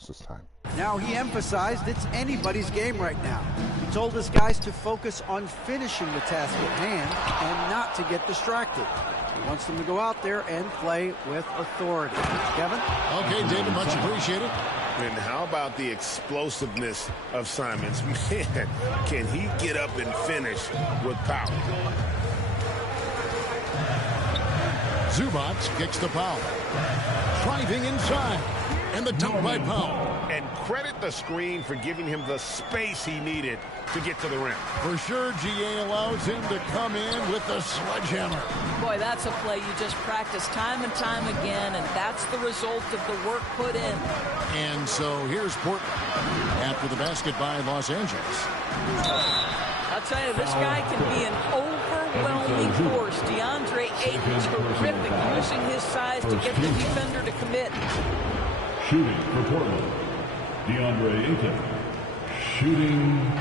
rest this time. Now he emphasized it's anybody's game right now. He told his guys to focus on finishing the task at hand and not to get distracted. He wants them to go out there and play with authority. Kevin? Okay, David, much appreciated. And how about the explosiveness of Simons? Man, can he get up and finish with power? Zubac kicks the foul. Driving inside. And the dunk by Powell. And credit the screen for giving him the space he needed to get to the rim. For sure, GA allows him to come in with the sledgehammer. Boy, that's a play you just practice time and time again, and that's the result of the work put in. And so here's Portland after the basket by Los Angeles. I'll tell you, this guy can be an overwhelming force. DeAndre Ayton, terrific, using his size to get the defender to commit. Shooting for Portland, DeAndre Ayton. Shooting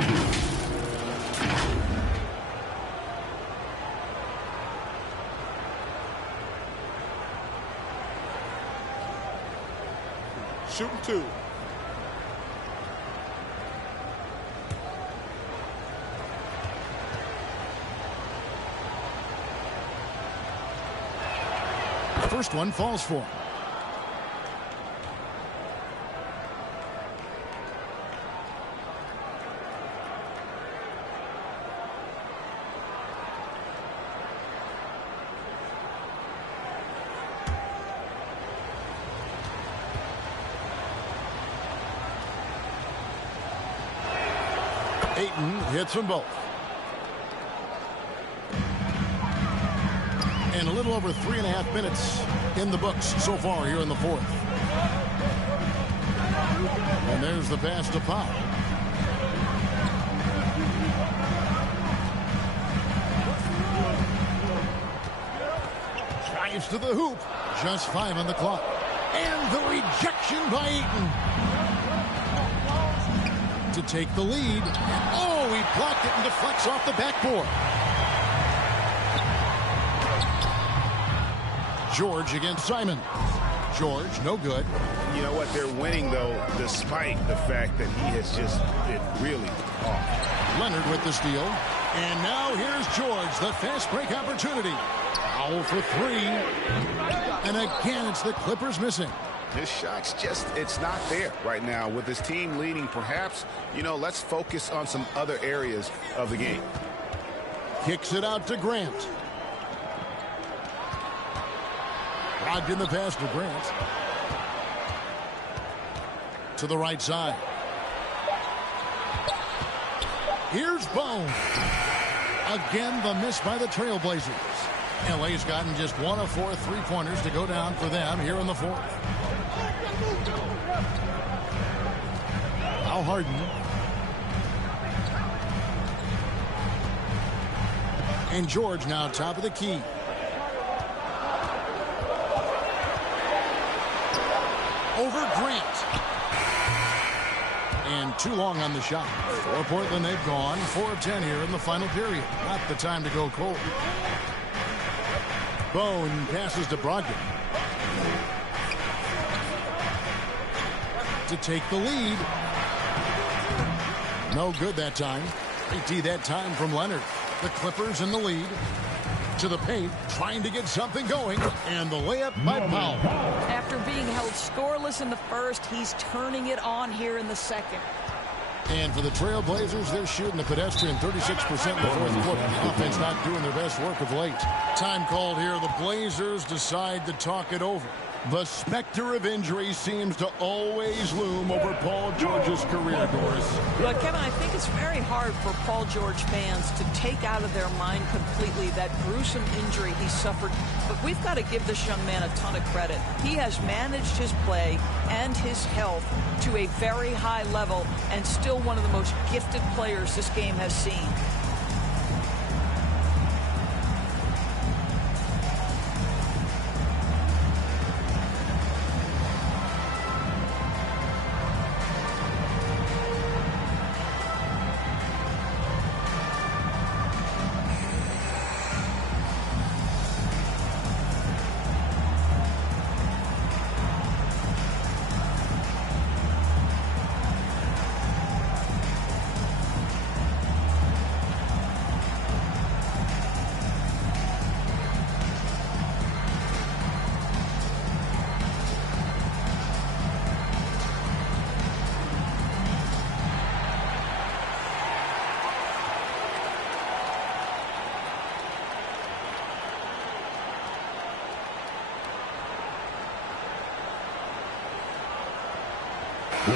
2. Shooting 2. First one falls for him. Ayton hits them both. And a little over 3.5 minutes in the books so far here in the fourth. And there's the pass to Powell. Drives to the hoop. Just 5 on the clock. And the rejection by Ayton. To take the lead. Oh, he blocked it and deflects off the backboard. George against Simon. George, no good. You know what? They're winning, though, despite the fact that he has just been really off. Leonard with the steal. And now here's George, the fast break opportunity. Foul for 3. And again, it's the Clippers missing. His shot's just, it's not there right now. With his team leading, perhaps, you know, let's focus on some other areas of the game. Kicks it out to Grant. Logged in the pass to Grant. To the right side. Here's Bone. Again, the miss by the Trailblazers. LA's gotten just 1 of 4 3-pointers to go down for them here in the fourth. Al Harden. And George now top of the key. Over Grant. And too long on the shot. For Portland, they've gone 4 of 10 here in the final period. Not the time to go cold. Bone passes to Brogdon. To take the lead. No good that time. 80 that time from Leonard. The Clippers in the lead. To the paint, trying to get something going. And the layup by Powell. After being held scoreless in the first, he's turning it on here in the second. And for the Trailblazers, they're shooting a pedestrian 36% in the fourth quarter. The offense not doing their best work of late. Time called here. The Blazers decide to talk it over. The specter of injury seems to always loom over Paul George's career, Doris. Well, Kevin, I think it's very hard for Paul George fans to take out of their mind completely that gruesome injury he suffered. But we've got to give this young man a ton of credit. He has managed his play and his health to a very high level and still one of the most gifted players this game has seen.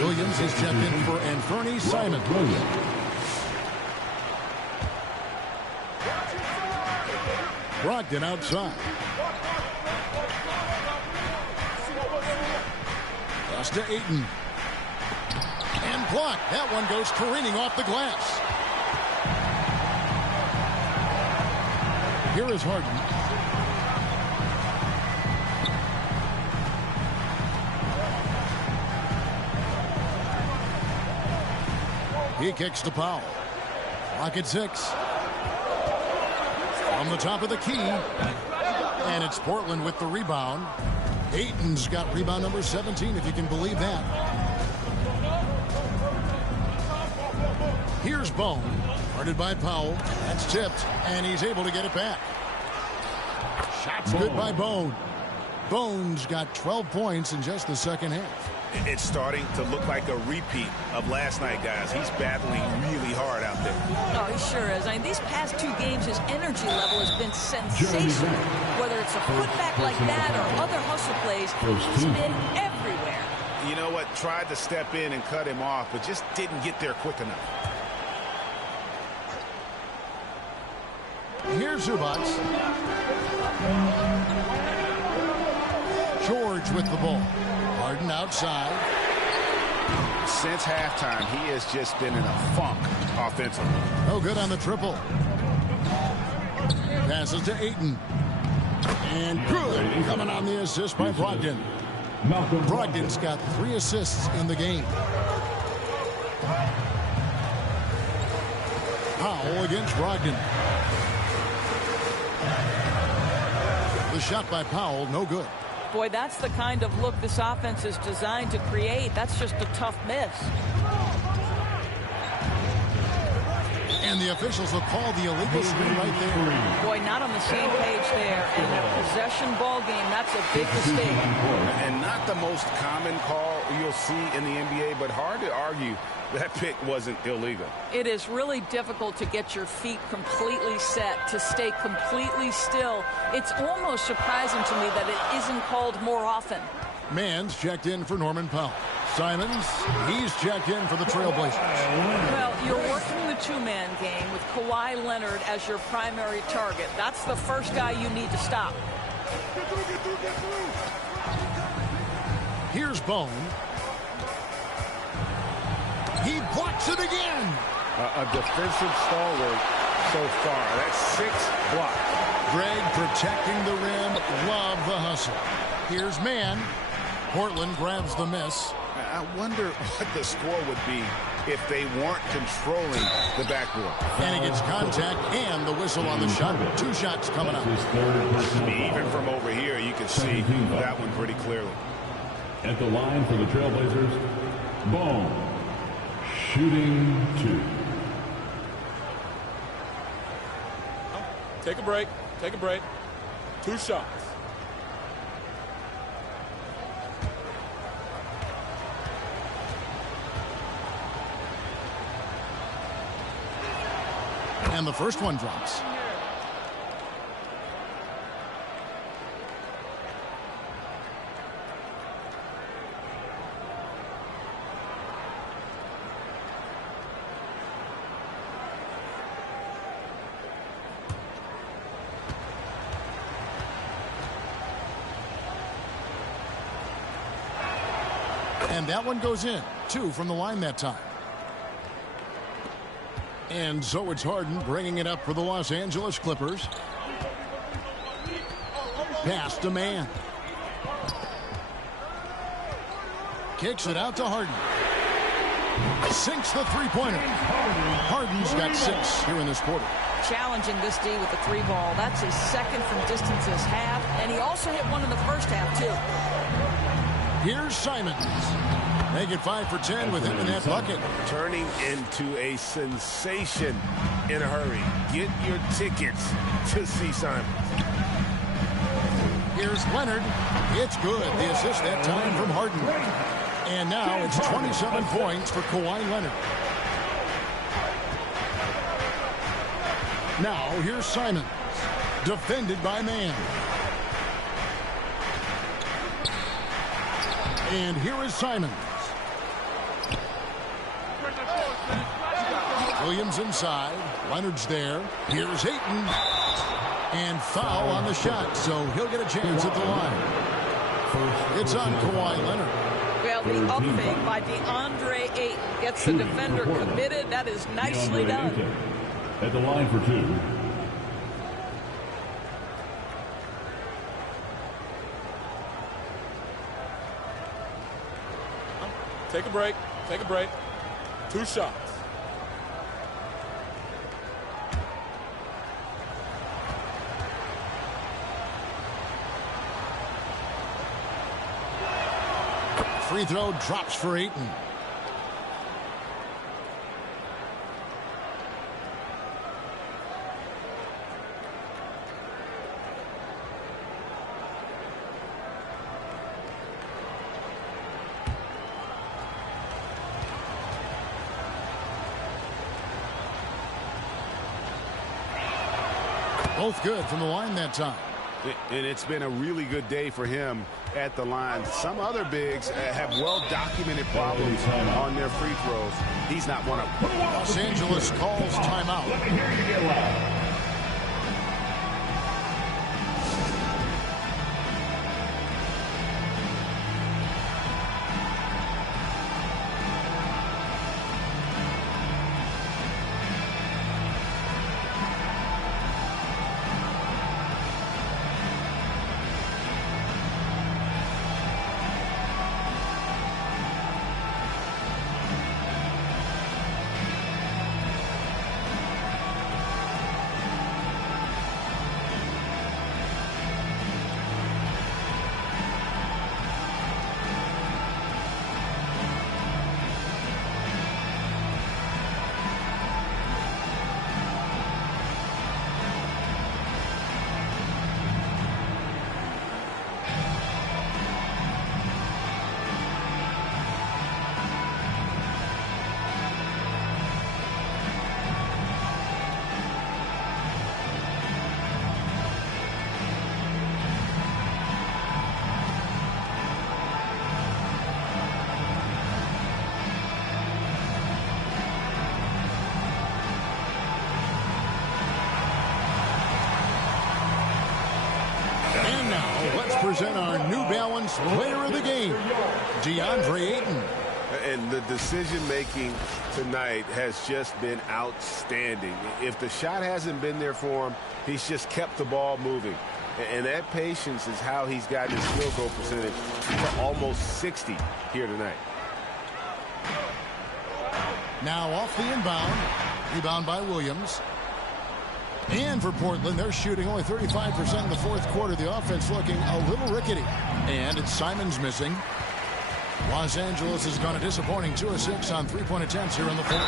Williams is checked in for Anthony Simon. Brogdon outside. Pass to Ayton. And blocked. That one goes careening off the glass. Here is Harden. He kicks to Powell. Clock at 6. From the top of the key. And it's Portland with the rebound. Ayton's got rebound number 17, if you can believe that. Here's Bone. Guarded by Powell. That's tipped. And he's able to get it back. Shots good by Bone. Bone's got 12 points in just the second half. It's starting to look like a repeat of last night, guys. He's battling really hard out there. Oh, he sure is. I mean, these past 2 games, his energy level has been sensational. Whether it's a putback like that or other hustle plays, he's been everywhere. You know what? Tried to step in and cut him off, but just didn't get there quick enough. Here's Zubac. George with the ball. Harden outside. Since halftime, he has just been in a funk offensively. No good on the triple. Passes to Ayton. And good. Coming on the assist by Brogdon. Brogdon's got 3 assists in the game. Powell against Brogdon. The shot by Powell, no good. Boy, that's the kind of look this offense is designed to create. That's just a tough miss. And the officials will call the illegal screen right there. Boy, not on the same page there. In a possession ball game, that's a big mistake. And not the most common call you'll see in the NBA, but hard to argue that pick wasn't illegal. It is really difficult to get your feet completely set, to stay completely still. It's almost surprising to me that it isn't called more often. Mann's checked in for Norman Powell. Simons, he's checked in for the Trailblazers. Well, you're working the 2-man game with Kawhi Leonard as your primary target. That's the first guy you need to stop. Here's Bone. He blocks it again. A defensive stalwart so far. That's 6 blocks. Greg protecting the rim. Love the hustle. Here's Mann. Portland grabs the miss. I wonder what the score would be if they weren't controlling the backboard. And he gets contact and the whistle on the shot. 2 shots coming up. Even from over here, you can see that one pretty clearly. At the line for the Trailblazers, Bone. Shooting 2. Take a break. Take a break. 2 shots. And the first one drops. And that one goes in. 2 from the line that time. And so it's Harden bringing it up for the Los Angeles Clippers. Pass to Mann. Kicks it out to Harden. Sinks the 3-pointer. Harden's got 6 here in this quarter. Challenging this D with the 3 ball. That's his second from distance this half. And he also hit one in the first half, too. Here's Simons. Make it 5 for 10 with him in that bucket. Turning into a sensation in a hurry. Get your tickets to see Simons. Here's Leonard. It's good. The assist that time from Harden. And now it's 27 points for Kawhi Leonard. Now here's Simons. Defended by Mann. And here is Simons. Williams inside. Leonard's there. Here's Hayton. And foul on the shot, so he'll get a chance at the line. It's on Kawhi Leonard. Well, the up fake by DeAndre Ayton gets the defender committed. That is nicely done. At the line for two. Take a break. Take a break. 2 shots. Free throw drops for Ayton. Both good from the line that time. And it's been a really good day for him at the line. Some other bigs have well-documented problems on their free throws. He's not one of them. Los Angeles calls timeout. Let me hear you get loud. And now let's present our New Balance player of the game, DeAndre Ayton. And the decision-making tonight has just been outstanding. If the shot hasn't been there for him, he's just kept the ball moving. And that patience is how he's gotten his field goal percentage to almost 60 here tonight. Now off the inbound. Rebound by Williams. And for Portland, they're shooting only 35% in the fourth quarter. The offense looking a little rickety. And it's Simons missing. Los Angeles has gone a disappointing 2 of 6 on three-point attempts here in the fourth.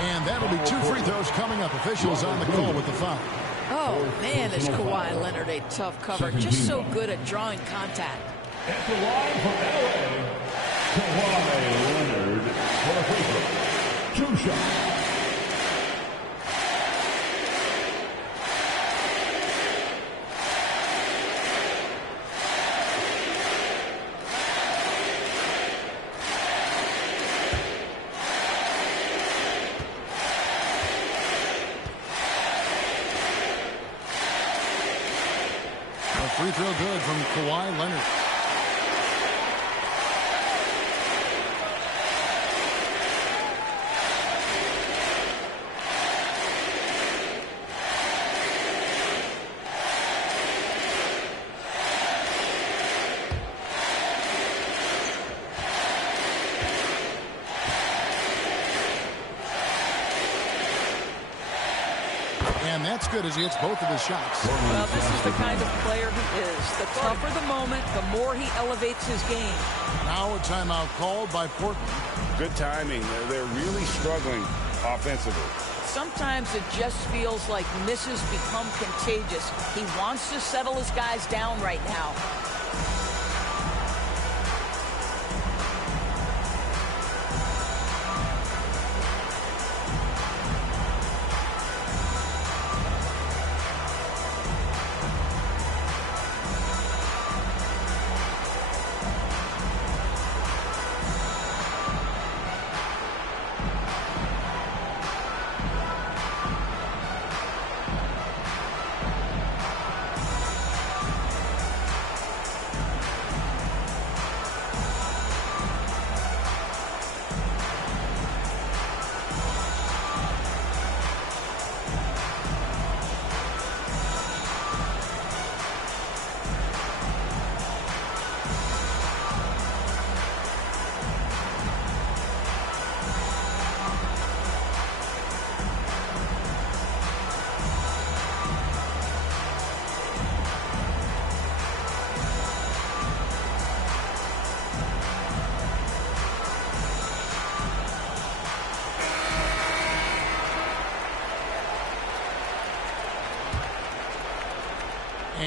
And that'll be 2 free throws coming up. Officials on the call with the foul. Oh, man, is Kawhi Leonard a tough cover. Just so good at drawing contact. At the line for LA, Kawhi Leonard for a free throw. 2 shots. Free throw good from Kawhi Leonard. And that's good as he hits both of his shots. Well, this is the kind of player he is. The tougher the moment, the more he elevates his game. Now a timeout called by Portland. Good timing. They're really struggling offensively. Sometimes it just feels like misses become contagious. He wants to settle his guys down right now.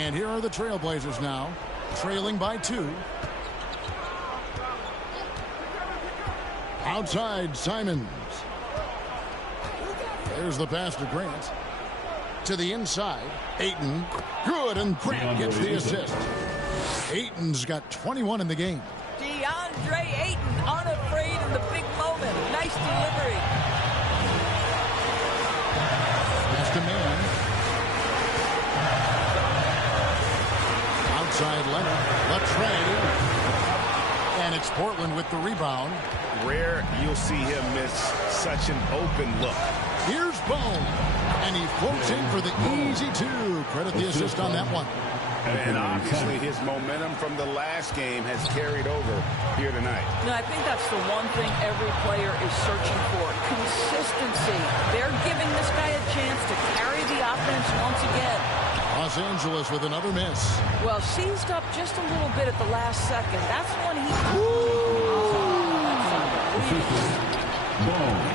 And here are the Trailblazers now, trailing by 2. Outside, Simons. There's the pass to Grant. To the inside, Ayton. Good, and Grant gets the assist. Ayton's got 21 in the game. DeAndre Ayton, unafraid in the big moment. Nice delivery. Pass to man. Outside Leonard. Latrey. And it's Portland with the rebound. Rare you'll see him miss such an open look. Here's Bone. And he floats in for the easy 2. Credit the assist on that one. And obviously his momentum from the last game has carried over here tonight. No, I think that's the one thing every player is searching for. Consistency. They're giving this guy a chance to carry the offense once again. Los Angeles with another miss. Well, seized up just a little bit at the last second. That's when he...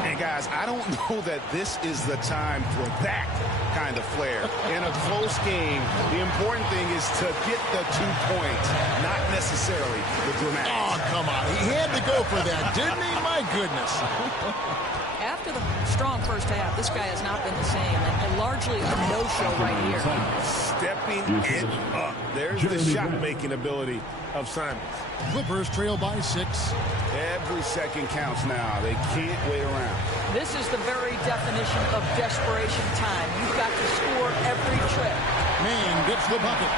And guys, I don't know that this is the time for that kind of flair. In a close game, the important thing is to get the 2 points, not necessarily the dramatic. Oh, come on. He had to go for that, didn't he? My goodness. After the strong first half, this guy has not been the same, and largely a no-show right here. Stepping it up. There's the shot-making ability of Simons. Clippers trail by 6. Every second counts now. They can't wait around. This is the very definition of desperation time. You've got to score every trip. Man gets the bucket.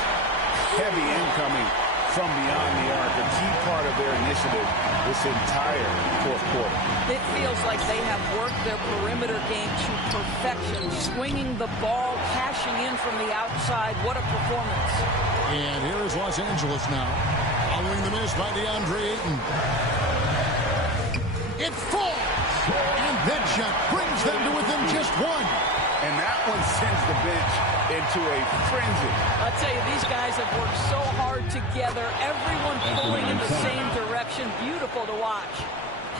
Heavy incoming from beyond the arc. A key part of their initiative this entire fourth quarter. It feels like they have worked their perimeter game to perfection. Swinging the ball, cashing in from the outside. What a performance. And here is Los Angeles now. Following the miss by DeAndre Ayton. It falls! And that shot brings them to within just 1. And that one sends the bench into a frenzy. I'll tell you, these guys have worked so hard together. Everyone pulling in the same direction. Beautiful to watch.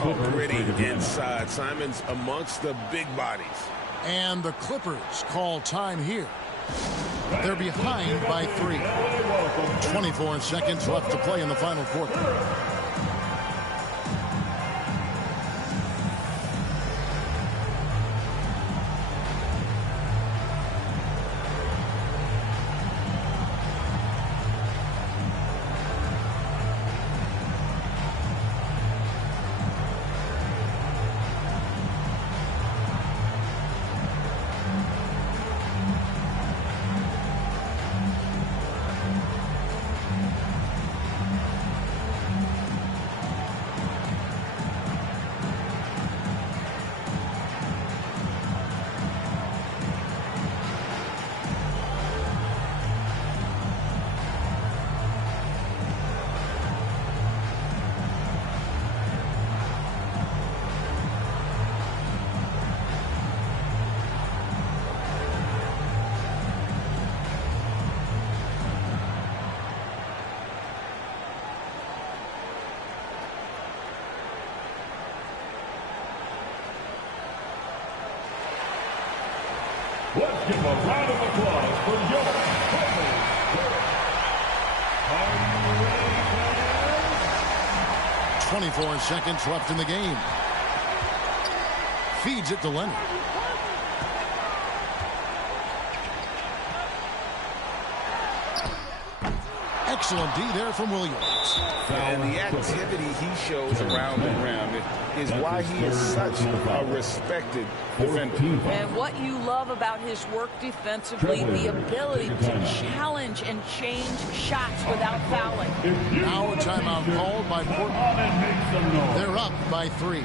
Oh, gritty inside. Simons amongst the big bodies. And the Clippers call time here. They're behind by 3. 24 seconds left to play in the final quarter. Let's give a round of applause for your Clippers. Are you ready, 24 seconds left in the game. Feeds it to Leonard. Excellent D there from Williams. And the activity he shows around the rim is why he is such a respected defender. And what you love about his work defensively, the ability to challenge and change shots without fouling. Now a timeout called by Portland. They're up by 3.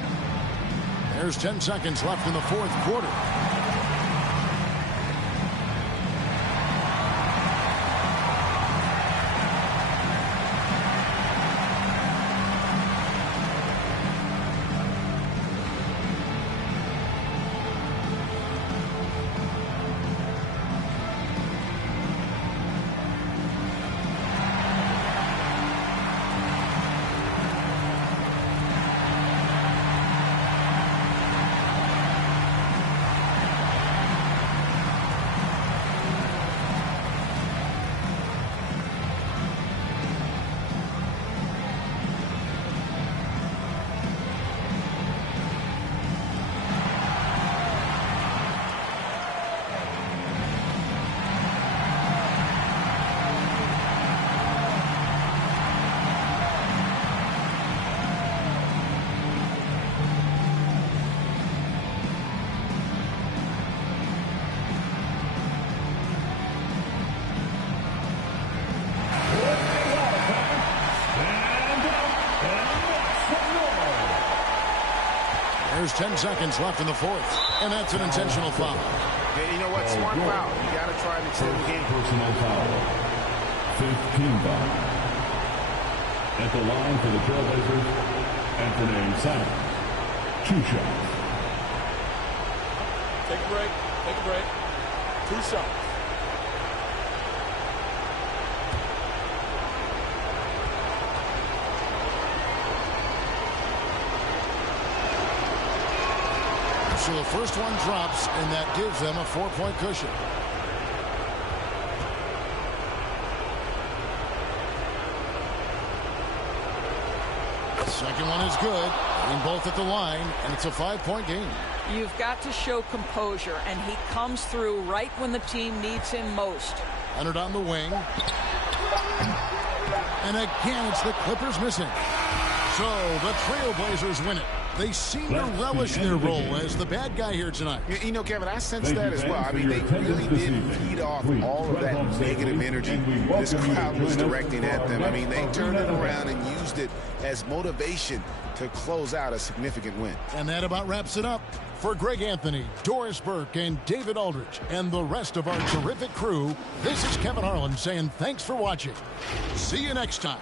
There's 10 seconds left in the fourth quarter. There's 10 seconds left in the fourth, and that's an intentional foul. Yeah, you know what? Smart foul. You got to try and extend the game. Personal foul. 15 foul. At the line for the Trailblazers, Anthony Simons. 2 shots. Take a break. Take a break. 2 shots. So the first one drops, and that gives them a 4-point cushion. The second one is good. Getting both at the line, and it's a 5-point game. You've got to show composure, and he comes through right when the team needs him most. Leonard on the wing. And again, it's the Clippers missing. So the Trailblazers win it. They seem to relish their role as the bad guy here tonight. You know, Kevin, I sense that as well. I mean, they really did feed off all of that negative energy this crowd was directing at them. I mean, they turned it around and used it as motivation to close out a significant win. And that about wraps it up. For Greg Anthony, Doris Burke, and David Aldridge, and the rest of our terrific crew, this is Kevin Harlan saying thanks for watching. See you next time.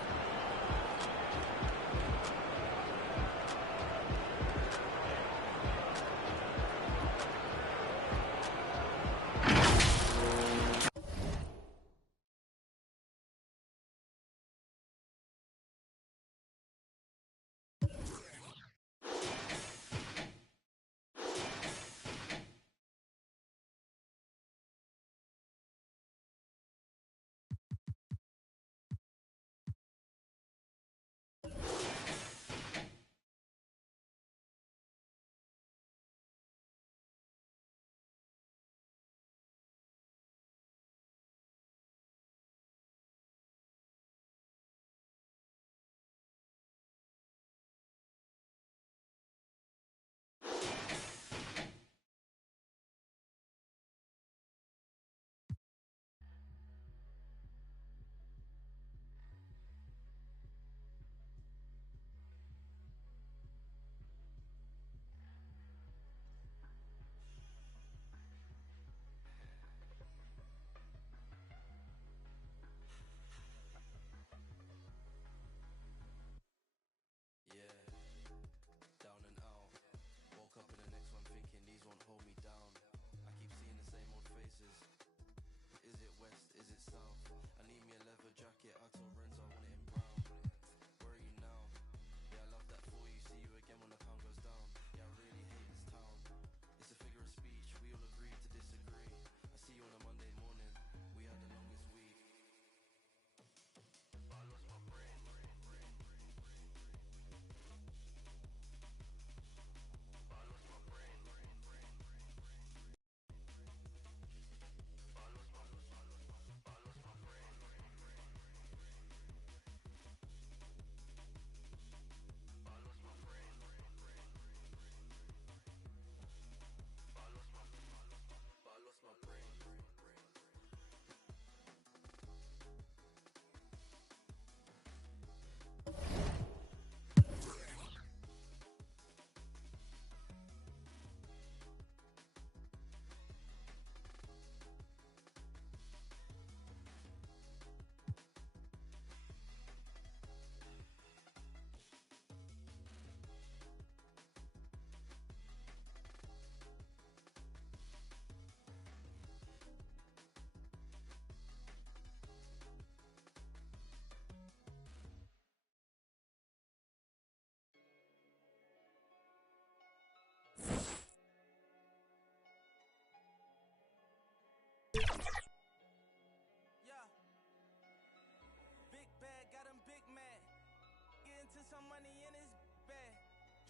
some money in his bag.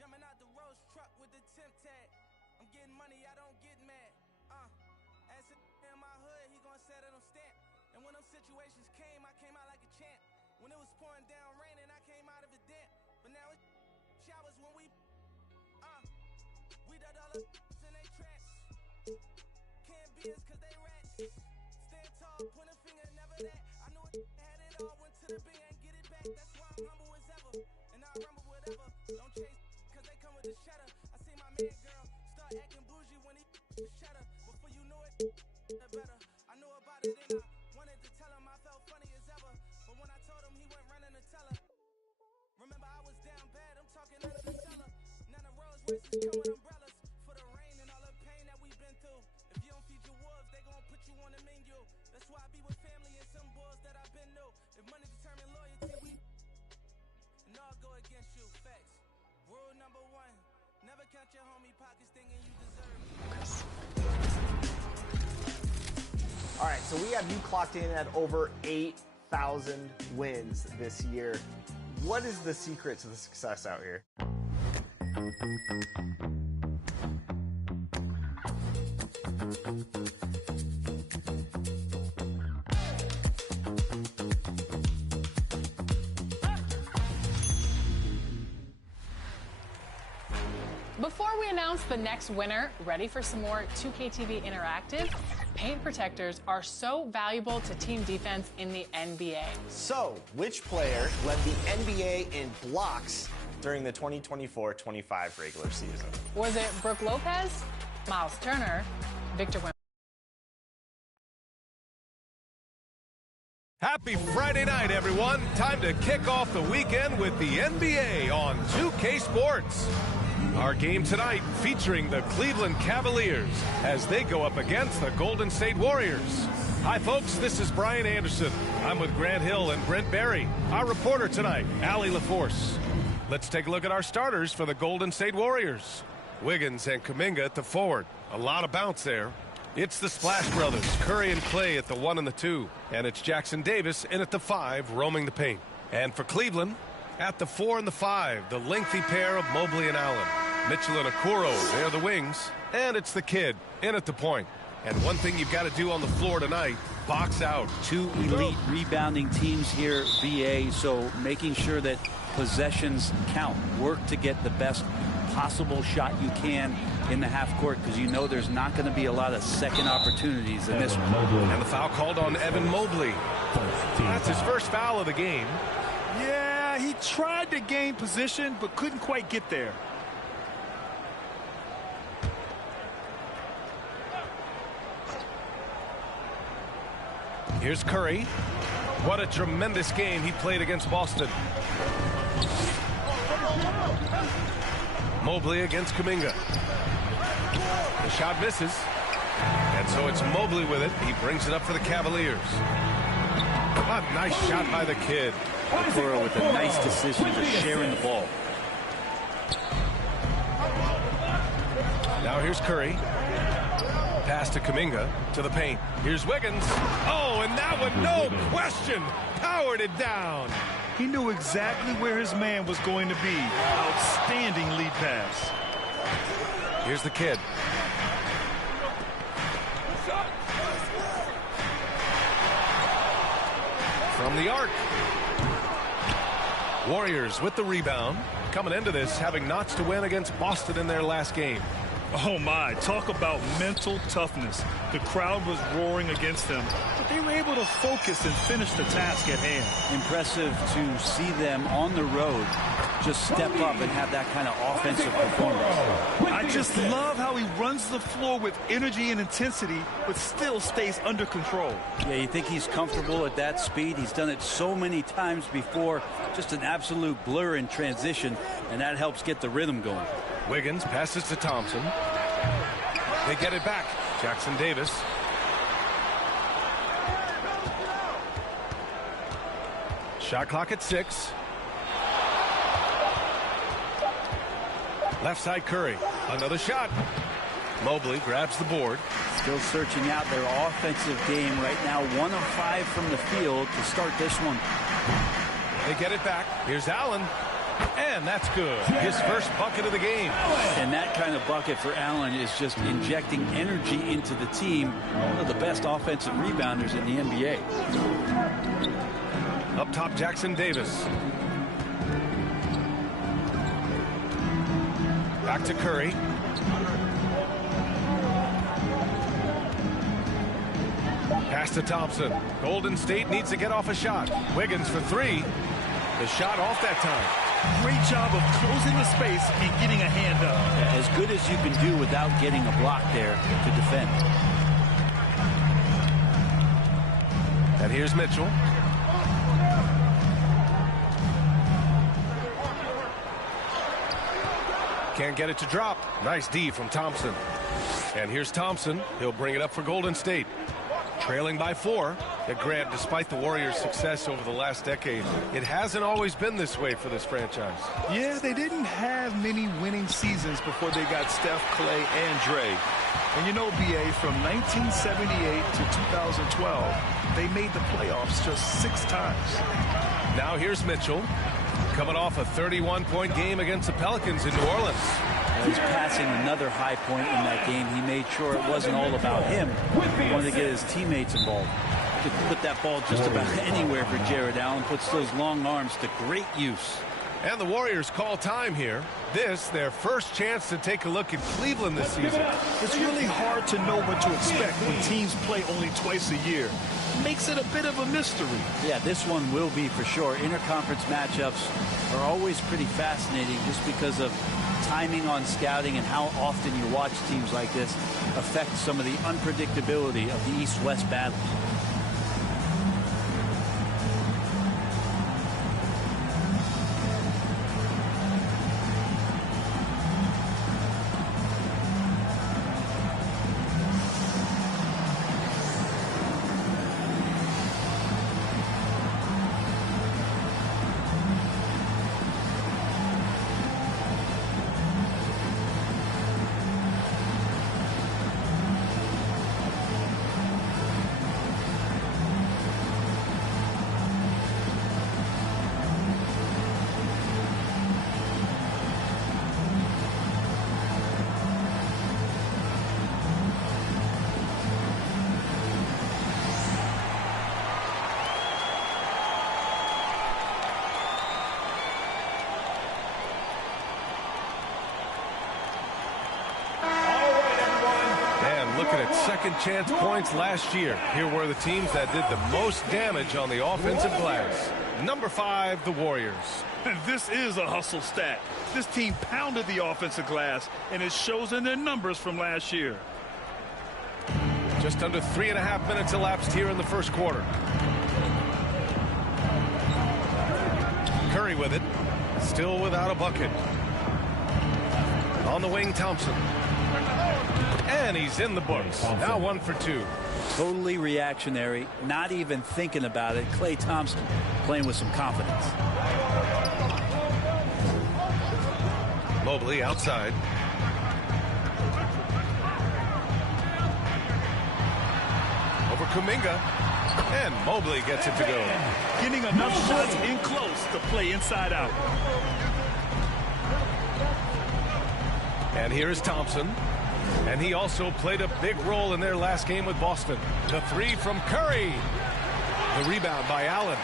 Jumping out the roast truck with the temp tag. I'm getting money, I don't get mad. As in my hood, he gon' set it on stamp. And when them situations came, I came out like a champ. When it was pouring down raining, I came out of a damp. But now it's showers when we done all the in they traps. Can't be us cause they rats. Stand tall, point a finger, never that. I knew it had it all, went to the bank and get it back. That's why I'm humble as ever. And I rumble whatever. Don't chase cause they come with the cheddar. I see my Come with umbrellas for the rain and all the pain that we've been through. If you don't feed your wolves, they gon' put you on the menu. That's why I be with family and some boys that I've been new. If money determine loyalty, and all go against you. Facts. Rule number 1, never count your homie pockets thinking you deserve it. All right, so we have you clocked in at over 8,000 wins this year. What is the secret to the success out here? Before we announce the next winner, ready for some more 2KTV Interactive? Paint protectors are so valuable to team defense in the NBA. So, which player led the NBA in blocks during the 2024-25 regular season? Was it Brooke Lopez, Miles Turner, Victor Wembanyama? Happy Friday night, everyone. Time to kick off the weekend with the NBA on 2K Sports. Our game tonight featuring the Cleveland Cavaliers as they go up against the Golden State Warriors. Hi, folks. This is Brian Anderson. I'm with Grant Hill and Brent Barry. Our reporter tonight, Allie LaForce. Let's take a look at our starters for the Golden State Warriors. Wiggins and Kuminga at the forward. A lot of bounce there. It's the Splash Brothers, Curry and Clay at the 1 and the 2. And it's Jackson Davis in at the 5, roaming the paint. And for Cleveland, at the 4 and the 5, the lengthy pair of Mobley and Allen. Mitchell and Okoro, they're the wings. And it's the kid in at the point. And one thing you've got to do on the floor tonight, box out. Two elite rebounding teams here, VA, so making sure that possessions count. Work to get the best possible shot you can in the half court, because you know there's not going to be a lot of second opportunities in this one. And the foul called on Evan Mobley. That's his first foul of the game. Yeah, he tried to gain position but couldn't quite get there. Here's Curry. What a tremendous game he played against Boston. Mobley against Kuminga. The shot misses. And so it's Mobley with it. He brings it up for the Cavaliers. A nice shot by the kid. Okoro with a nice decision to share in the ball. Now here's Curry. Pass to Kuminga to the paint. Here's Wiggins. Oh, and that one, no question, powered it down. He knew exactly where his man was going to be. Outstanding lead pass. Here's the kid. From the arc. Warriors with the rebound. Coming into this, having notched to win against Boston in their last game. Oh my, talk about mental toughness. The crowd was roaring against them, but they were able to focus and finish the task at hand. Impressive to see them on the road just step up and have that kind of offensive performance. I just love how he runs the floor with energy and intensity, but still stays under control. Yeah, you think he's comfortable at that speed. He's done it so many times before. Just an absolute blur in transition, and that helps get the rhythm going. Wiggins passes to Thompson. They get it back. Jackson Davis. Shot clock at 6. Left side Curry. Another shot. Mobley grabs the board. Still searching out their offensive game right now. 1 of 5 from the field to start this one. They get it back. Here's Allen. And that's good. His first bucket of the game. And that kind of bucket for Allen is just injecting energy into the team. One of the best offensive rebounders in the NBA. Up top, Jackson Davis. Back to Curry. Pass to Thompson. Golden State needs to get off a shot. Wiggins for 3. The shot off that time. Great job of closing the space and getting a hand up. Yeah, as good as you can do without getting a block there to defend. And here's Mitchell. Can't get it to drop. Nice D from Thompson. And here's Thompson. He'll bring it up for Golden State. Trailing by 4. And Grant, despite the Warriors' success over the last decade, it hasn't always been this way for this franchise. Yeah, they didn't have many winning seasons before they got Steph, Clay, and Dre. And you know, BA, from 1978 to 2012, they made the playoffs just 6 times. Now here's Mitchell, coming off a 31-point game against the Pelicans in New Orleans. He's passing another high point in that game. He made sure it wasn't all about him. He wanted to get his teammates involved. Could put that ball just about anywhere for Jared Allen. Puts those long arms to great use. And the Warriors call time here. This, their first chance to take a look at Cleveland this season. It's really hard to know what to expect when teams play only twice a year. Makes it a bit of a mystery. Yeah, this one will be for sure. Interconference matchups are always pretty fascinating just because of timing on scouting and how often you watch teams like this affect some of the unpredictability of the East-West battle. Second chance points last year. Here were the teams that did the most damage on the offensive glass. Number 5, the Warriors. This is a hustle stat. This team pounded the offensive glass, and it shows in their numbers from last year. Just under 3.5 minutes elapsed here in the first quarter. Curry with it. Still without a bucket. On the wing, Thompson. And he's in the books. Now 1 for 2. Totally reactionary, not even thinking about it. Klay Thompson playing with some confidence. Mobley outside. Over Kuminga. And Mobley gets it to go. Getting enough shots in close to play inside out. And here is Thompson. And he also played a big role in their last game with Boston. The 3 from Curry. The rebound by Allen.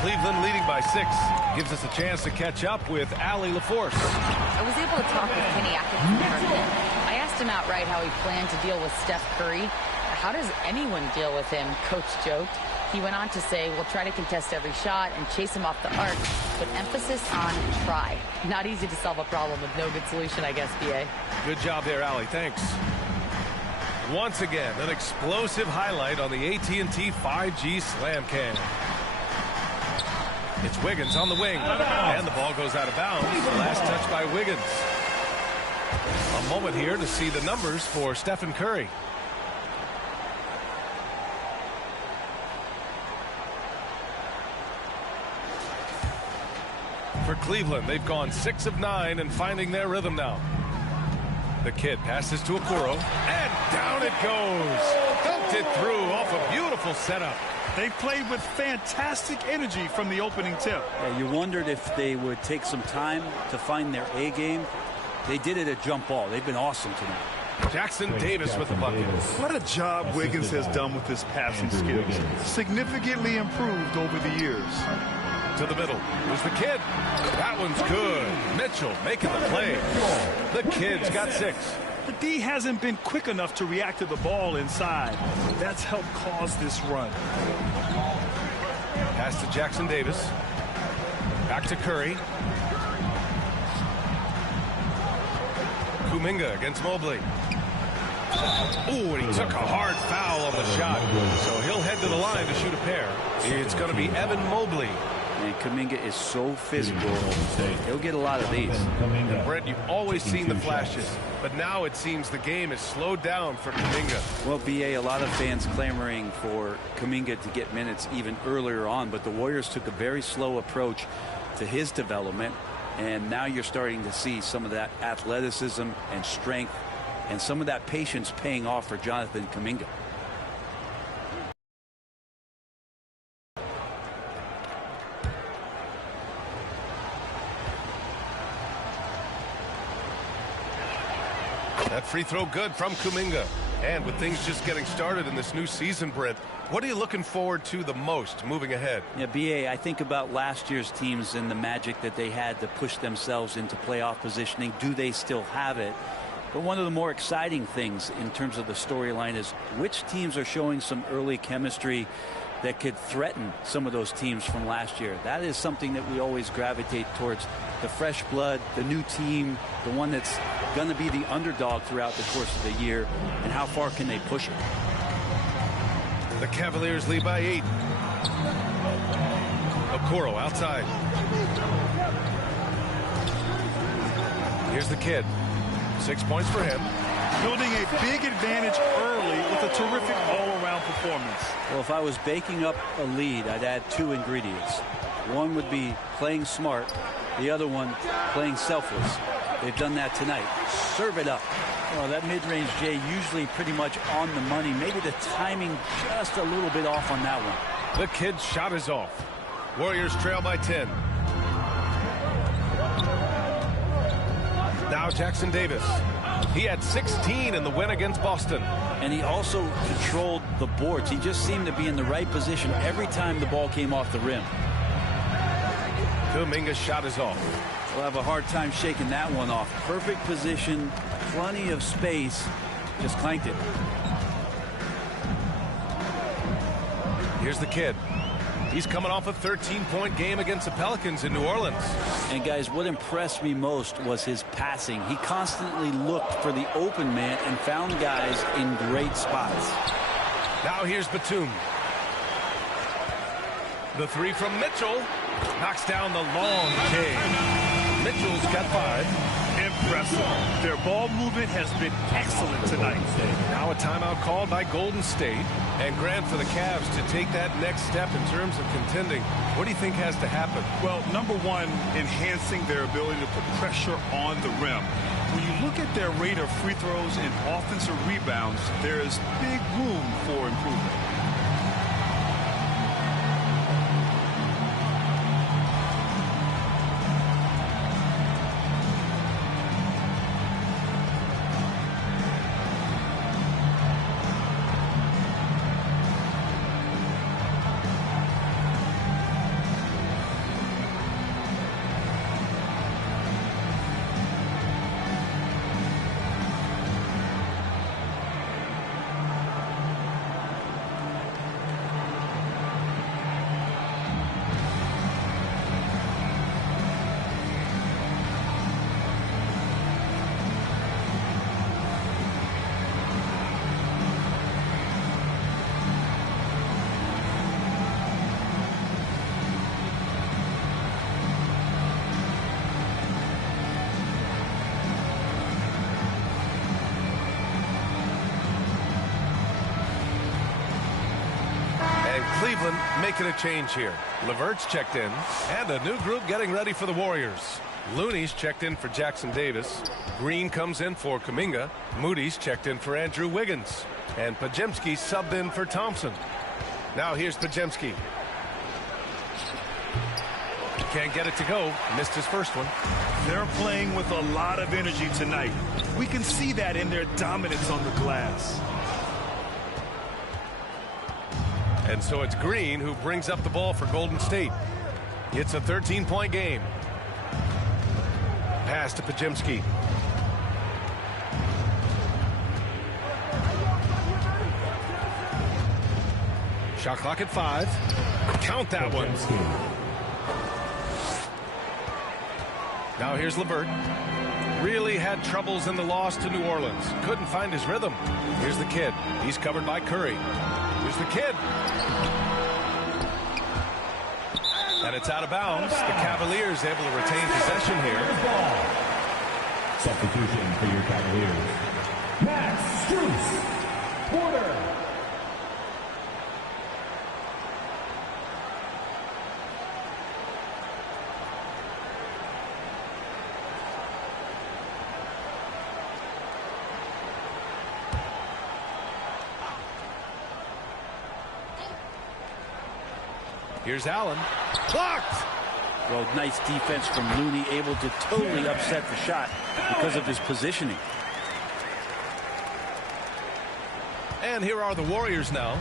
Cleveland leading by 6. Gives us a chance to catch up with Allie LaForce. I was able to talk with Kenny after the tournament. I asked him outright how he planned to deal with Steph Curry. How does anyone deal with him? Coach joked. He went on to say, we'll try to contest every shot and chase him off the arc, but emphasis on try. Not easy to solve a problem with no good solution, I guess, BA. Good job there, Allie. Thanks. Once again, an explosive highlight on the AT&T 5G Slam Cam. It's Wiggins on the wing, and the ball goes out of bounds. Last touch by Wiggins. A moment here to see the numbers for Stephen Curry. For Cleveland, they've gone 6 of 9 and finding their rhythm now. The kid passes to Okoro, and down it goes. Dumped it through off a beautiful setup. They played with fantastic energy from the opening tip. Yeah, you wondered if they would take some time to find their A game. They did it at jump ball. They've been awesome tonight. Jackson Davis with the bucket. What a job Wiggins has done with his passing skills. Significantly improved over the years. To the middle. There's the kid. That one's good. Mitchell making the play. The kid's got 6. The D hasn't been quick enough to react to the ball inside. That's helped cause this run. Pass to Jackson Davis. Back to Curry. Kuminga against Mobley. Ooh, and he took a hard foul on the shot. So he'll head to the line to shoot a pair. It's going to be Evan Mobley. And Kuminga is so physical. He'll get a lot of these. And Brent, you've always seen the flashes, but now it seems the game is slowed down for Kuminga. Well, BA, a lot of fans clamoring for Kuminga to get minutes even earlier on, but the Warriors took a very slow approach to his development, and now you're starting to see some of that athleticism and strength and some of that patience paying off for Jonathan Kuminga. That free throw good from Kuminga. And with things just getting started in this new season, Brent, what are you looking forward to the most moving ahead? Yeah, BA, I think about last year's teams and the magic that they had to push themselves into playoff positioning. Do they still have it? But one of the more exciting things in terms of the storyline is which teams are showing some early chemistry that could threaten some of those teams from last year. That is something that we always gravitate towards. The fresh blood, the new team, the one that's going to be the underdog throughout the course of the year, and how far can they push it? The Cavaliers lead by 8. Okoro outside. Here's the kid. 6 points for him. Building a big advantage early with a terrific all-around performance. Well, if I was baking up a lead, I'd add 2 ingredients. One would be playing smart. The other one, playing selfless. They've done that tonight. Serve it up. Well, that mid-range, Jay, usually pretty much on the money. Maybe the timing just a little bit off on that one. The kid's shot is off. Warriors trail by 10. Now Jackson Davis. He had 16 in the win against Boston. And he also controlled the boards. He just seemed to be in the right position every time the ball came off the rim. Kuminga's shot is off. We'll have a hard time shaking that one off. Perfect position, plenty of space, just clanked it. Here's the kid. He's coming off a 13-point game against the Pelicans in New Orleans. And guys, what impressed me most was his passing. He constantly looked for the open man and found guys in great spots. Now here's Batum. The 3 from Mitchell knocks down the long K. Mitchell's got 5. Impressive. Their ball movement has been excellent tonight. Now a timeout called by Golden State. And Grant, for the Cavs to take that next step in terms of contending, what do you think has to happen? Well, number one, enhancing their ability to put pressure on the rim. When you look at their rate of free throws and offensive rebounds, there is big room for improvement. Cleveland making a change here. LeVert's checked in, and a new group getting ready for the Warriors. Looney's checked in for Jackson Davis. Green comes in for Kuminga. Moody's checked in for Andrew Wiggins. And Podziemski subbed in for Thompson. Now here's Podziemski. Can't get it to go. Missed his first one. They're playing with a lot of energy tonight. We can see that in their dominance on the glass. And so it's Green who brings up the ball for Golden State. It's a 13-point game. Pass to Podziemski. Shot clock at 5. Count that one. Now here's LeVert. Really had troubles in the loss to New Orleans. Couldn't find his rhythm. Here's the kid. He's covered by Curry. Here's the kid. And it's out of bounds. The Cavaliers able to retain possession here. Substitution for your Cavaliers. Max Strus, Porter. Here's Allen. Blocked! Well, nice defense from Looney, able to totally upset the shot because of his positioning. And here are the Warriors now,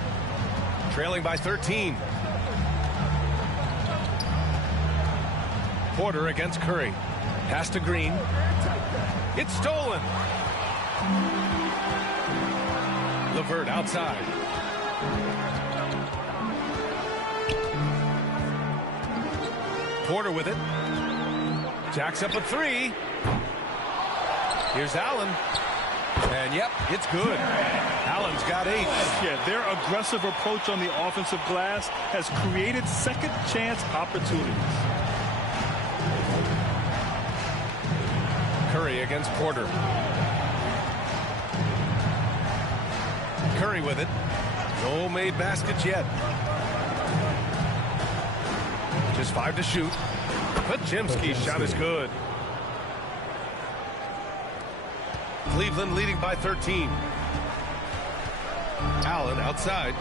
trailing by 13. Porter against Curry. Pass to Green. It's stolen. LeVert outside. Porter with it. Jacks up a three. Here's Allen. And yep, it's good. Allen's got 8. Yeah, their aggressive approach on the offensive glass has created second chance opportunities. Curry against Porter. Curry with it. No made baskets yet. Just 5 to shoot. Podziemski's shot is good. Cleveland leading by 13. Allen outside.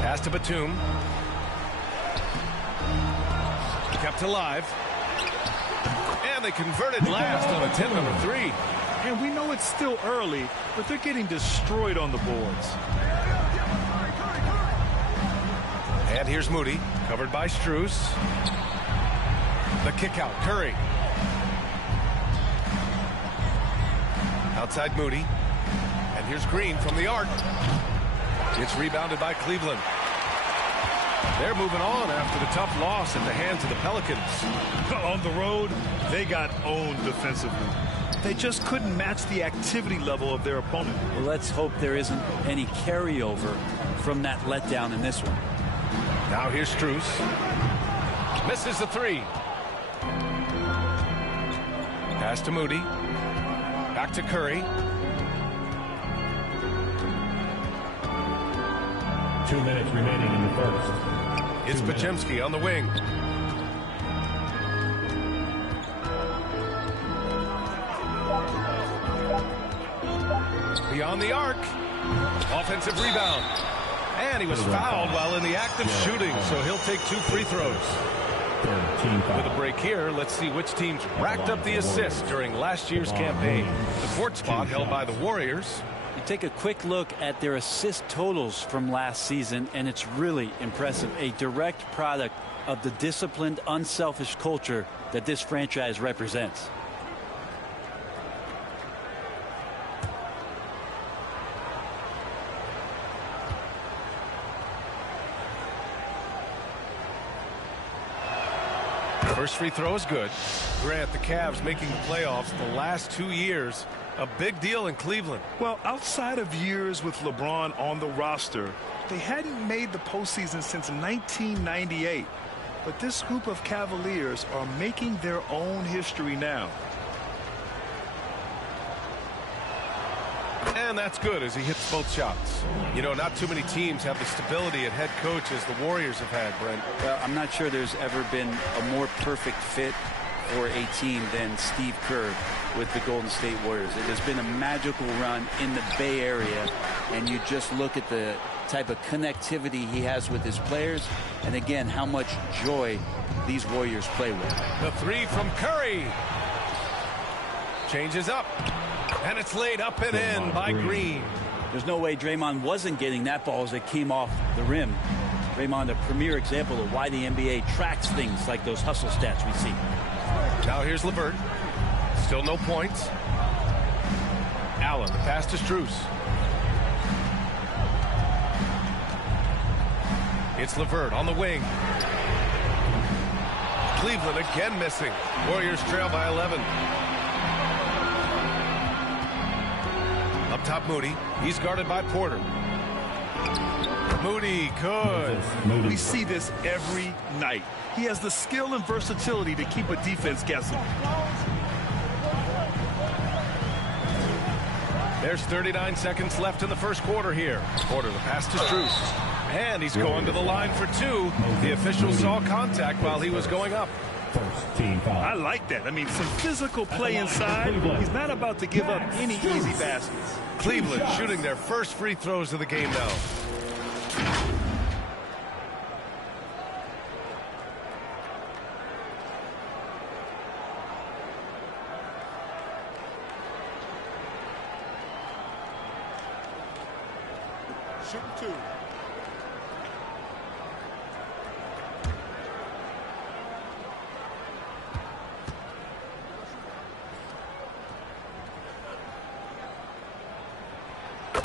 Pass to Batum. Kept alive. And they converted last on attempt number 3. And we know it's still early, but they're getting destroyed on the boards. And here's Moody, covered by Strus. The kick out, Curry. Outside Moody. And here's Green from the arc. It's rebounded by Cleveland. They're moving on after the tough loss at the hands of the Pelicans. On the road, they got owned defensively. They just couldn't match the activity level of their opponent. Well, let's hope there isn't any carryover from that letdown in this one. Now here's Strus. Misses the 3. Pass to Moody. Back to Curry. 2 minutes remaining in the first. It's Podziemski on the wing. Beyond the arc. Offensive rebound. And he was fouled while in the act of shooting, so he'll take 2 free throws. With a break here, let's see which teams racked up the assists during last year's campaign. The 4th spot held by the Warriors. You take a quick look at their assist totals from last season, and it's really impressive. A direct product of the disciplined, unselfish culture that this franchise represents. First free throw is good. Grant, the Cavs making the playoffs the last 2 years. A big deal in Cleveland. Well, outside of years with LeBron on the roster, they hadn't made the postseason since 1998. But this group of Cavaliers are making their own history now. And that's good as he hits both shots. You know, not too many teams have the stability at head coach as the Warriors have had, Brent. Well, I'm not sure there's ever been a more perfect fit for a team than Steve Kerr with the Golden State Warriors. It has been a magical run in the Bay Area, and you just look at the type of connectivity he has with his players, and again, how much joy these Warriors play with. The 3 from Curry. Changes up. And it's laid up and in by Green. There's no way Draymond wasn't getting that ball as it came off the rim. Draymond, a premier example of why the NBA tracks things like those hustle stats we see. Now here's LeVert. Still no points. Allen, the pass to Strus. It's LeVert on the wing. Cleveland again missing. Warriors trail by 11. Up top, Moody. He's guarded by Porter. Moody, good. We see this every night. He has the skill and versatility to keep a defense guessing. There's 39 seconds left in the first quarter here. Quarter, the pass to Strus. And he's going to the line for two. The official saw contact while he was going up. First team foul. I like that. I mean, some physical play inside. He's not about to give up any easy baskets. Cleveland shooting their first free throws of the game now. Shooting two.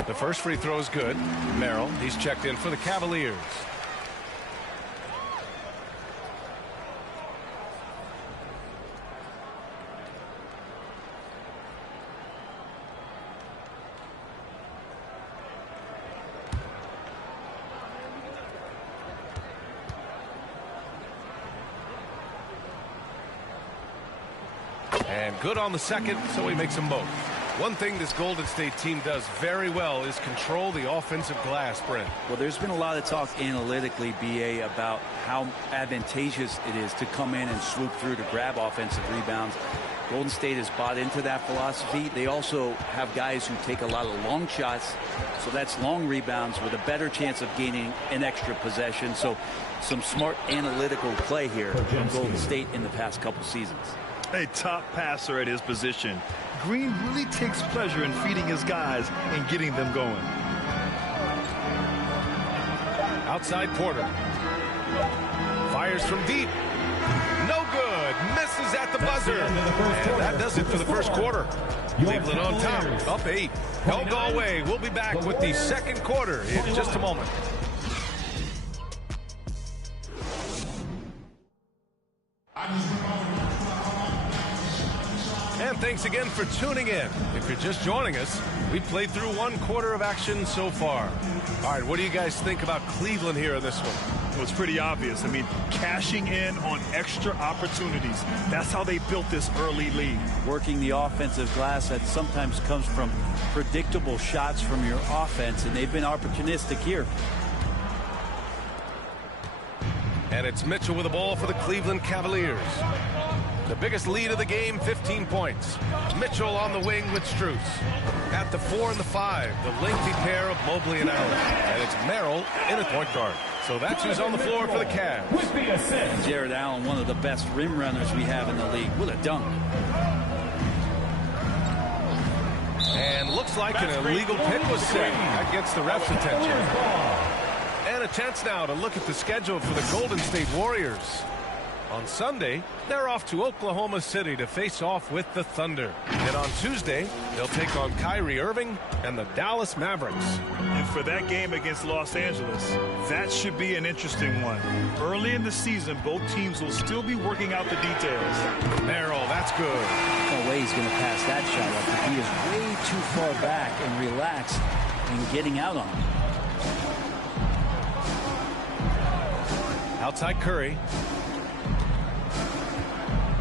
The first free throw is good. Merrill, he's checked in for the Cavaliers. And good on the second, so he makes them both. One thing this Golden State team does very well is control the offensive glass, Brent. Well, there's been a lot of talk analytically, BA, about how advantageous it is to come in and swoop through to grab offensive rebounds. Golden State has bought into that philosophy. They also have guys who take a lot of long shots, so that's long rebounds with a better chance of gaining an extra possession. So some smart analytical play here from Golden State in the past couple seasons. A top passer at his position. Green really takes pleasure in feeding his guys and getting them going. Outside Porter. Fires from deep. No good. Misses at the buzzer. And that does it for the first quarter. Cleveland on top. Up 8. Don't go away. We'll be back with the second quarter in just a moment. And thanks again for tuning in. If you're just joining us, we played through one quarter of action so far. All right, what do you guys think about Cleveland here in this one? Well, it's pretty obvious. I mean, cashing in on extra opportunities. That's how they built this early lead. Working the offensive glass that sometimes comes from predictable shots from your offense, and they've been opportunistic here. And it's Mitchell with the ball for the Cleveland Cavaliers. The biggest lead of the game, 15 points. Mitchell on the wing with Strus. At the 4 and the 5, the lengthy pair of Mobley and Allen. And it's Merrill in at point guard. So that's who's on the floor for the Cavs. With the assist. Jared Allen, one of the best rim runners we have in the league, with a dunk. And looks like an illegal pick was set. That gets the ref's attention. And a chance now to look at the schedule for the Golden State Warriors. On Sunday, they're off to Oklahoma City to face off with the Thunder. And on Tuesday, they'll take on Kyrie Irving and the Dallas Mavericks. And for that game against Los Angeles, that should be an interesting one. Early in the season, both teams will still be working out the details. Merrill, that's good. No way he's going to pass that shot up. He is way too far back and relaxed and getting out on him. Outside Curry.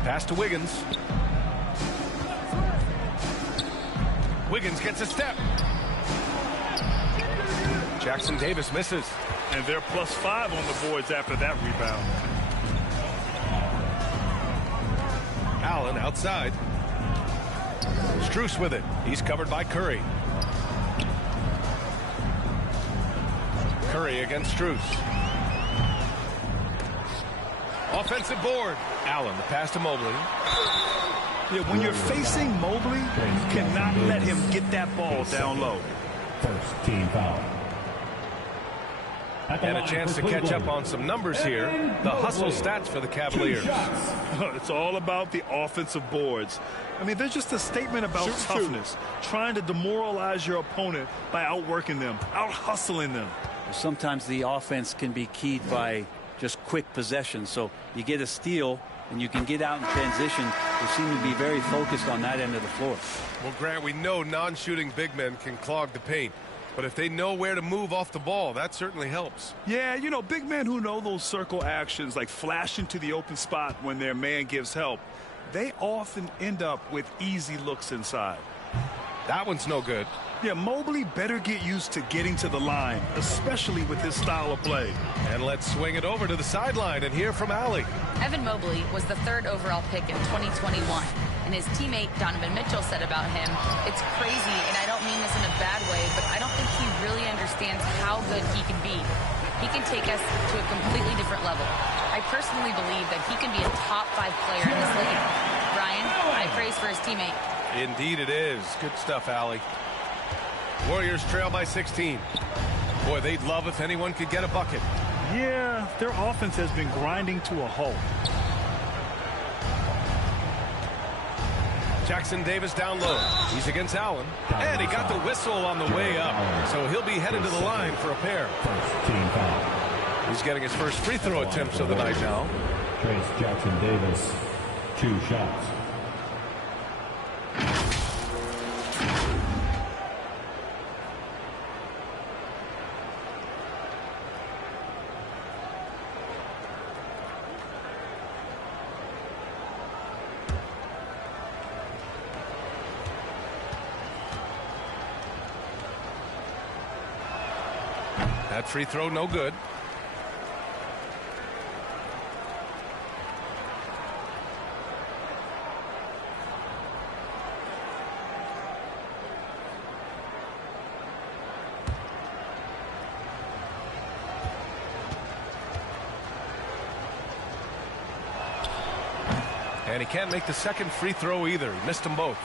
Pass to Wiggins. Wiggins gets a step. Jackson Davis misses. And they're +5 on the boards after that rebound. Allen outside. Strus with it. He's covered by Curry. Curry against Strus. Offensive board. Allen, the pass to Mobley. Yeah, when you're facing Mobley, you cannot let him get that ball down low. First team foul. And a chance to catch up on some numbers here. The hustle stats for the Cavaliers. It's all about the offensive boards. I mean, they're just a statement about toughness, trying to demoralize your opponent by outworking them, out-hustling them. Sometimes the offense can be keyed by just quick possession. So you get a steal and you can get out in transition. They seem to be very focused on that end of the floor. Well, Grant, we know non-shooting big men can clog the paint. But if they know where to move off the ball, that certainly helps. Yeah, you know, big men who know those circle actions, like flashing to the open spot when their man gives help, they often end up with easy looks inside. That one's no good. Yeah, Mobley better get used to getting to the line, especially with his style of play. And let's swing it over to the sideline and hear from Allie. Evan Mobley was the 3rd overall pick in 2021. And his teammate Donovan Mitchell said about him, "It's crazy, and I don't mean this in a bad way, but I don't think he really understands how good he can be. He can take us to a completely different level. I personally believe that he can be a top 5 player in this league." Ryan, high praise for his teammate. Indeed it is. Good stuff, Allie. Warriors trail by 16. Boy, they'd love if anyone could get a bucket. Yeah, their offense has been grinding to a halt. Jackson Davis down low. He's against Allen. And he got the whistle on the way up. So he'll be headed to the line for a pair. He's getting his first free throw attempts of the night now. Trace Jackson Davis, 2 shots. That free throw no good. And he can't make the second free throw either. He missed them both.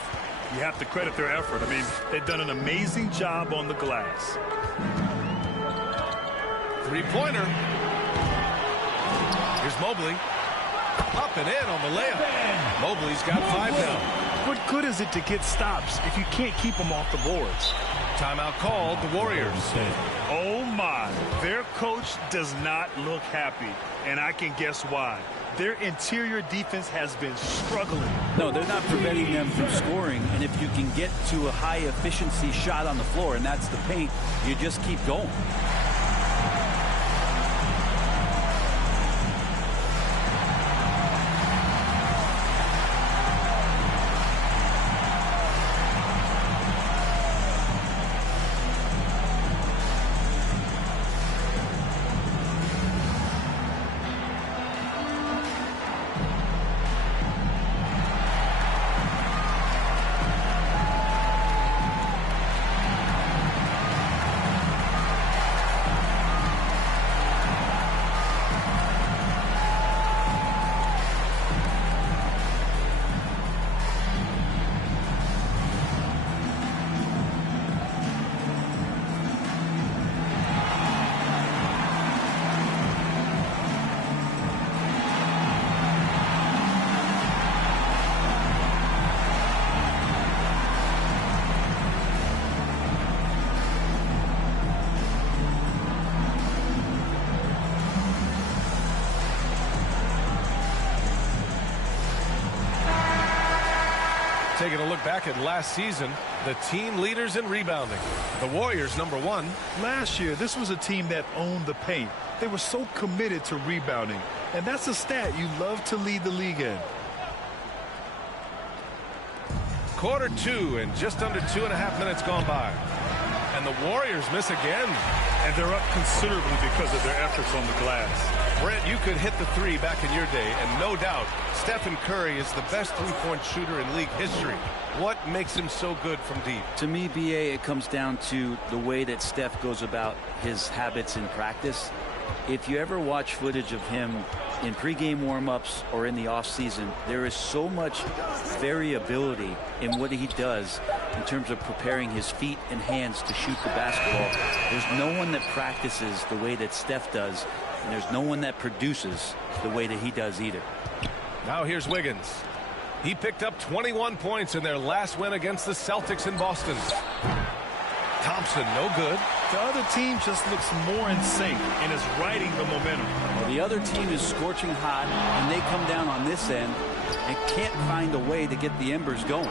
You have to credit their effort. I mean, they've done an amazing job on the glass. Three-pointer. Here's Mobley. Up and in on the layup. Mobley's got 5 now. What good is it to get stops if you can't keep them off the boards? Timeout called, the Warriors. Oh, my. Their coach does not look happy, and I can guess why. Their interior defense has been struggling. No, they're not preventing them from scoring, and if you can get to a high-efficiency shot on the floor, and that's the paint, you just keep going. Taking a look back at last season, the team leaders in rebounding. The Warriors, #1. Last year, this was a team that owned the paint. They were so committed to rebounding, and that's a stat you love to lead the league in. Quarter 2 and just under 2.5 minutes gone by. And the Warriors miss again. And they're up considerably because of their efforts on the glass. Brent, you could hit the 3 back in your day, and no doubt, Stephen Curry is the best three-point shooter in league history. What makes him so good from deep? To me, BA, it comes down to the way that Steph goes about his habits in practice. If you ever watch footage of him in pregame warm-ups or in the offseason, there is so much variability in what he does in terms of preparing his feet and hands to shoot the basketball. There's no one that practices the way that Steph does, and there's no one that produces the way that he does either. Now here's Wiggins. He picked up 21 points in their last win against the Celtics in Boston. Thompson, no good. The other team just looks more in sync and is riding the momentum. Well, the other team is scorching hot, and they come down on this end and can't find a way to get the embers going.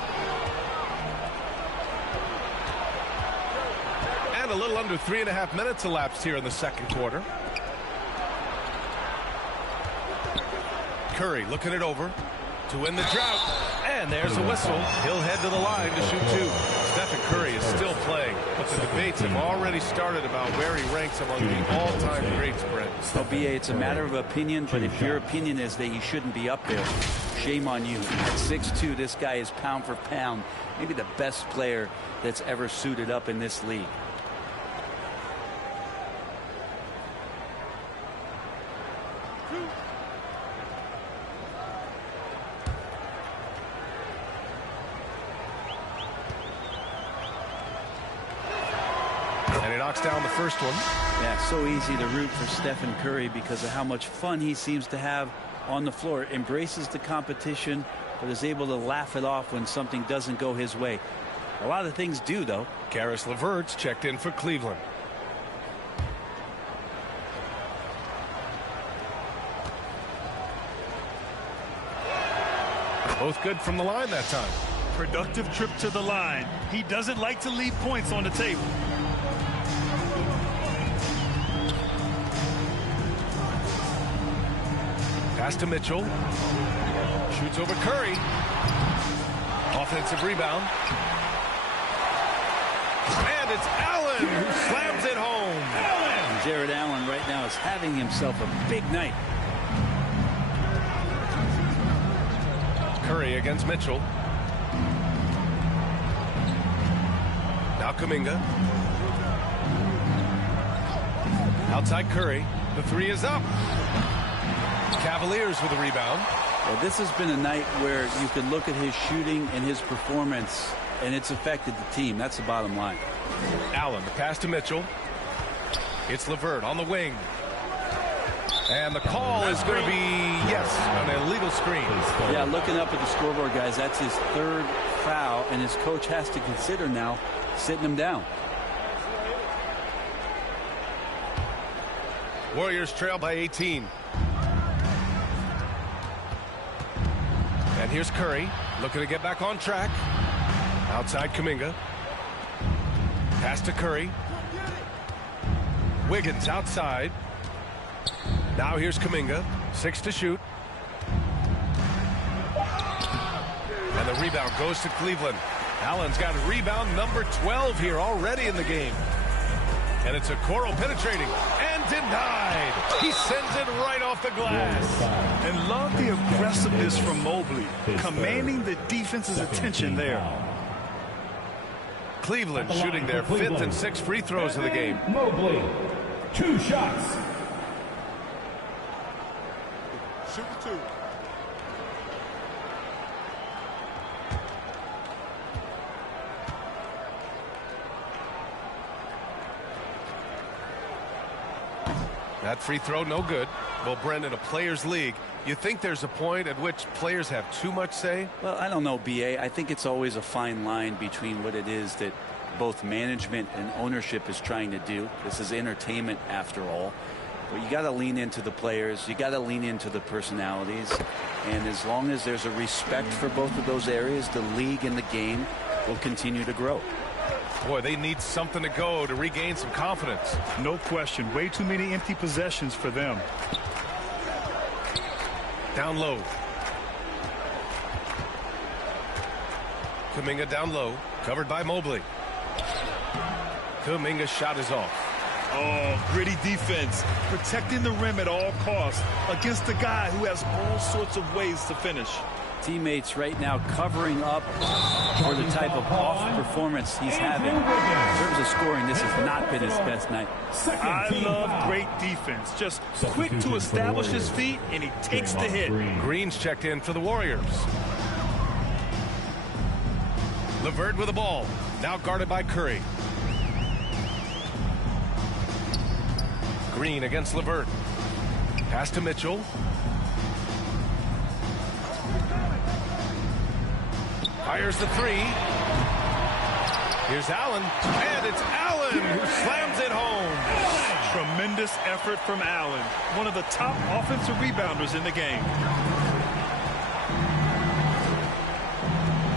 And And a little under 3.5 minutes elapsed here in the second quarter. Curry looking it over to win the drought. And there's a whistle. He'll head to the line to shoot two. Stephen Curry is still playing, but the debates have already started about where he ranks among the all-time greats, Brent. Well, B.A., it's a matter of opinion, but if your opinion is that he shouldn't be up there, shame on you. At 6'2", this guy is pound for pound, maybe the best player that's ever suited up in this league. Down the first one. Yeah, so easy to root for Stephen Curry because of how much fun he seems to have on the floor. Embraces the competition, but is able to laugh it off when something doesn't go his way. A lot of things do, though. Karis LeVert's checked in for Cleveland. Both good from the line that time. Productive trip to the line. He doesn't like to leave points on the table. Pass to Mitchell. Shoots over Curry. Offensive rebound. And it's Allen who slams it home. And Jared Allen right now is having himself a big night. Curry against Mitchell. Now Kuminga. Outside Curry. The three is up. Cavaliers with a rebound. Well, this has been a night where you can look at his shooting and his performance, and it's affected the team. That's the bottom line. Allen, the pass to Mitchell. It's LeVert on the wing. And the call is going to be, yes, an illegal screen. Yeah, looking up at the scoreboard, guys, that's his third foul, and his coach has to consider now sitting him down. Warriors trail by 18. And here's Curry looking to get back on track. Outside Kuminga. Pass to Curry. Wiggins outside. Now here's Kuminga. 6 to shoot. And the rebound goes to Cleveland. Allen's got rebound number 12 here already in the game. And it's Okoro penetrating and denied. He sends it right off the glass. And love the aggressiveness from Mobley, commanding the defense's attention there. Cleveland shooting their 5th and 6th free throws of the game. Mobley, 2 shots. Shoot 2. That free throw, no good. Well, Brendan, a players' league, you think there's a point at which players have too much say? Well, I don't know, B.A. I think it's always a fine line between what it is that both management and ownership is trying to do. This is entertainment, after all. But you got to lean into the players. You got to lean into the personalities. And as long as there's a respect for both of those areas, the league and the game will continue to grow. Boy, they need something to go to regain some confidence. No question. Way too many empty possessions for them. Down low. Kuminga down low. Covered by Mobley. Kuminga's shot is off. Oh, gritty defense. Protecting the rim at all costs against a guy who has all sorts of ways to finish. Teammates right now covering up for the type of off performance he's having. In terms of scoring, this has not been his best night. I love great defense. Just quick to establish his feet, and he takes the hit. Green's checked in for the Warriors. LeVert with the ball. Now guarded by Curry. Green against LeVert. Pass to Mitchell. Fires the three. Here's Allen, and it's Allen who slams it home. Tremendous effort from Allen, one of the top offensive rebounders in the game.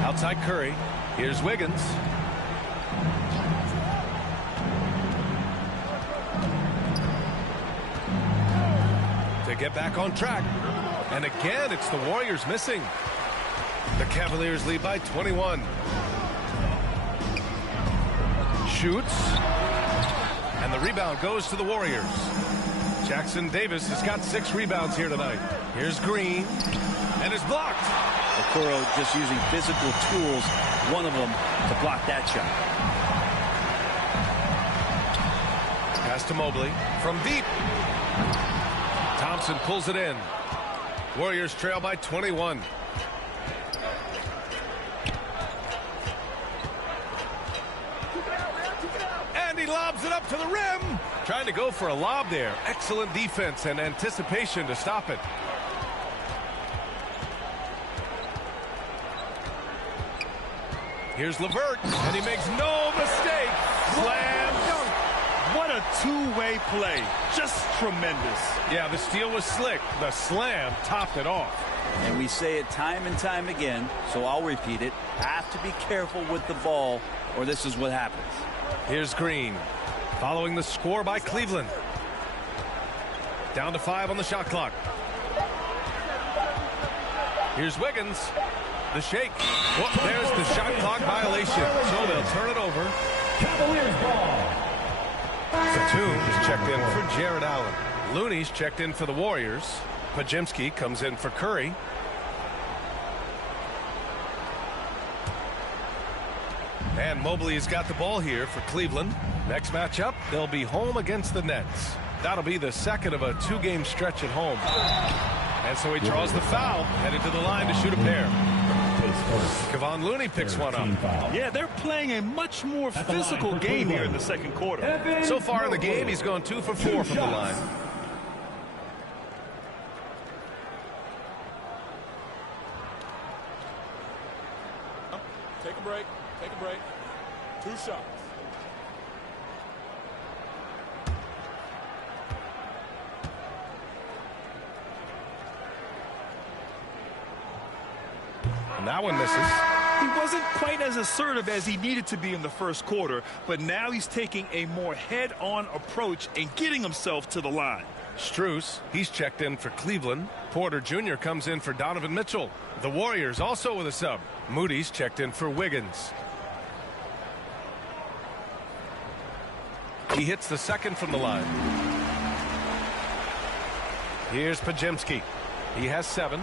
Outside Curry. Here's Wiggins. They get back on track. And again, it's the Warriors missing. The Cavaliers lead by 21. Shoots. And the rebound goes to the Warriors. Jackson Davis has got 6 rebounds here tonight. Here's Green. And it's blocked. Okoro just using physical tools, one of them, to block that shot. Pass to Mobley from deep. Thompson pulls it in. Warriors trail by 21. And he lobs it up to the rim. Trying to go for a lob there. Excellent defense and anticipation to stop it. Here's LeVert, and he makes no mistake. Slam dunk. What a two-way play. Just tremendous. Yeah, the steal was slick. The slam topped it off. And we say it time and time again, so I'll repeat it. Have to be careful with the ball, or this is what happens. Here's Green, following the score by Cleveland. Down to 5 on the shot clock. Here's Wiggins. The shake. Well, there's the shot clock violation. So they'll turn it over. Cavaliers ball. Tatum is checked in for Jared Allen. Looney's checked in for the Warriors. Pajemski comes in for Curry. And Mobley's got the ball here for Cleveland. Next matchup, they'll be home against the Nets. That'll be the second of a 2-game stretch at home. And so he draws the foul, headed to the line to shoot a pair. Kevon Looney picks one up. Yeah, they're playing a much more physical game here in the second quarter. So far in the game, he's gone 2 for 4 from the line. Take a break. Take a break. 2 shots. And that one misses. He wasn't quite as assertive as he needed to be in the first quarter, but now he's taking a more head-on approach and getting himself to the line. Strus, he's checked in for Cleveland. Porter Jr. comes in for Donovan Mitchell. The Warriors also with a sub. Moody's checked in for Wiggins. He hits the second from the line. Here's Pajemski. He has 7.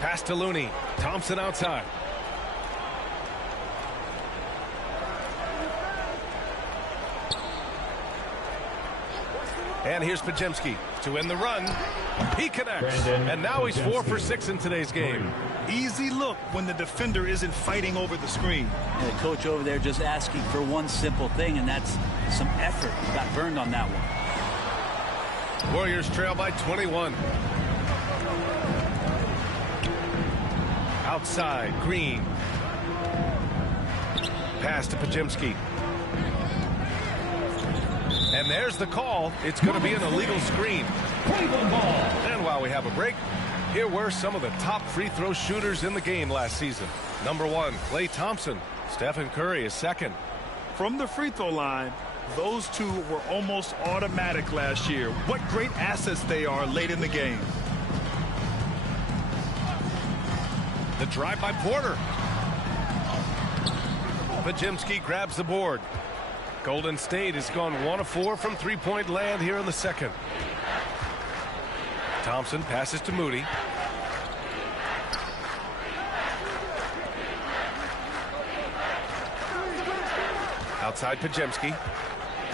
Pass to Looney. Thompson outside. And here's Pajemski to end the run. He connects. And now he's 4 for 6 in today's game. Easy look when the defender isn't fighting over the screen. And the coach over there just asking for one simple thing, and that's some effort. Got burned on that one. Warriors trail by 21. Outside, Green. Pass to Pajemski. And there's the call. It's going to be an illegal screen. And while we have a break, here were some of the top free throw shooters in the game last season. Number 1, Klay Thompson. Stephen Curry is second. From the free throw line, those two were almost automatic last year. What great assets they are late in the game. The drive by Porter. Pajemski grabs the board. Golden State has gone 1 of 4 from three-point land here in the second. Thompson passes to Moody. Outside Pajemski.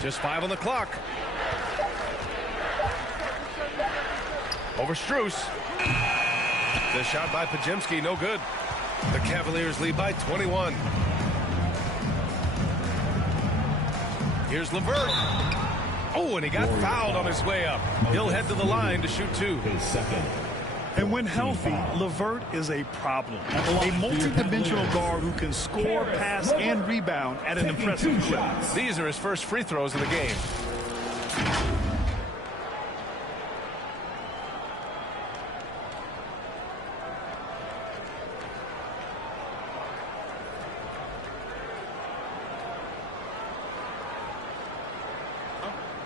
Just 5 on the clock. Over Strus. The shot by Pajemski, no good. The Cavaliers lead by 21. Here's LeVert. Oh, and he got fouled on his way up. He'll head to the line to shoot 2. And when healthy, LeVert is a problem. A multi-dimensional guard who can score, pass, and rebound at an impressive clip. These are his first free throws of the game.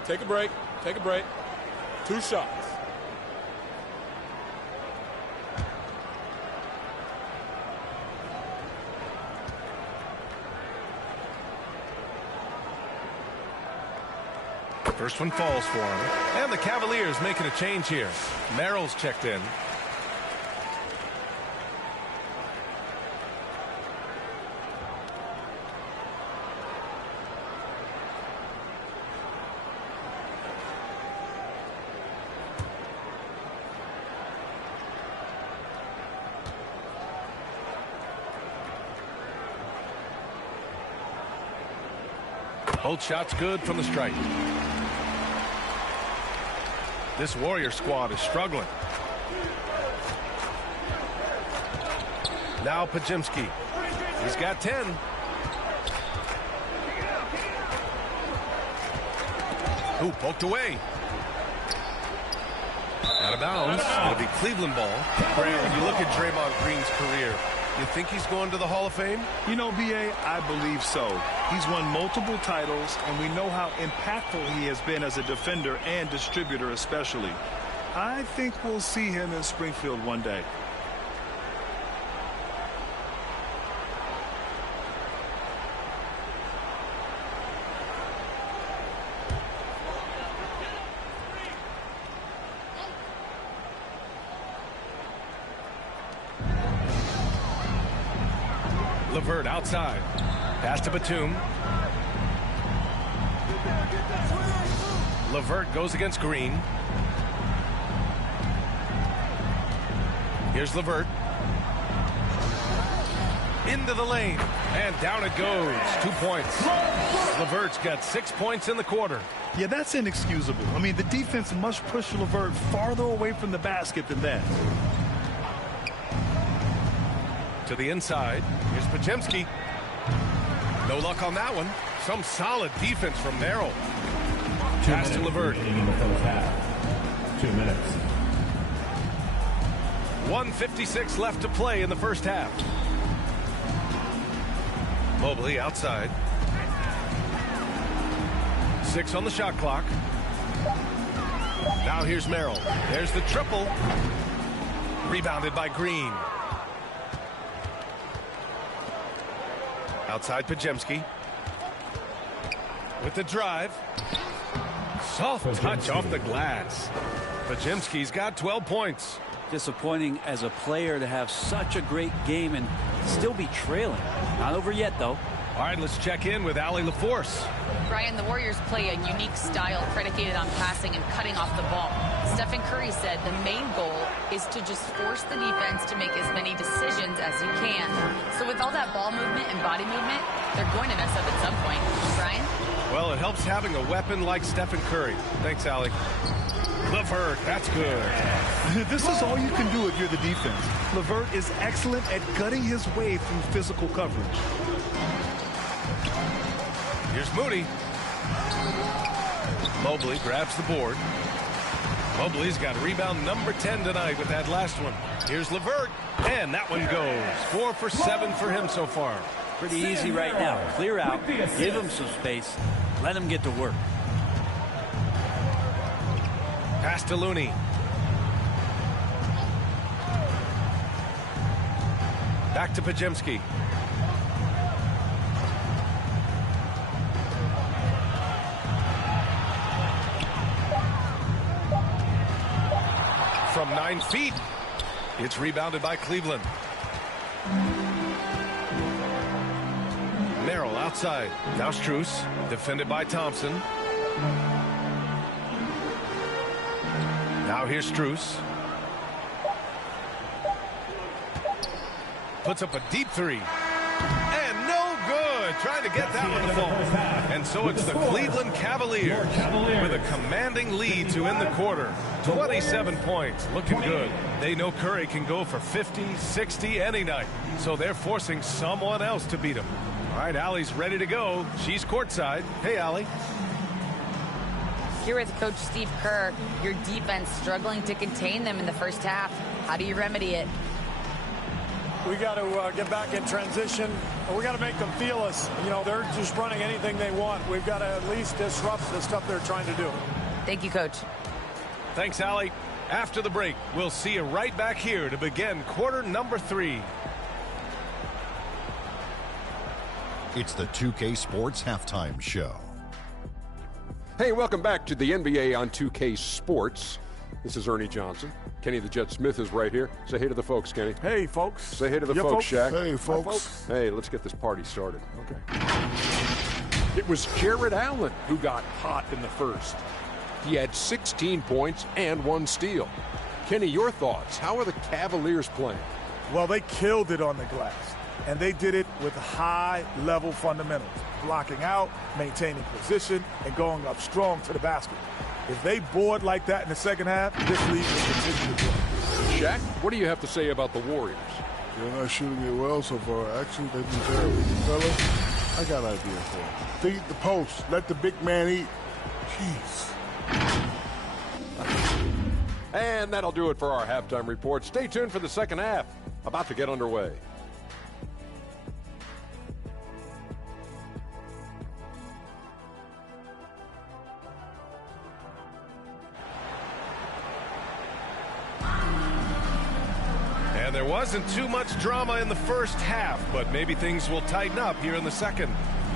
Take a break. Take a break. 2 shots. First one falls for him. And the Cavaliers making a change here. Merrill's checked in. Both shots good from the stripe. This Warrior squad is struggling. Now Pajemski. He's got 10. Ooh, poked away. Out of bounds. It'll be Cleveland ball. Grant, when you look at Draymond Green's career, you think he's going to the Hall of Fame? You know, B.A., I believe so. He's won multiple titles, and we know how impactful he has been as a defender and distributor especially. I think we'll see him in Springfield one day. LeVert outside. Pass to Batum. LeVert goes against Green. Here's LeVert. Into the lane. And down it goes. 2 points. LeVert's got 6 points in the quarter. Yeah, that's inexcusable. I mean, the defense must push LeVert farther away from the basket than that. To the inside. Here's Pajemski. No luck on that one. Some solid defense from Merrill. Pass to LeVert. In the first half. 2 minutes. 1:56 left to play in the first half. Mobley outside. 6 on the shot clock. Now here's Merrill. There's the triple. Rebounded by Green. Outside Pajemski. With the drive. Soft touch off the glass. Pajemski's got 12 points. Disappointing as a player to have such a great game and still be trailing. Not over yet, though. All right, let's check in with Allie LaForce. Brian, the Warriors play a unique style predicated on passing and cutting off the ball. Stephen Curry said the main goal is to just force the defense to make as many decisions as you can. So with all that ball movement and body movement, they're going to mess up at some point. Brian? Well, it helps having a weapon like Stephen Curry. Thanks, Allie. LeVert, that's good. This is all you can do if you're the defense. LeVert is excellent at gutting his way through physical coverage. Here's Moody. Mobley grabs the board. Mobley's got rebound number 10 tonight with that last one. Here's LeVert, and that one goes. 4 for 7 for him so far. Pretty easy right now. Clear out, give him some space, let him get to work. Pass to Looney. Back to Pajemski. From 9 feet. It's rebounded by Cleveland. Merrill outside. Now Strus. Defended by Thompson. Now here's Strus. Puts up a deep three. And no good. Trying to get that one to fall. And so it's the Cleveland Cavaliers with a commanding lead to end the quarter. 27 points. Looking good. They know Curry can go for 50, 60 any night. So they're forcing someone else to beat him. All right, Allie's ready to go. She's courtside. Hey, Allie. Here with Coach Steve Kerr, your defense struggling to contain them in the first half. How do you remedy it? We got to get back in transition. We got to make them feel us. You know, they're just running anything they want. We've got to at least disrupt the stuff they're trying to do. Thank you, Coach. Thanks, Allie. After the break, we'll see you right back here to begin quarter number 3. It's the 2K Sports Halftime Show. Hey, welcome back to the NBA on 2K Sports. This is Ernie Johnson. Kenny the Jet Smith is right here. Say hey to the folks, Kenny. Hey, folks. Say hey to the folks, Shaq. Hey, folks. Hey, let's get this party started. Okay. It was Jared Allen who got hot in the first. He had 16 points and 1 steal. Kenny, your thoughts? How are the Cavaliers playing? Well, they killed it on the glass, and they did it with high-level fundamentals, blocking out, maintaining position, and going up strong to the basket. If they board like that in the second half, this league will continue to grow. Shaq, what do you have to say about the Warriors? They're not shooting it well so far. Actually, they've been terrible. Fellas, I got an idea for them. Feed the post. Let the big man eat. Jeez. And that'll do it for our halftime report. Stay tuned for the second half. About to get underway. And there wasn't too much drama in the first half, but maybe things will tighten up here in the second.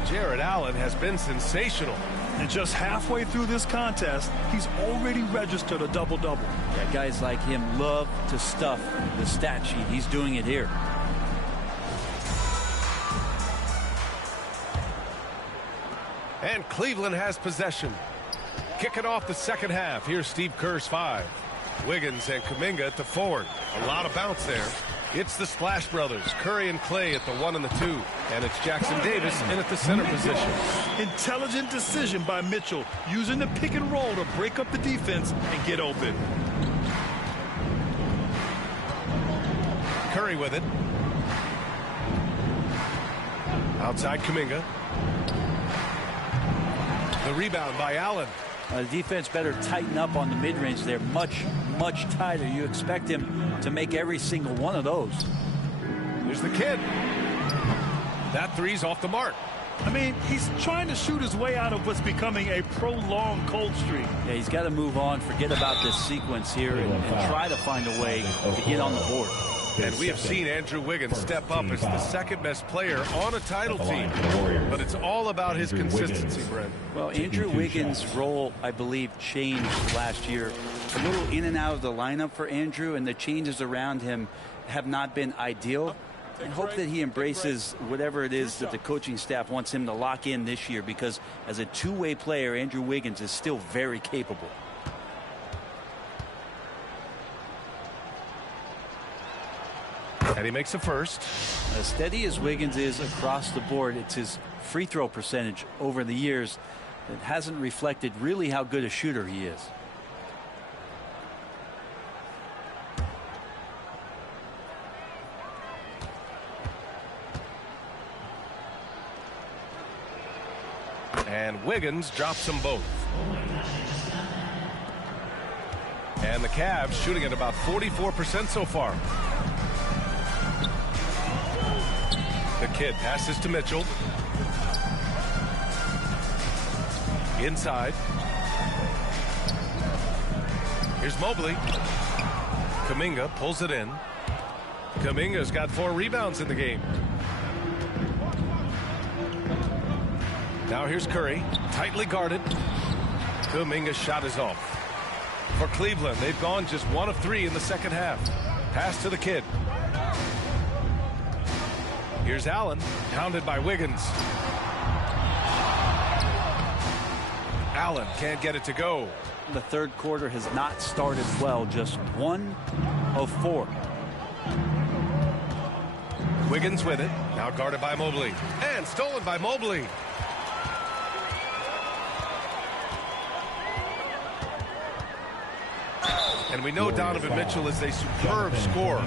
Jared Allen has been sensational. And just halfway through this contest, he's already registered a double-double. Yeah, guys like him love to stuff the stat sheet. He's doing it here. And Cleveland has possession. Kicking off the second half. Here's Steve Kerr's 5. Wiggins and Kuminga at the forward. A lot of bounce there. It's the Splash Brothers, Curry and Clay at the 1 and the 2. And it's Jackson Davis in at the center position. Intelligent decision by Mitchell, using the pick and roll to break up the defense and get open. Curry with it. Outside Kuminga. The rebound by Allen. The defense better tighten up on the mid-range there. Much tighter. You expect him to make every single one of those. Here's the kid. That three's off the mark. I mean, he's trying to shoot his way out of what's becoming a prolonged cold streak. Yeah, he's got to move on, forget about this sequence here, and try to find a way to get on the board. And we have seen Andrew Wiggins step up as the second-best player on a title team. But it's all about his consistency, Brent. Well, Andrew Wiggins' role, I believe, changed last year. A little in and out of the lineup for Andrew, and the changes around him have not been ideal. I hope that he embraces whatever it is that the coaching staff wants him to lock in this year, because as a two-way player, Andrew Wiggins is still very capable. And he makes a first. As steady as Wiggins is across the board, it's his free throw percentage over the years that hasn't reflected really how good a shooter he is. And Wiggins drops them both. And the Cavs shooting at about 44% so far. The kid passes to Mitchell. Inside. Here's Mobley. Kuminga pulls it in. Kuminga's got 4 rebounds in the game. Now here's Curry, tightly guarded. Kuminga's shot is off. For Cleveland, they've gone just 1 of 3 in the second half. Pass to the kid. Here's Allen, pounded by Wiggins. Allen can't get it to go. The third quarter has not started well, just 1 of 4. Wiggins with it, now guarded by Mobley. And stolen by Mobley. And we know Donovan Mitchell is a superb scorer.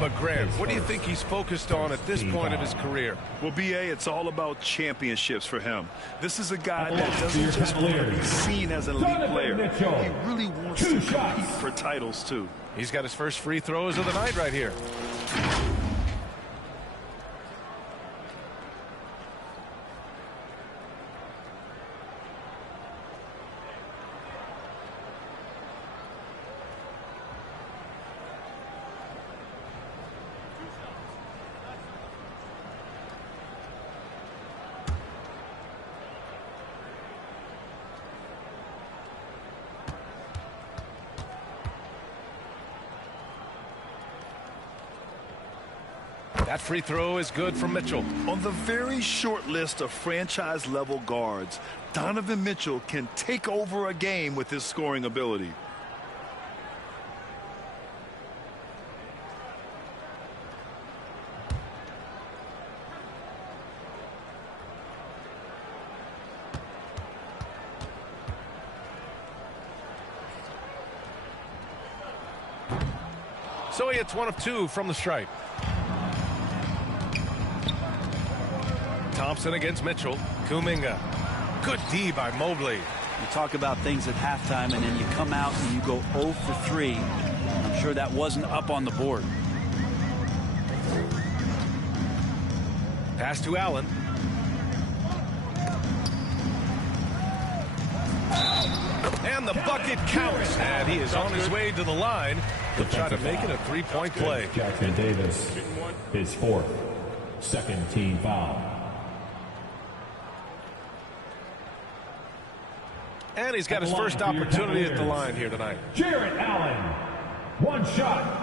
But, Grant, what do you think he's focused on at this point of his career? Well, B.A., it's all about championships for him. This is a guy that doesn't just want to be seen as an elite player. He really wants to compete for titles, too. He's got his first free throws of the night right here. That free throw is good from Mitchell. On the very short list of franchise-level guards, Donovan Mitchell can take over a game with his scoring ability. So he hits 1 of 2 from the stripe. Thompson against Mitchell. Kuminga. Good D by Mobley. You talk about things at halftime, and then you come out and you go 0 for 3. I'm sure that wasn't up on the board. Pass to Allen. And the bucket counts. And he is on his way to the line. He'll try to make it a 3-point play. Jackson Davis, his 4th, second team foul. And he's got his first opportunity at the line here tonight. Jarrett Allen, 1 shot.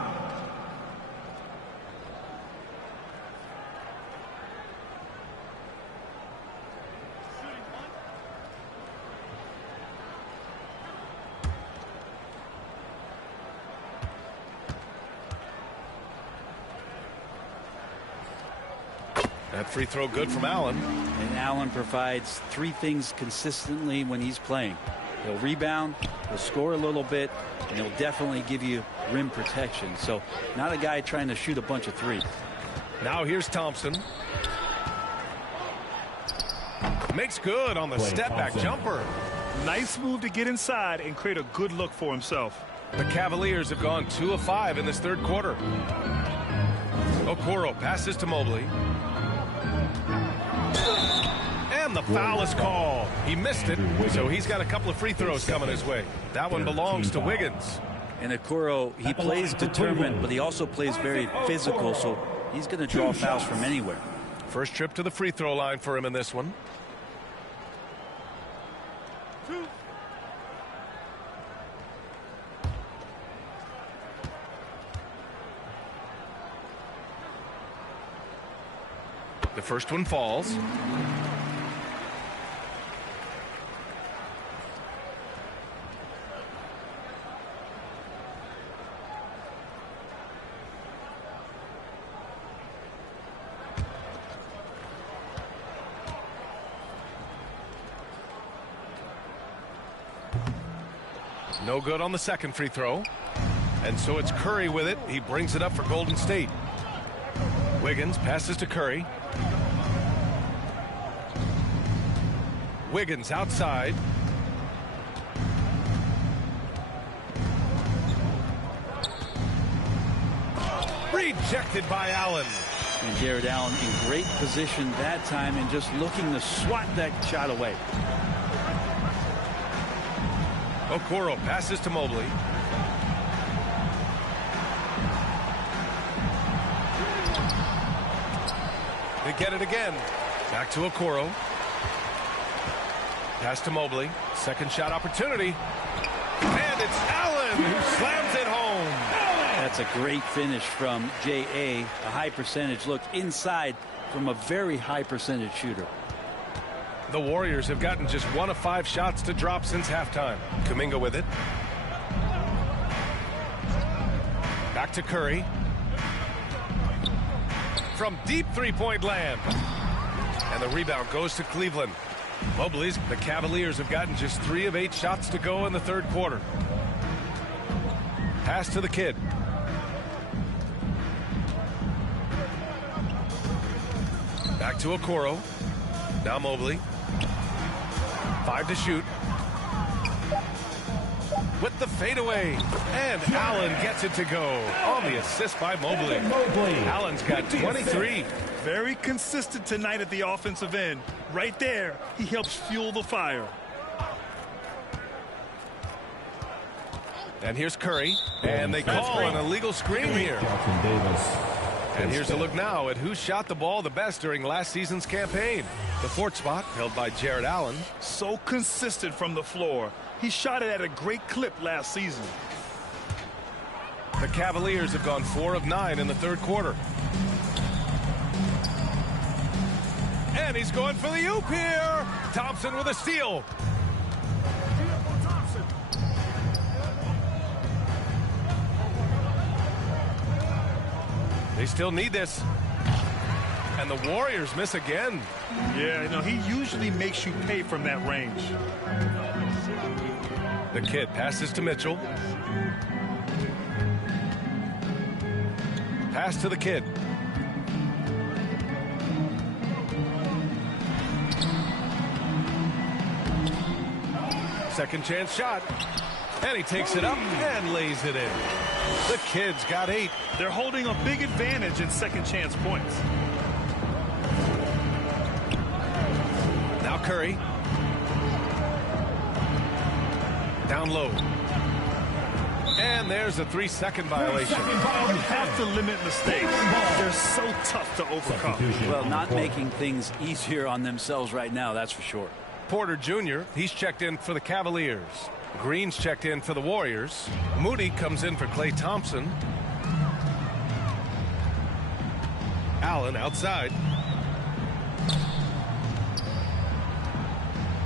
That free throw good from Allen. And Allen provides 3 things consistently when he's playing. He'll rebound, he'll score a little bit, and he'll definitely give you rim protection. So not a guy trying to shoot a bunch of threes. Now here's Thompson. Makes good on the step-back jumper. Nice move to get inside and create a good look for himself. The Cavaliers have gone 2 of 5 in this third quarter. Okoro passes to Mobley. And the foul is called. He missed it, so he's got a couple of free throws coming his way. That one belongs to Wiggins. And Okoro, he plays determined, but he also plays very physical, so he's going to draw fouls from anywhere. First trip to the free throw line for him in this one. The first one falls. No good on the second free throw. And so it's Curry with it. He brings it up for Golden State. Wiggins passes to Curry. Wiggins outside. Rejected by Allen. And Jared Allen in great position that time and just looking to swat that shot away. Okoro passes to Mobley. They get it again. Back to Okoro. Pass to Mobley. Second shot opportunity. And it's Allen who slams it home. That's a great finish from J.A. A high percentage look inside from a very high percentage shooter. The Warriors have gotten just 1 of 5 shots to drop since halftime. Kuminga with it. Back to Curry. From deep three-point land. And the rebound goes to Cleveland. Mobley's, the Cavaliers have gotten just 3 of 8 shots to go in the third quarter. Pass to the kid. Back to Okoro. Now Mobley. 5 to shoot. With the fadeaway. And Allen gets it to go on the assist by Mobley. Allen's got 23. Very consistent tonight at the offensive end. Right there, he helps fuel the fire. And here's Curry. And they call an illegal screen here. And here's a look now at who shot the ball the best during last season's campaign. The 4th spot held by Jared Allen. So consistent from the floor. He shot it at a great clip last season. The Cavaliers have gone 4 of 9 in the third quarter. And he's going for the oop here. Thompson with a steal. They still need this. And the Warriors miss again. Yeah, he usually makes you pay from that range. The Kid passes to Mitchell. Pass to the Kid. Second chance shot. And he takes it up and lays it in. The Kid's got 8. They're holding a big advantage in second chance points. Now Curry. Down low. And there's a 3-second violation. You have to limit mistakes. They're so tough to overcome. Well, not making things easier on themselves right now, that's for sure. Porter Jr., he's checked in for the Cavaliers. Green's checked in for the Warriors. Moody comes in for Klay Thompson. Allen outside.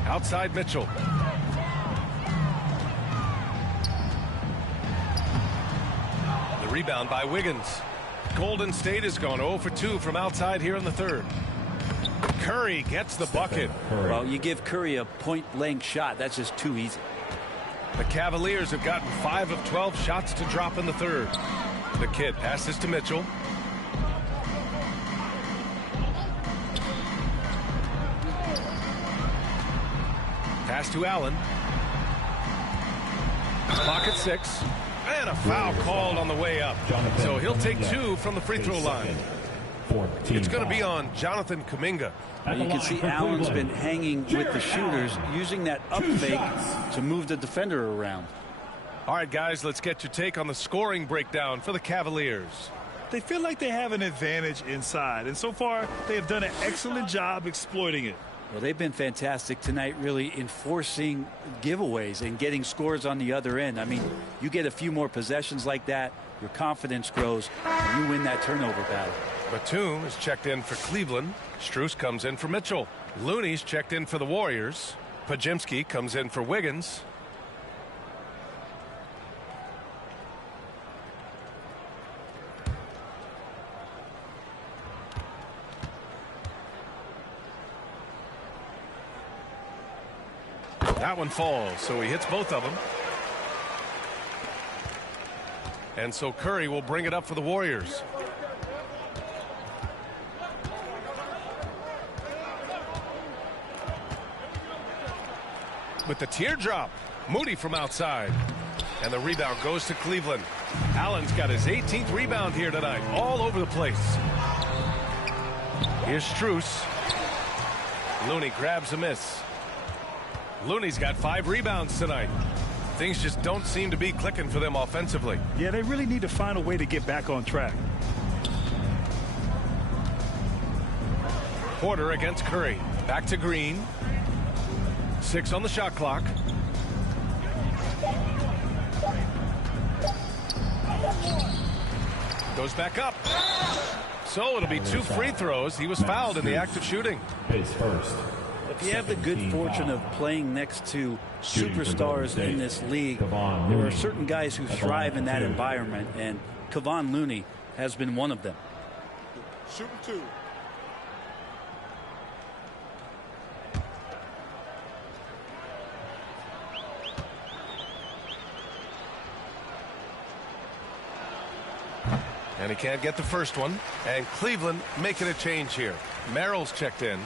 Outside Mitchell. The rebound by Wiggins. Golden State has gone 0 for 2 from outside here in the third. Curry gets the bucket. Well, you give Curry a point-blank shot. That's just too easy. The Cavaliers have gotten 5 of 12 shots to drop in the third. The Kid passes to Mitchell. Pass to Allen. Clock at 6. And a foul called on the way up. So he'll take 2 from the free throw line. It's going to be on Jonathan Kuminga. You can see Allen's been hanging with the shooters, using that up fake to move the defender around. All right, guys, let's get your take on the scoring breakdown for the Cavaliers. They feel like they have an advantage inside, and so far they have done an excellent job exploiting it. Well, they've been fantastic tonight, really enforcing giveaways and getting scores on the other end. I mean, you get a few more possessions like that, your confidence grows, and you win that turnover battle. Batum is checked in for Cleveland. Strus comes in for Mitchell. Looney's checked in for the Warriors. Pajimski comes in for Wiggins. That one falls, so he hits both of them. And so Curry will bring it up for the Warriors. With the teardrop, Moody from outside. And the rebound goes to Cleveland. Allen's got his 18th rebound here tonight, all over the place. Here's Strus. Looney grabs a miss. Looney's got 5 rebounds tonight. Things just don't seem to be clicking for them offensively. Yeah, they really need to find a way to get back on track. Porter against Curry. Back to Green. 6 on the shot clock. Goes back up. So it'll be 2 free throws. He was fouled in the act of shooting. Pace first. If you have the good fortune of playing next to superstars in this league, there are certain guys who thrive in that environment, and Kevon Looney has been one of them. Shooting 2. And he can't get the first one. And Cleveland making a change here. Merrill's checked in.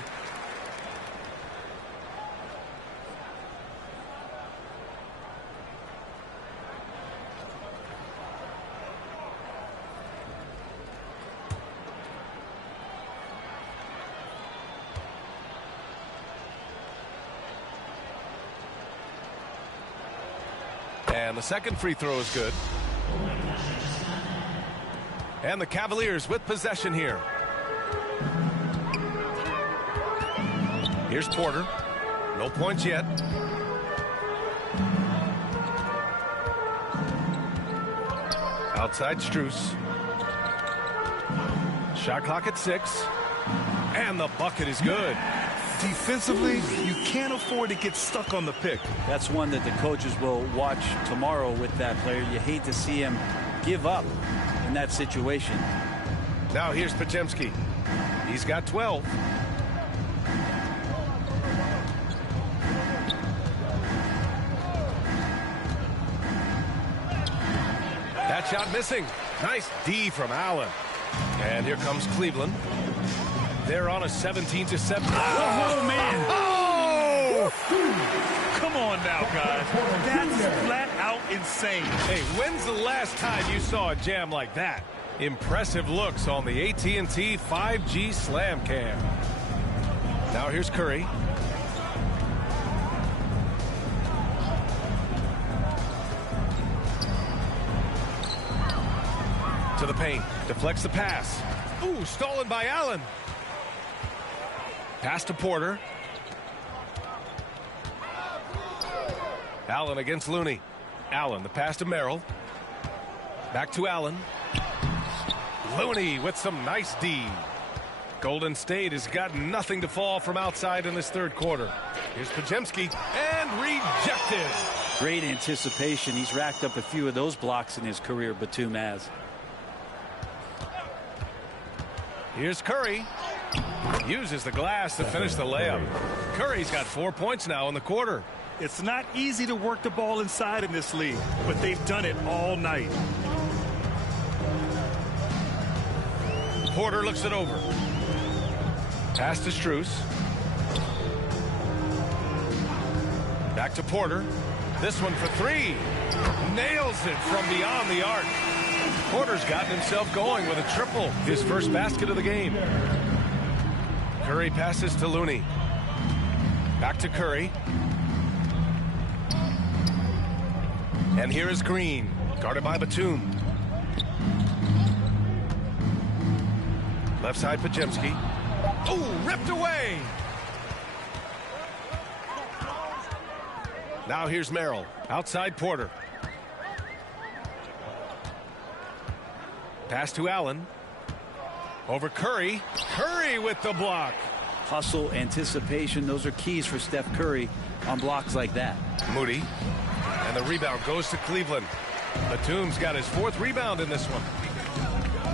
And the second free throw is good. And the Cavaliers with possession here. Here's Porter. No points yet. Outside Strus. Shot clock at 6. And the bucket is good. Defensively, you can't afford to get stuck on the pick. That's one that the coaches will watch tomorrow with that player. You hate to see him give up in that situation. Now here's Podziemski. He's got 12. That shot missing. Nice D from Allen. And here comes Cleveland. They're on a 17-7. Oh, man. Oh! Come on now, guys. That's flat out insane. Hey, when's the last time you saw a jam like that? Impressive looks on the AT&T 5G Slam Cam. Now here's Curry. To the paint. Deflects the pass. Ooh, stolen by Allen. Pass to Porter. Allen against Looney. Allen, the pass to Merrill. Back to Allen. Looney with some nice D. Golden State has got nothing to fall from outside in this third quarter. Here's Podziemski, and rejected. Great anticipation. He's racked up a few of those blocks in his career, Batum has. Here's Curry. Uses the glass to finish the layup. Curry's got 4 points now in the quarter. It's not easy to work the ball inside in this league, but they've done it all night. Porter looks it over. Pass to Strus. Back to Porter. This one for three. Nails it from beyond the arc. Porter's gotten himself going with a triple. His first basket of the game. Curry passes to Looney. Back to Curry. And here is Green, guarded by Batum. Left side Podziemski. Oh, ripped away. Now here's Merrill. Outside Porter. Pass to Allen. Over Curry. Curry with the block. Hustle, anticipation, those are keys for Steph Curry on blocks like that. Moody. And the rebound goes to Cleveland. Batum's got his fourth rebound in this one.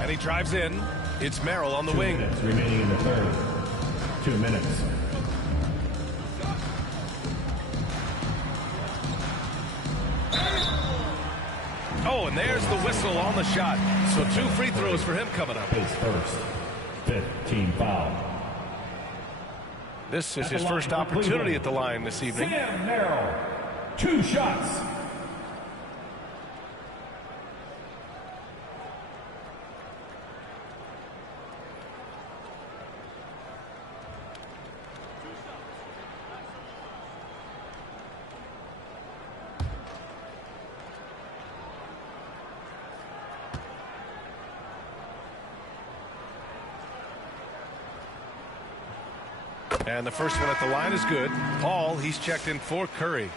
And he drives in. It's Merrill on the wing. 2 minutes remaining in the third. 2 minutes. Oh, and there's the whistle on the shot. So 2 free throws for him coming up. His first 15 foul. This is his first opportunity at the line this evening. Sam Merrill, 2 shots. And the first one at the line is good. Paul, he's checked in for Curry.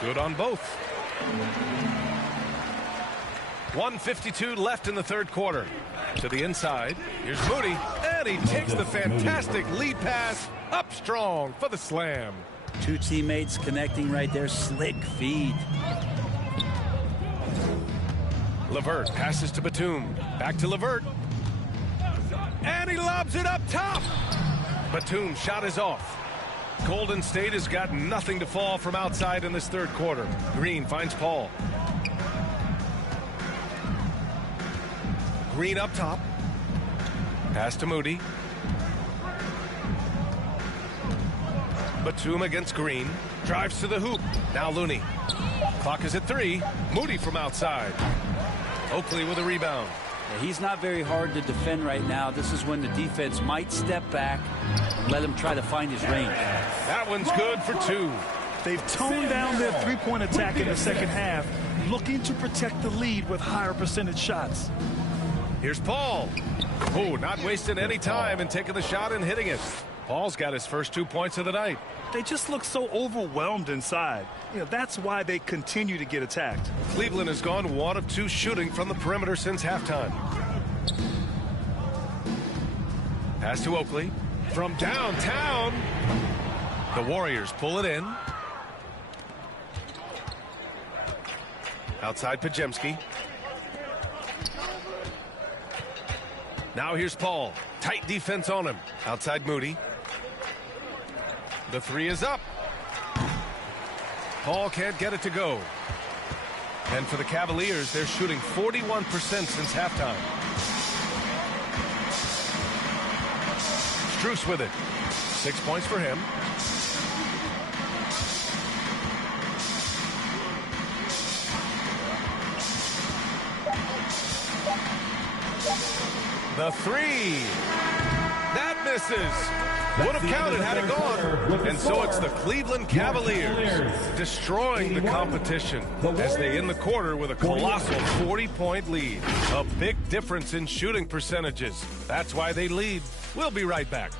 Good on both. 1:52 left in the third quarter. To the inside. Here's Moody. And he takes the fantastic lead pass up strong for the slam. 2 teammates connecting right there. Slick feed. LeVert passes to Batum. Back to LeVert. And he lobs it up top. Batum's shot is off. Golden State has got nothing to fall from outside in this third quarter. Green finds Paul. Green up top. Pass to Moody. Batum against Green. Drives to the hoop. Now Looney. Clock is at 3. Moody from outside. Oakley with a rebound. He's not very hard to defend right now. This is when the defense might step back and let him try to find his range. That one's good for 2. They've toned down their three-point attack in the second half, looking to protect the lead with higher percentage shots. Here's Paul. Oh, not wasting any time and taking the shot and hitting it. Paul's got his first 2 points of the night. They just look so overwhelmed inside. That's why they continue to get attacked. Cleveland has gone 1 of 2 shooting from the perimeter since halftime. Pass to Oakley. From downtown. The Warriors pull it in. Outside Pajemski. Now here's Paul. Tight defense on him. Outside Moody. The 3 is up. Paul can't get it to go. And for the Cavaliers, they're shooting 41% since halftime. Strus with it. 6 points for him. The 3. That misses. Would have counted had it gone. And so it's the Cleveland Cavaliers destroying the competition as they end the quarter with a colossal 40-point lead. A big difference in shooting percentages. That's why they lead. We'll be right back.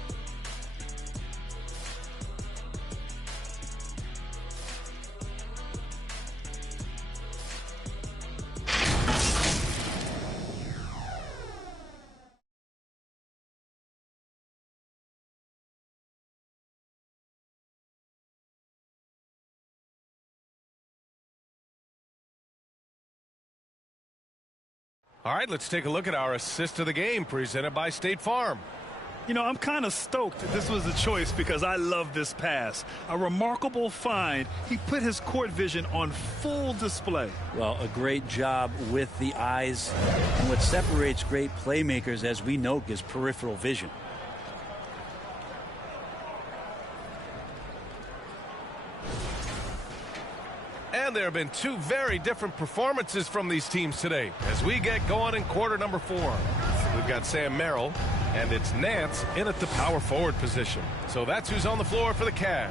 All right, let's take a look at our assist of the game presented by State Farm. I'm kind of stoked that this was a choice because I love this pass. A remarkable find. He put his court vision on full display. Well, a great job with the eyes. And what separates great playmakers, as we know, is peripheral vision. And there have been 2 very different performances from these teams today as we get going in quarter number 4. We've got Sam Merrill, and it's Nance in at the power forward position. So that's who's on the floor for the Cavs.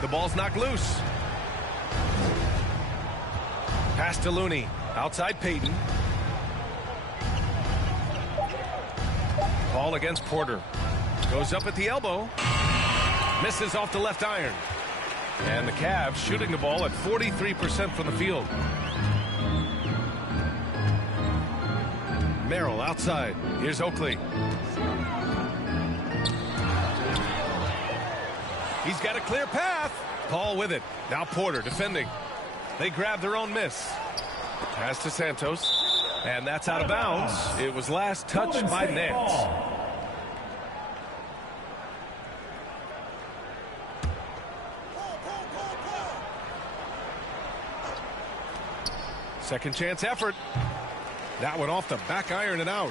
The ball's knocked loose. Pass to Looney. Outside Payton. Ball against Porter. Goes up at the elbow. Misses off the left iron. And the Cavs shooting the ball at 43% from the field. Merrill outside. Here's Oakley. He's got a clear path. Paul with it. Now Porter defending. They grab their own miss. Pass to Santos. And that's out of bounds. It was last touched by Nance. Second chance effort. That one off the back iron and out.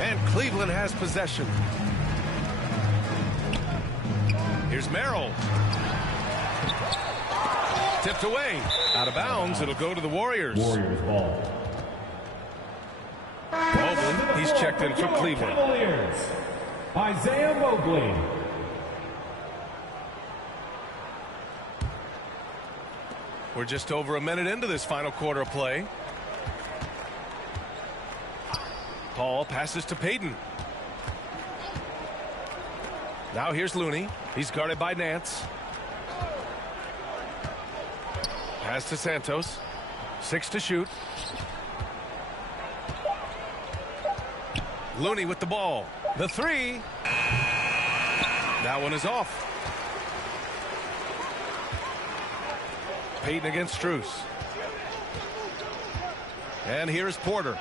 And Cleveland has possession. Here's Merrill. Tipped away. Out of bounds. It'll go to the Warriors. Warriors ball. Mobley, he's checked in for Cleveland. Cavaliers. Isaiah Mobley. We're just over a minute into this final quarter of play. Paul passes to Payton. Now here's Looney. He's guarded by Nance. Pass to Santos. 6 to shoot. Looney with the ball. The 3. That one is off. Payton against Strus. And here's Porter.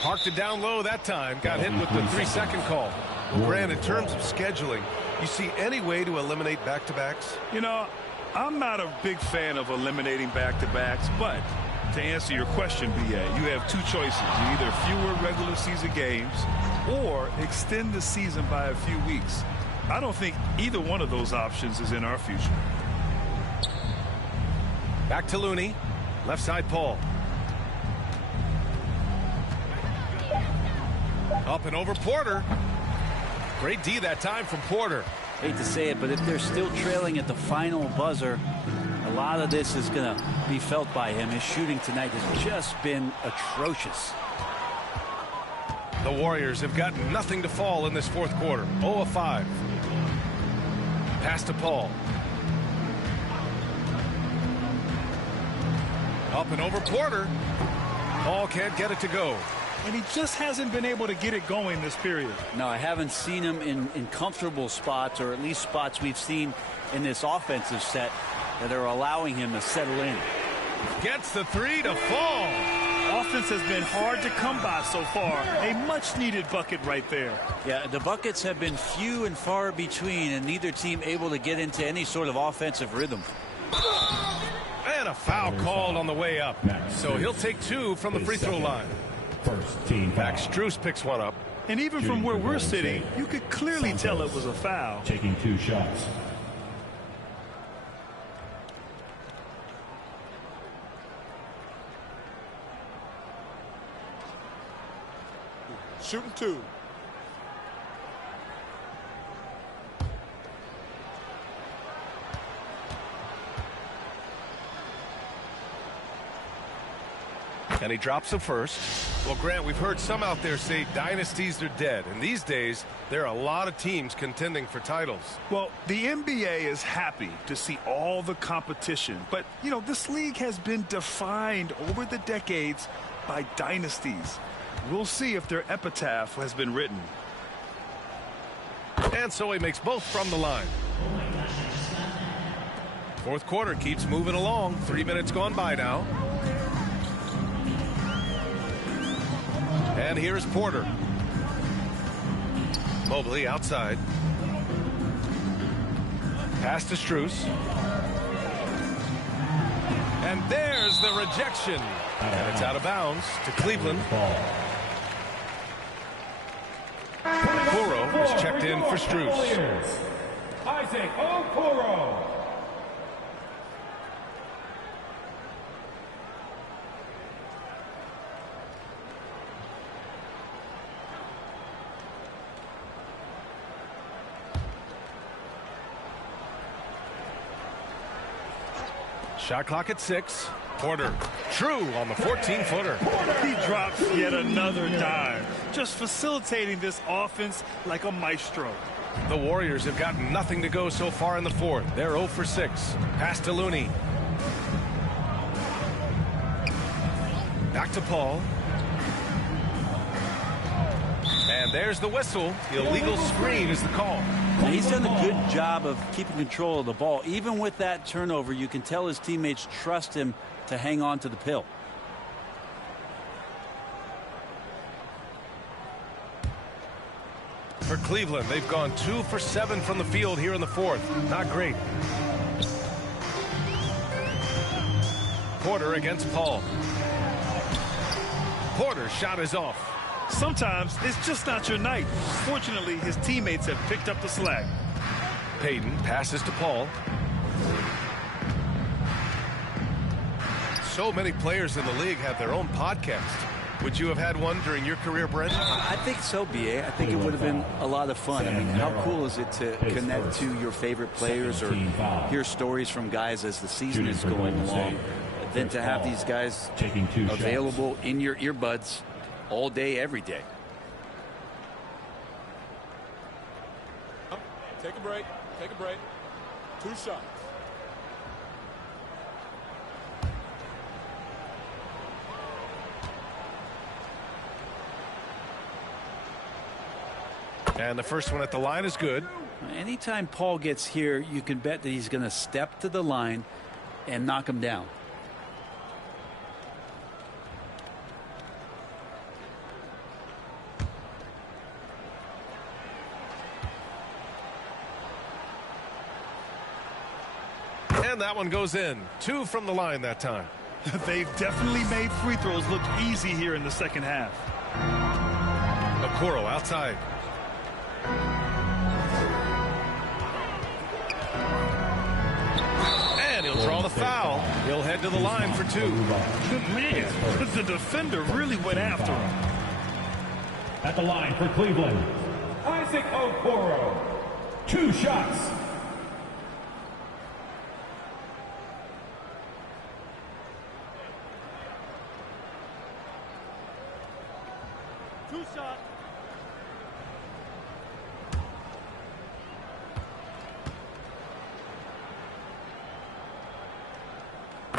Parked it down low that time. Got hit with the 3-second call. Well, Grant, in terms of scheduling, you see any way to eliminate back-to-backs? I'm not a big fan of eliminating back-to-backs, but to answer your question, B.A., you have 2 choices. Either fewer regular season games or extend the season by a few weeks. I don't think either one of those options is in our future. Back to Looney. Left side Paul. Up and over Porter. Great D that time from Porter. hate to say it, but if they're still trailing at the final buzzer, a lot of this is going to be felt by him. His shooting tonight has just been atrocious. The Warriors have got nothing to fall in this fourth quarter. 0 of 5. Pass to Paul. Up and over Porter. Paul can't get it to go. And he just hasn't been able to get it going this period. No, I haven't seen him in comfortable spots, or at least spots we've seen in this offensive set that are allowing him to settle in. Gets the three to fall. Offense has been hard to come by so far. A much-needed bucket right there. Yeah, the buckets have been few and far between, and neither team able to get into any sort of offensive rhythm. And a foul called on the way up. So he'll take 2 from the free throw line. First team foul. Max Strus picks one up. And even from where we're sitting, you could clearly tell it was a foul. Taking 2 shots. Shooting 2. And he drops the first. Well, Grant, we've heard some out there say dynasties are dead. And these days, there are a lot of teams contending for titles. Well, the NBA is happy to see all the competition. But, you know, this league has been defined over the decades by dynasties. We'll see if their epitaph has been written. And so he makes both from the line. Fourth quarter keeps moving along. 3 minutes gone by now. And here's Porter. Mobley outside. Pass to Strus. And there's the rejection. And it's out of bounds to Cleveland. Okoro is checked in for Strus. Isaac Okoro. Shot clock at 6. Porter, true on the 14-footer. He drops yet another dime, just facilitating this offense like a maestro. The Warriors have gotten nothing to go so far in the fourth. They're 0 for 6. Pass to Looney. Back to Paul. And there's the whistle. Illegal screen is the call. Now, he's done a good job of keeping control of the ball. Even with that turnover, you can tell his teammates trust him to hang on to the pill. For Cleveland, they've gone 2 for 7 from the field here in the fourth. Not great. Porter against Paul. Porter's shot is off. Sometimes it's just not your night. Fortunately, his teammates have picked up the slack. Payton passes to Paul. So many players in the league have their own podcast. Would you have had one during your career, Brent? I think so, B.A. I think it would have been a lot of fun. I mean, how cool is it to connect to your favorite players or hear stories from guys as the season is going along, than to have these guys available in your earbuds all day, every day. Take a break. Take a break. 2 shots. And the first one at the line is good. Anytime Paul gets here, you can bet that he's going to step to the line and knock him down. And that one goes in. 2 from the line that time. They've definitely made free throws look easy here in the second half. Okoro outside. And he'll draw the foul. He'll head to the line for 2. Man, the defender really went after him. At the line for Cleveland, Isaac Okoro. 2 shots.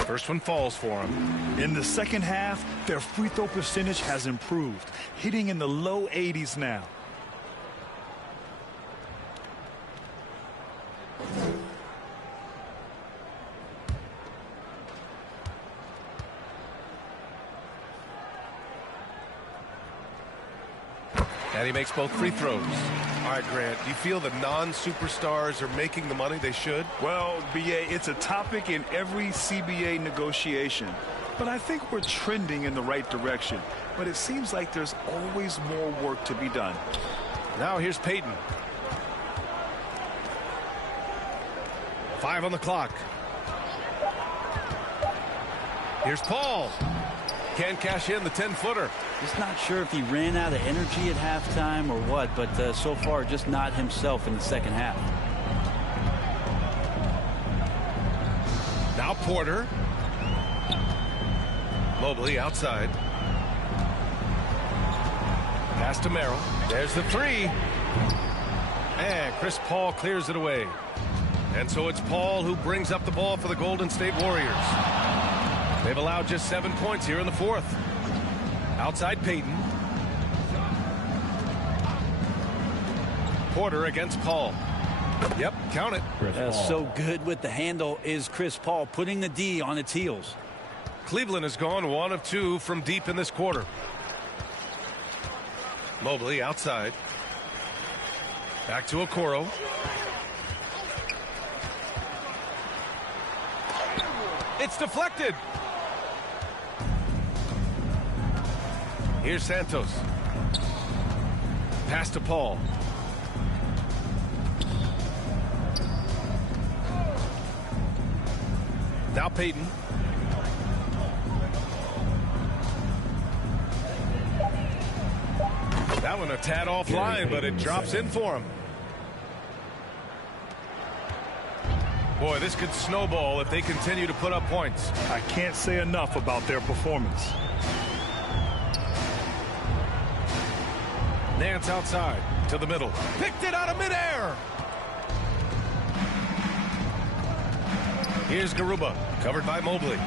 First one falls for him. In the second half, their free throw percentage has improved, hitting in the low 80s now. And he makes both free throws. All right, Grant, do you feel the non-superstars are making the money they should? Well, BA, it's a topic in every CBA negotiation. But I think we're trending in the right direction. But it seems like there's always more work to be done. Now here's Payton. 5 on the clock. Here's Paul. Can't cash in the 10-footer. Just not sure if he ran out of energy at halftime or what, but so far just not himself in the second half. Now Porter. Mobley outside. Pass to Merrill. There's the 3. And Chris Paul clears it away. And so it's Paul who brings up the ball for the Golden State Warriors. They've allowed just 7 points here in the fourth. Outside Payton. Porter against Paul. Yep, count it. So good with the handle is Chris Paul, putting the D on its heels. Cleveland has gone 1 of 2 from deep in this quarter. Mobley outside. Back to Okoro. It's deflected. Here's Santos. Pass to Paul. Now Payton. That one a tad offline, but it drops in for him. Boy, this could snowball if they continue to put up points. I can't say enough about their performance. Nance outside to the middle. Picked it out of midair. Here's Garuba, covered by Mobley.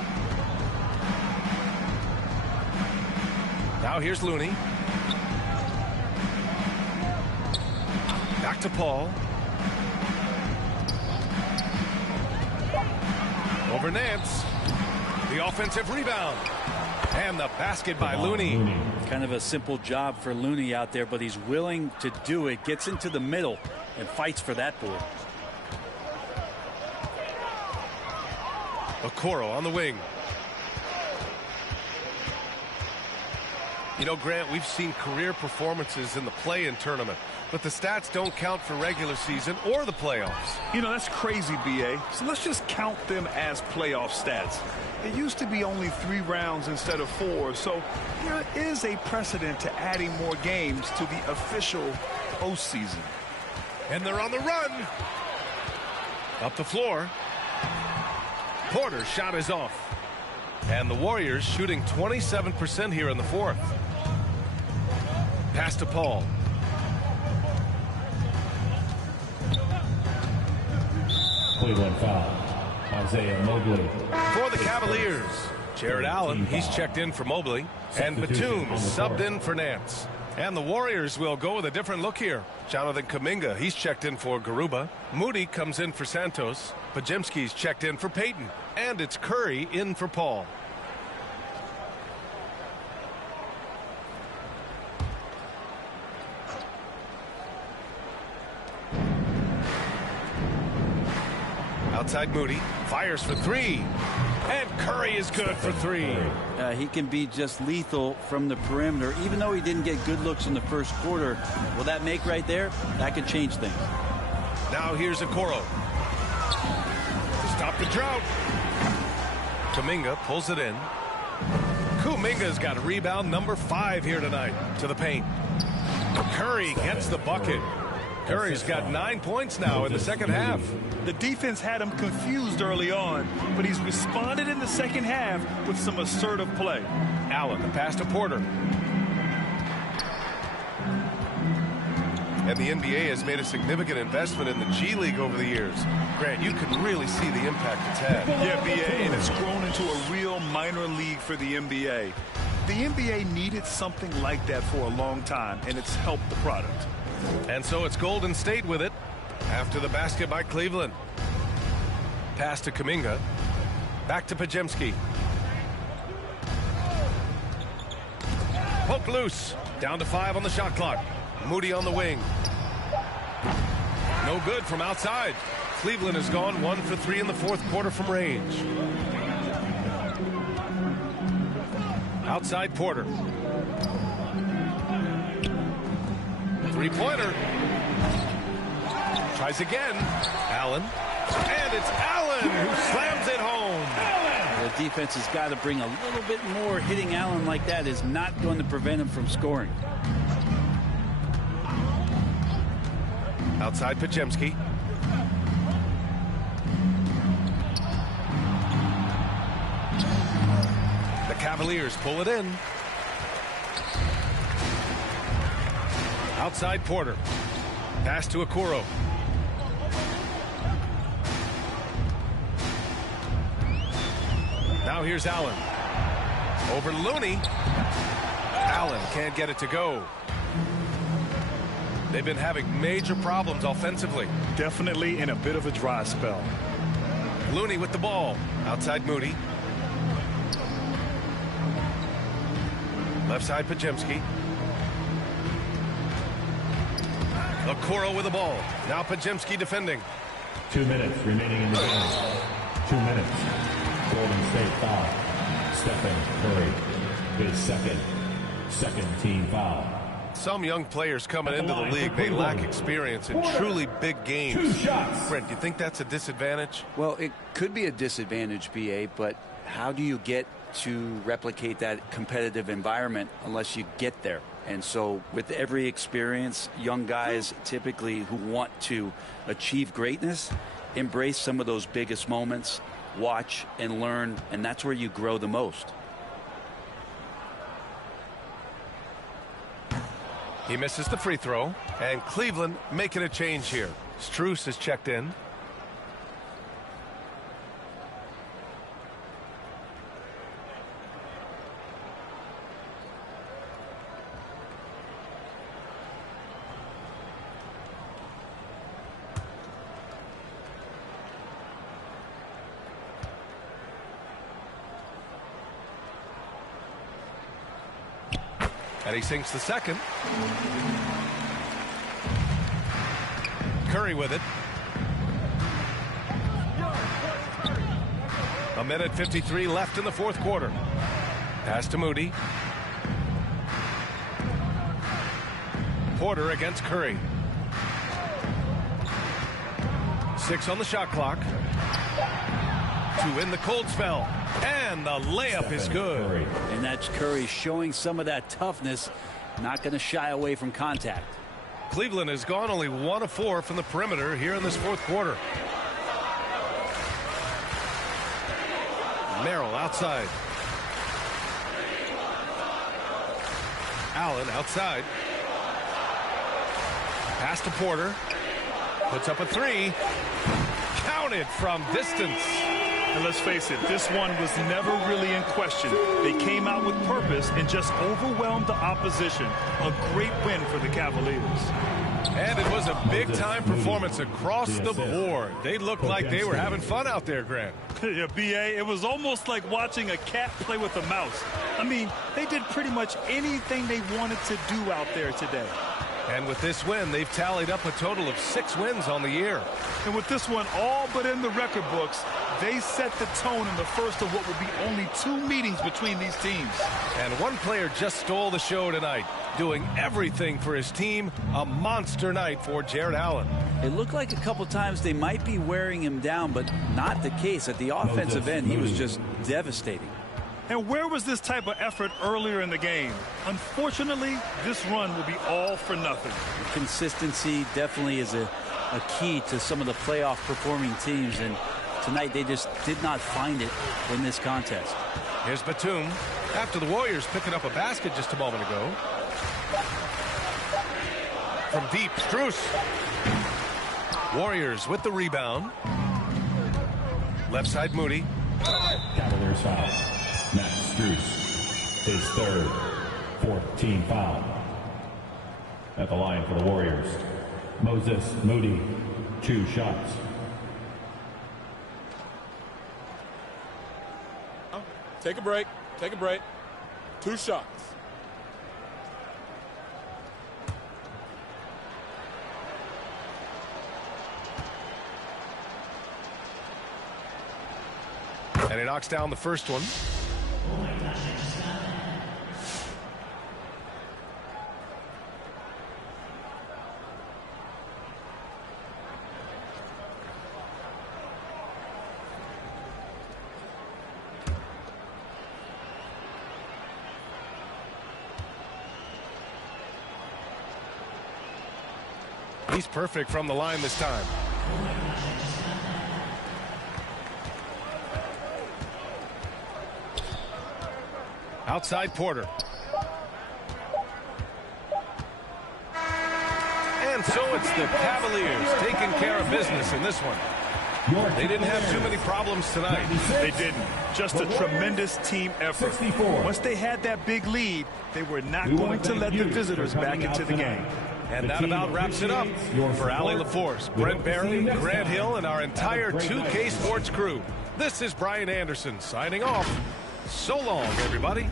Now here's Looney. Back to Paul. Over Nance. The offensive rebound. And the basket by Looney. Kind of a simple job for Looney out there, but he's willing to do it. Gets into the middle and fights for that board. Okoro on the wing. You know, Grant, we've seen career performances in the play-in tournament, but the stats don't count for regular season or the playoffs. You know, that's crazy, BA. So let's just count them as playoff stats. It used to be only 3 rounds instead of 4, so there is a precedent to adding more games to the official postseason. And they're on the run. Up the floor. Porter's shot is off. And the Warriors shooting 27% here in the fourth. Pass to Paul. Cleveland foul. Isaiah Mobley. For the Cavaliers, Jared Allen, he's checked in for Mobley. And Batum subbed in for Nance. And the Warriors will go with a different look here. Jonathan Kuminga, he's checked in for Garuba. Moody comes in for Santos. Podziemski's checked in for Payton. And it's Curry in for Paul. Outside Moody, fires for 3. And Curry is good for 3. He can be just lethal from the perimeter, even though he didn't get good looks in the first quarter. Will that make right there? That could change things. Now here's Okoro. To stop the drought. Kuminga pulls it in. Kuminga's got rebound number 5 here tonight to the paint. Curry gets the bucket. Curry's got 9 points now in the second half. The defense had him confused early on, but he's responded in the second half with some assertive play. Allen, the pass to Porter. And the NBA has made a significant investment in the G League over the years. Grant, you can really see the impact it's had. Yeah, BA, and it's grown into a real minor league for the NBA. The NBA needed something like that for a long time, and it's helped the product. And so it's Golden State with it after the basket by Cleveland. Pass to Kuminga. Back to Podziemski. Poke loose. Down to 5 on the shot clock. Moody on the wing. No good from outside. Cleveland has gone 1 for 3 in the fourth quarter from range. Outside Porter. Three-pointer. Tries again. Allen. And it's Allen who slams it home. The defense has got to bring a little bit more. Hitting Allen like that is not going to prevent him from scoring. Outside Podziemski. The Cavaliers pull it in. Outside Porter. Pass to Okoro. Now here's Allen. Over to Looney. Allen can't get it to go. They've been having major problems offensively. Definitely in a bit of a dry spell. Looney with the ball. Outside Moody. Left side Podziemski. Okoro with the ball. Now Podziemski defending. 2 minutes remaining in the game. 2 minutes. Golden State foul. Stephen Curry. His second team foul. Some young players coming into the league, they lack experience in truly big games. 2 shots. Brent, do you think that's a disadvantage? Well, it could be a disadvantage, BA, but how do you get to replicate that competitive environment unless you get there? And so with every experience, young guys typically who want to achieve greatness, embrace some of those biggest moments, watch and learn, and that's where you grow the most. He misses the free throw, and Cleveland making a change here. Strus has checked in. And he sinks the second. Curry with it. 1:53 left in the fourth quarter. Pass to Moody. Porter against Curry. 6 on the shot clock. To win the cold spell. And the layup is good. And that's Curry showing some of that toughness. Not going to shy away from contact. Cleveland has gone only 1 of 4 from the perimeter here in this fourth quarter. Merrill outside. Allen outside. Pass to Porter. Puts up a 3. Counted from distance. And let's face it, this one was never really in question. They came out with purpose and just overwhelmed the opposition. A great win for the Cavaliers. And it was a big-time performance across the board. They looked like they were having fun out there, Grant. Yeah, BA, it was almost like watching a cat play with a mouse. I mean, they did pretty much anything they wanted to do out there today. And with this win, they've tallied up a total of 6 wins on the year. And with this one all but in the record books, they set the tone in the first of what will be only 2 meetings between these teams. And one player just stole the show tonight, doing everything for his team. A monster night for Jared Allen. It looked like a couple times they might be wearing him down, but not the case. At the offensive end, he was just devastating. And where was this type of effort earlier in the game? Unfortunately, this run will be all for nothing. Consistency definitely is a key to some of the playoff performing teams, and tonight they just did not find it in this contest. Here's Batum after the Warriors picking up a basket just a moment ago. From deep, Strus. Warriors with the rebound. Left side, Moody. Cavaliers foul. Matt Strus, his third, 4th team foul. At the line for the Warriors, Moses Moody, 2 shots. Take a break. Take a break. 2 shots. And he knocks down the first one. He's perfect from the line this time. Outside Porter. And so it's the Cavaliers taking care of business in this one. They didn't have too many problems tonight. They didn't. Just a tremendous team effort. 64. Once they had that big lead, they were not going to let the visitors back into the game. And that about wraps it up for Allie LaForce, Brent Barry, Grant Hill, and our entire 2K Sports crew. This is Brian Anderson signing off. So long, everybody.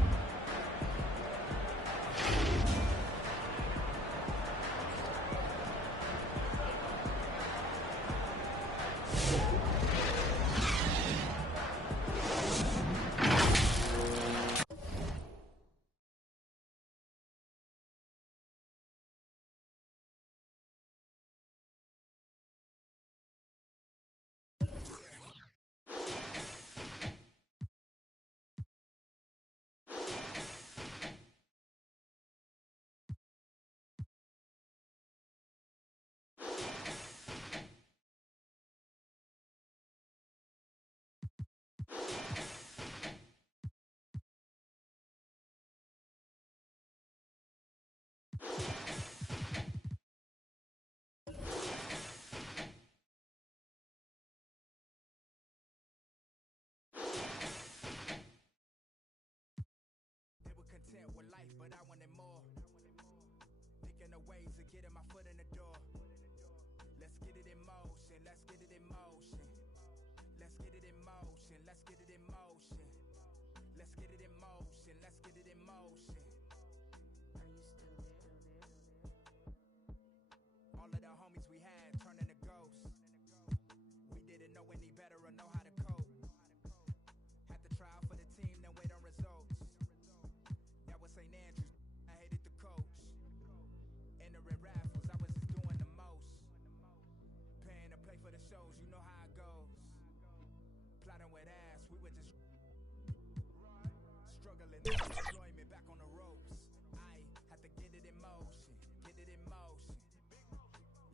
Employment back on the ropes. I had to get it in motion, get it in motion.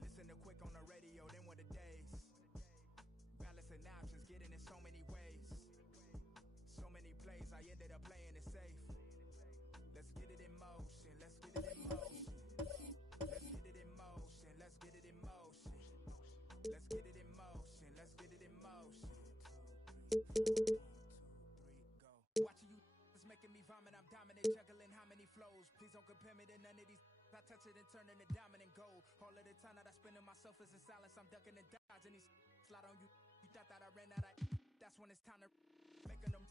Listen to quick on the radio, then were the days. Balancing options, getting in so many ways. So many plays, I ended up playing it safe. Let's get it in motion, let's get it in motion. Let's get it in motion, let's get it in motion. Let's get it in motion, let's get it in motion. 1, 2, 3, go. Watching you making me vomit, I'm dominant, juggling how many flows. Please don't compare me to none of these. I touch it and turn into dominant gold. All of the time that I spend in myself is in silence. I'm ducking and dodging these slide on you. You thought that I ran out of that's when it's time to making them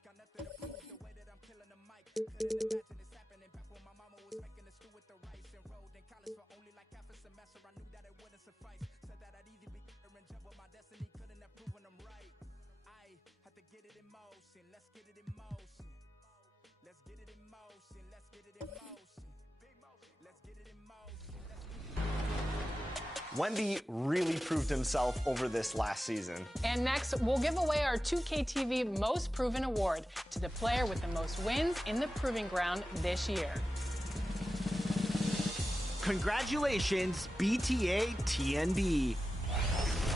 got nothing to prove. The way that I'm killing the mic, couldn't imagine this happening back when my mama was making the stew with the rice. Enrolled in college for only like half a semester. I knew that it wouldn't suffice. Said that I'd easy be and jump with my destiny. Couldn't have proven them right. I had to get it in motion. Let's get it in motion. Let's get it in motion, let's get it in motion. Let's get it in motion, let's get it in motion. Wemby really proved himself over this last season. And next, we'll give away our 2KTV Most Proven Award to the player with the most wins in the Proving Ground this year. Congratulations, BTA TNB.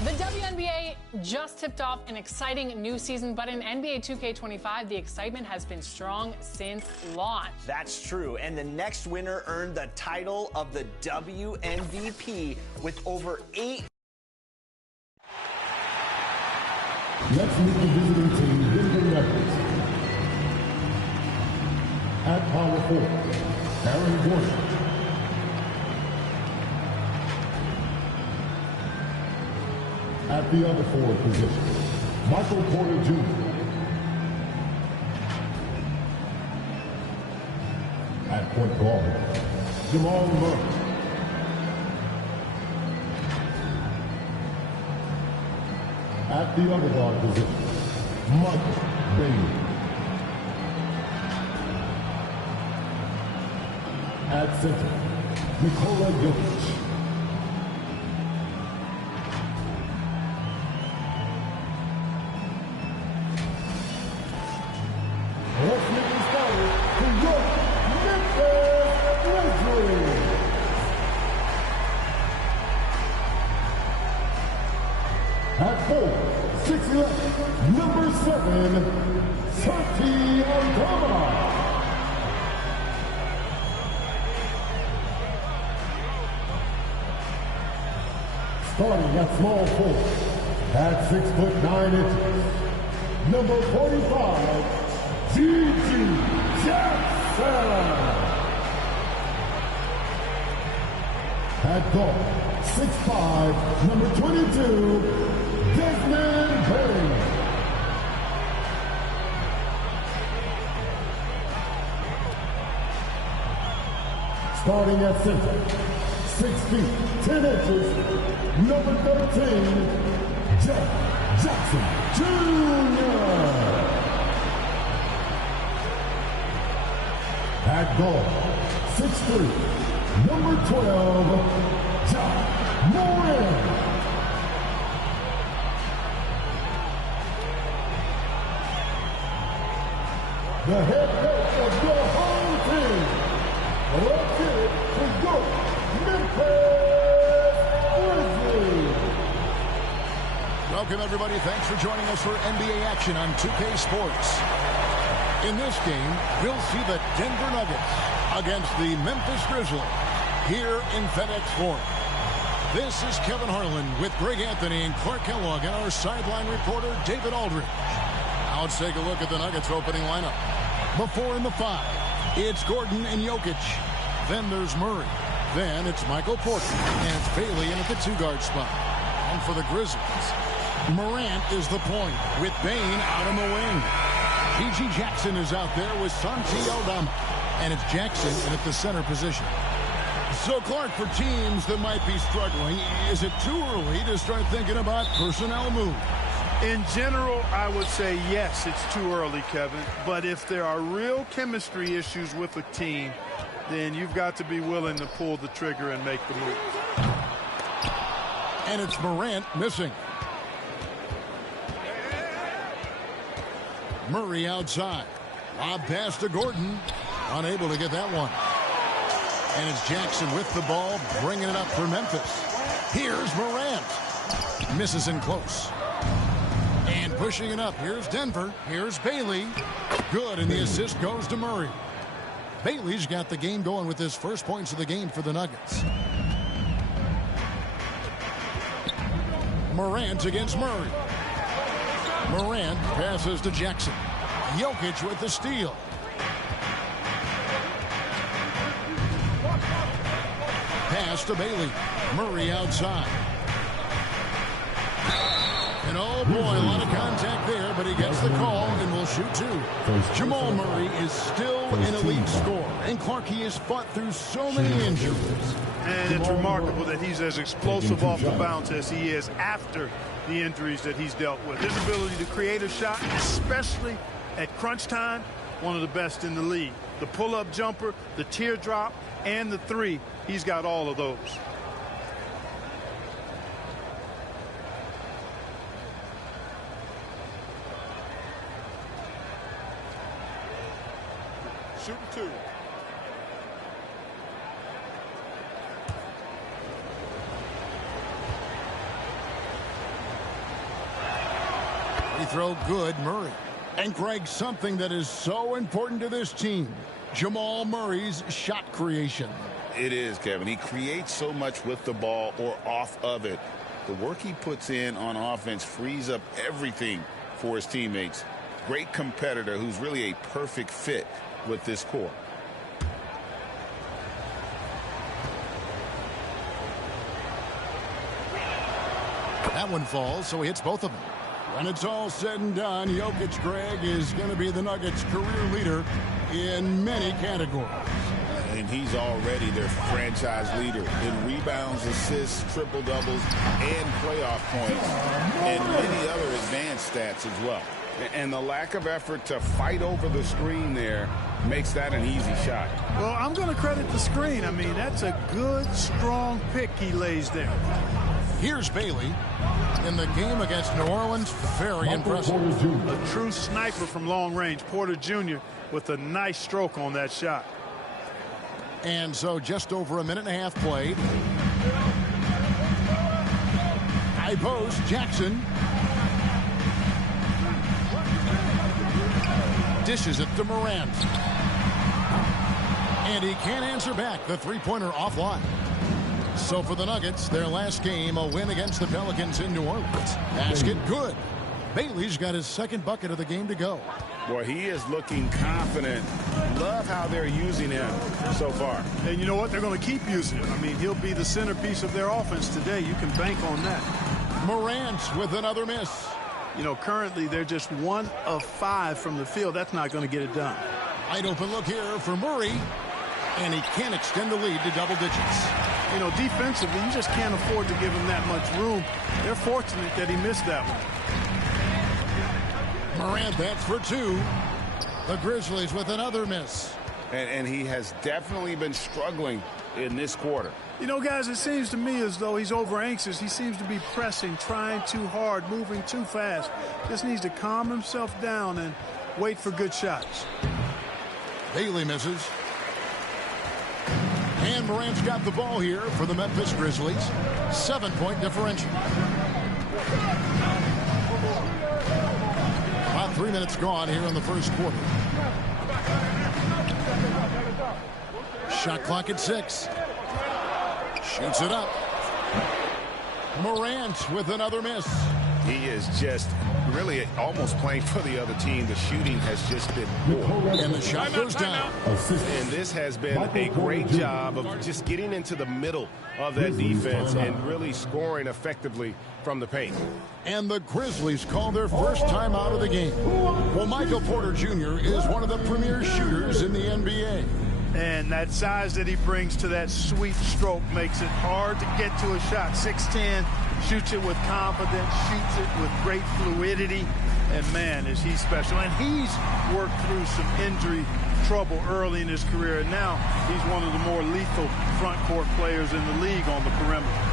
The WNBA just tipped off an exciting new season, but in NBA 2K25, the excitement has been strong since launch. That's true, and the next winner earned the title of the WMVP with over 8. Let's meet the visiting team, Denver Nuggets. At power forward, Aaron Gordon. At the other forward position, Michael Porter Jr. At point guard, Jamal Murray. At the other guard position, Michael Bailey. At center, Nikola Jokic. Let's make it started for your Memphis Grizzlies. At 4, 6'11", number 7, Santi Aldama. Starting at small forward, at 6'9", number 45, Gigi Jackson. At guard, 6'5", number 22, Desmond Bain. Starting at center, 6 feet, 10 inches, number 13, Jeff Jackson Jr. At guard, 6'3", number 12, John Moran. The head coach of your home team. Let's get it to go, Memphis Grizzlies. Welcome, everybody. Thanks for joining us for NBA action on 2K Sports. In this game, we'll see the Denver Nuggets against the Memphis Grizzlies here in FedEx Forum. This is Kevin Harlan with Greg Anthony and Clark Kellogg and our sideline reporter, David Aldridge. Now let's take a look at the Nuggets opening lineup. Before in the 5, it's Gordon and Jokic. Then there's Murray. Then it's Michael Porter. And it's Bailey in at the 2-guard spot. And for the Grizzlies, Morant is the point with Bain out on the wing. Gigi Jackson is out there with Santi Aldama. And it's Jackson in at the center position. So, Clark, for teams that might be struggling, is it too early to start thinking about personnel moves? In general, I would say yes, it's too early, Kevin. But if there are real chemistry issues with a team, then you've got to be willing to pull the trigger and make the move. And it's Morant missing. Murray outside. Lob pass to Gordon. Unable to get that one. And it's Jackson with the ball, bringing it up for Memphis. Here's Morant. Misses in close. And pushing it up. Here's Denver. Here's Bailey. Good, and the assist goes to Murray. Bailey's got the game going with his first points of the game for the Nuggets. Morant against Murray. Morant passes to Jackson. Jokic with the steal. Pass to Bailey. Murray outside. And oh boy, a lot of contact there, but he gets the call and will shoot 2. Jamal Murray is still an elite scorer. And Clark, he has fought through so many injuries. And it's remarkable that he's as explosive off the bounce as he is after the injuries that he's dealt with. His ability to create a shot, especially at crunch time, one of the best in the league. The pull-up jumper, the teardrop, and the 3, he's got all of those. Shooting 2. Free throw good, Murray. And Greg, something that is so important to this team, Jamal Murray's shot creation. It is, Kevin. He creates so much with the ball or off of it. The work he puts in on offense frees up everything for his teammates. Great competitor who's really a perfect fit with this core. That one falls, so he hits both of them. When it's all said and done, Jokic, Greg, is going to be the Nuggets' career leader in many categories. And he's already their franchise leader in rebounds, assists, triple-doubles, and playoff points, and many other advanced stats as well. And the lack of effort to fight over the screen there makes that an easy shot. Well, I'm going to credit the screen. I mean, that's a good, strong pick he lays there. Here's Bailey. In the game against New Orleans, very impressive. A true sniper from long range. Porter Jr. with a nice stroke on that shot. And so just over a minute and a half played. High post, Jackson. Dishes it to Morant. And he can't answer back. The three-pointer offline. So for the Nuggets, their last game, a win against the Pelicans in New Orleans. Basket good. Bailey's got his second bucket of the game to go. Boy, he is looking confident. Love how they're using him so far. And you know what? They're going to keep using him. I mean, he'll be the centerpiece of their offense today. You can bank on that. Morant with another miss. You know, currently they're just 1 of 5 from the field. That's not going to get it done. Wide open look here for Murray. And he can't extend the lead to double digits. You know, defensively, you just can't afford to give him that much room. They're fortunate that he missed that one. Morant, that's for 2. The Grizzlies with another miss. And he has definitely been struggling in this quarter. You know, guys, it seems to me as though he's over anxious. He seems to be pressing, trying too hard, moving too fast. Just needs to calm himself down and wait for good shots. Bailey misses. And Morant's got the ball here for the Memphis Grizzlies. 7-point differential. About 3 minutes gone here in the first quarter. Shot clock at 6. Shoots it up. Morant with another miss. He is just really almost playing for the other team. The shooting has just been poor. And the shot goes down. And this has been a great job of just getting into the middle of that defense and really scoring effectively from the paint. And the Grizzlies call their first time out of the game. Well, Michael Porter Jr. is one of the premier shooters in the NBA. And that size that he brings to that sweet stroke makes it hard to get to a shot. 6'10", shoots it with confidence, shoots it with great fluidity. And, man, is he special. And he's worked through some injury trouble early in his career. And now he's one of the more lethal front court players in the league on the perimeter.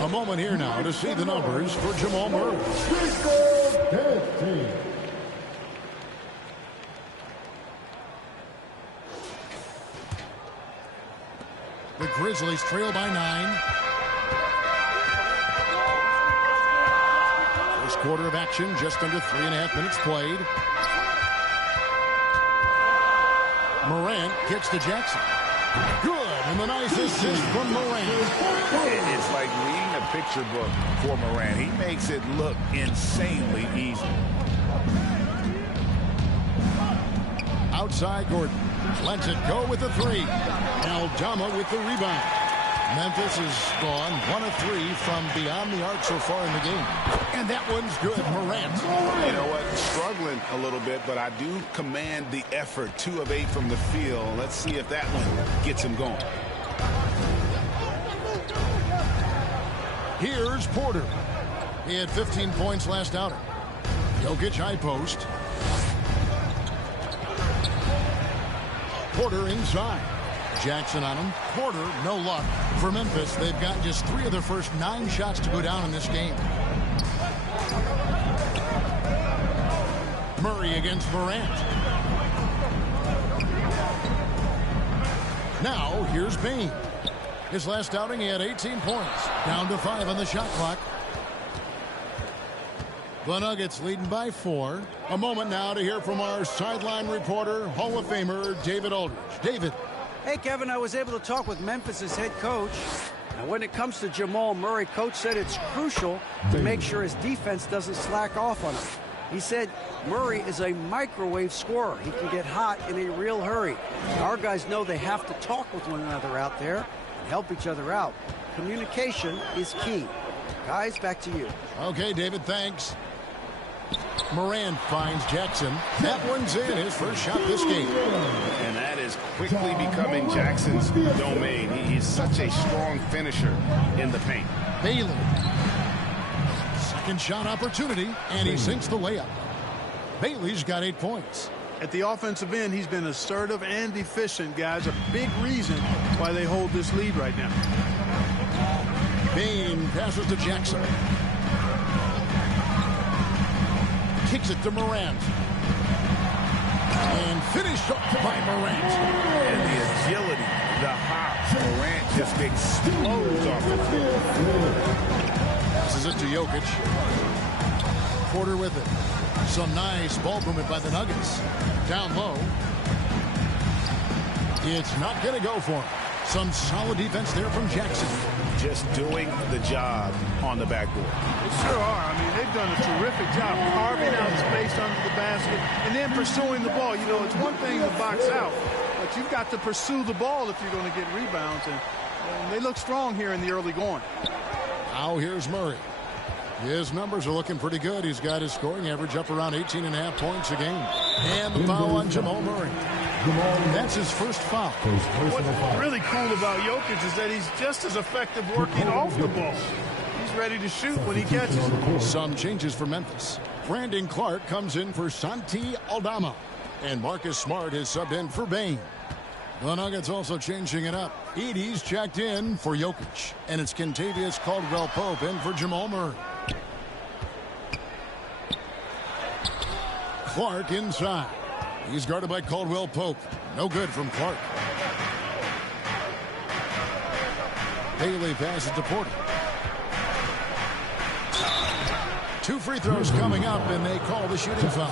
A moment here now to see the numbers for Jamal Murray. The Grizzlies trail by 9. First quarter of action, just under 3.5 minutes played. Morant gets to Jackson. Good. And the nice assist from Morant. It's like reading a picture book for Morant. He makes it look insanely easy. Outside Gordon. Lets it go with the three. Aldama with the rebound. Memphis has gone 1 of 3 from beyond the arc so far in the game. And that one's good. Morant. You know what? Struggling a little bit, but I do command the effort. 2 of 8 from the field. Let's see if that one gets him going. Here's Porter. He had 15 points last outing. Jokic high post. Porter inside. Jackson on him. Porter, no luck. For Memphis, they've gotten just 3 of their first 9 shots to go down in this game. Murray against Morant. Now, here's Payne. His last outing, he had 18 points. Down to 5 on the shot clock. The Nuggets leading by 4. A moment now to hear from our sideline reporter, Hall of Famer David Aldridge. David. Hey, Kevin, I was able to talk with Memphis's head coach. Now, when it comes to Jamal Murray, coach said it's crucial to make sure his defense doesn't slack off on him. He said Murray is a microwave scorer. He can get hot in a real hurry. Our guys know they have to talk with one another out there and help each other out. Communication is key. Guys, back to you. Okay, David, thanks. Morant finds Jackson. That one's in, his first shot this game. And that is quickly becoming Jackson's domain. He's such a strong finisher in the paint. Bailey. Second shot opportunity, and he sinks the layup. Bailey's got 8 points. At the offensive end, he's been assertive and efficient, guys. A big reason why they hold this lead right now. Bain passes to Jackson. Kicks it to Morant. And finished up by Morant. And the agility, the hop. Morant just explodes off the floor. Passes it to Jokic. Porter with it. Some nice ball movement by the Nuggets. Down low. It's not going to go for him. Some solid defense there from Jackson. Just doing the job on the backboard. They sure are. I mean, they've done a terrific job carving out space under the basket and then pursuing the ball. You know, it's one thing to box out, but you've got to pursue the ball if you're going to get rebounds. And they look strong here in the early going. Now here's Murray. His numbers are looking pretty good. He's got his scoring average up around 18.5 points a game. And the foul on Jamal Murray. That's his first foul. What's really cool about Jokic is that he's just as effective working off the ball. He's ready to shoot when he catches it. Some changes for Memphis. Brandon Clark comes in for Santi Aldama. And Marcus Smart is subbed in for Bain. The Nuggets also changing it up. Edey's checked in for Jokic. And it's Kentavious Caldwell-Pope in for Jamal Murray. Clark inside. He's guarded by Caldwell-Pope. No good from Clark. Bailey passes to Porter. 2 free throws coming up, and they call the shooting foul.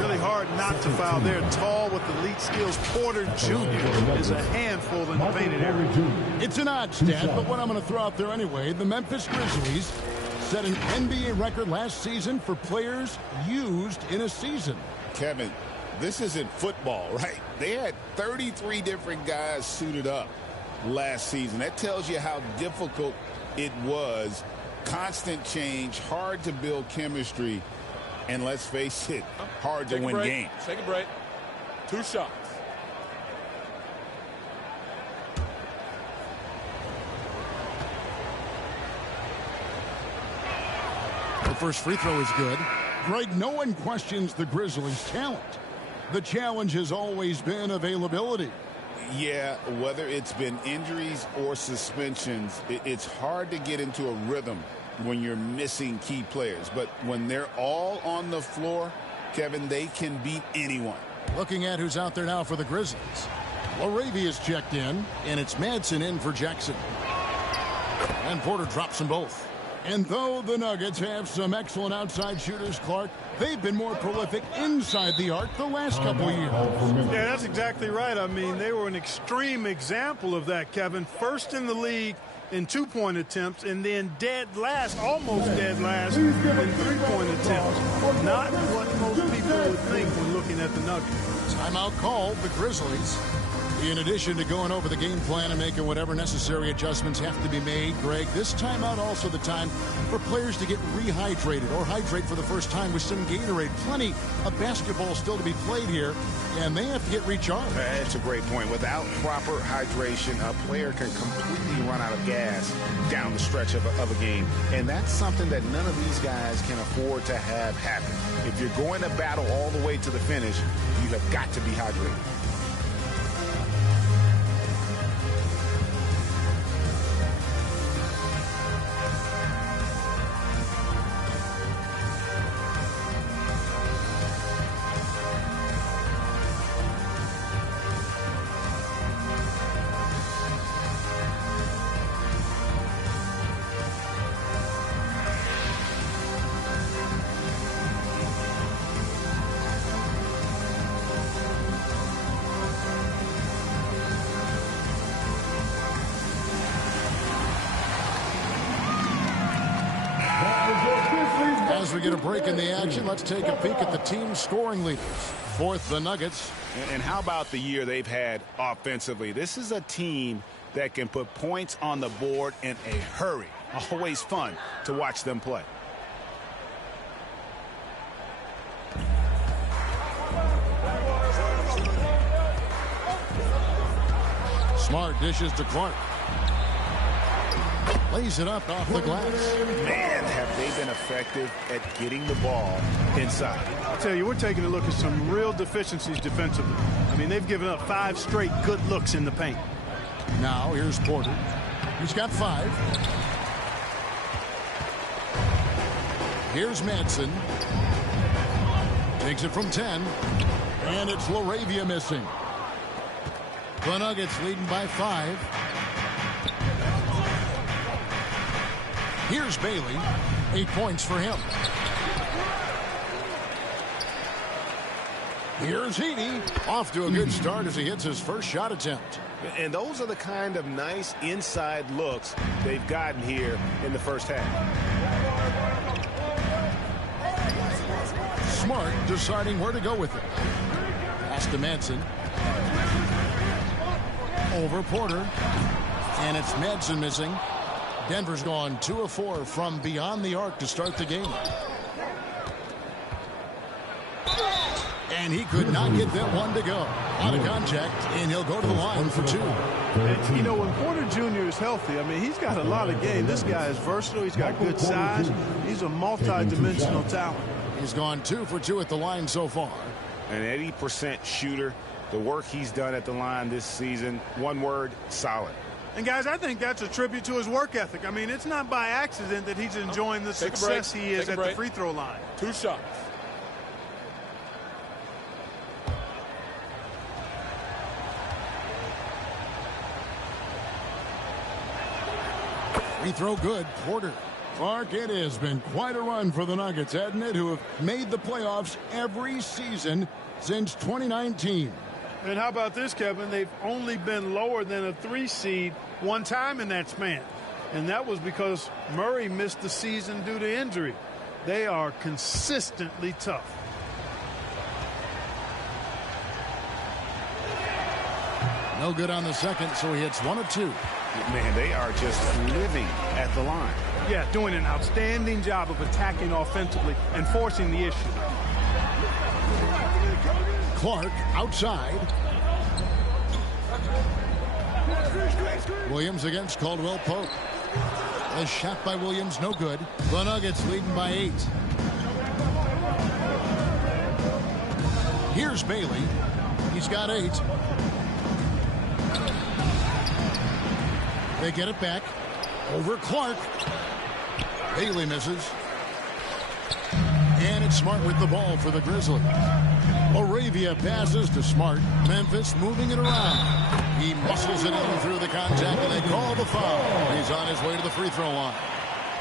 Really hard not to foul there. Tall with elite skills. Porter Jr. is a handful in the painted area. It's an odd stat, but what I'm going to throw out there anyway. The Memphis Grizzlies set an NBA record last season for players used in a season. Kevin, this isn't football, right? They had 33 different guys suited up last season. That tells you how difficult it was. Constant change, hard to build chemistry, and let's face it, hard to win games. Take a break. 2 shots. The first free throw is good. Greg, no one questions the Grizzlies' talent. The challenge has always been availability. Yeah, whether it's been injuries or suspensions, it's hard to get into a rhythm when you're missing key players. But when they're all on the floor, Kevin, they can beat anyone. Looking at who's out there now for the Grizzlies. Laravia's checked in, and it's Madsen in for Jackson. And Porter drops them both. And though the Nuggets have some excellent outside shooters, Clark, they've been more prolific inside the arc the last couple of years. Yeah, that's exactly right. I mean, they were an extreme example of that, Kevin. First in the league in two-point attempts, and then dead last, almost dead last, in three-point attempts. Not what most people would think when looking at the Nuggets. Timeout called, the Grizzlies. In addition to going over the game plan and making whatever necessary adjustments have to be made, Greg, this timeout also the time for players to get rehydrated or hydrate for the first time with some Gatorade. Plenty of basketball still to be played here, and they have to get recharged. That's a great point. Without proper hydration, a player can completely run out of gas down the stretch of a game, and that's something that none of these guys can afford to have happen. If you're going to battle all the way to the finish, you have got to be hydrated. As we get a break in the action, let's take a peek at the team's scoring leaders. Fourth, the Nuggets. And how about the year they've had offensively? This is a team that can put points on the board in a hurry. Always fun to watch them play. Smart dishes to Clark. Lays it up off the glass. Man, have they been effective at getting the ball inside. I'll tell you, we're taking a look at some real deficiencies defensively. I mean, they've given up 5 straight good looks in the paint. Now, here's Porter. He's got 5. Here's Madsen. Takes it from 10. And it's Laravia missing. The Nuggets leading by 5. Here's Bailey. 8 points for him. Here's Heaney. Off to a good start as he hits his first shot attempt. And those are the kind of nice inside looks they've gotten here in the first half. Smart deciding where to go with it. Pass to Madsen. Over Porter. And it's Madsen missing. Denver's gone 2 of 4 from beyond the arc to start the game. And he could not get that one to go. Out of contact, and he'll go to the line for 2. You know, when Porter Jr. is healthy, I mean, he's got a lot of game. This guy is versatile. He's got good size. He's a multi-dimensional talent. He's gone 2 for 2 at the line so far. An 80% shooter. The work he's done at the line this season, one word, solid. And, guys, I think that's a tribute to his work ethic. I mean, it's not by accident that he's enjoying the success he is at the free throw line. 2 shots. Free throw good. Porter. Clark, it has been quite a run for the Nuggets, hasn't it, who have made the playoffs every season since 2019. And how about this, Kevin? They've only been lower than a 3 seed one time in that span. And that was because Murray missed the season due to injury. They are consistently tough. No good on the second, so he hits 1 of 2. Man, they are just living at the line. Yeah, doing an outstanding job of attacking offensively and forcing the issue. Clark outside. Williams against Caldwell Pope. A shot by Williams, no good. The Nuggets leading by 8. Here's Bailey. He's got 8. They get it back. Over Clark. Bailey misses. And it's Smart with the ball for the Grizzlies. Laravia passes to Smart. Memphis moving it around. He muscles it in through the contact, and they call the foul. He's on his way to the free throw line.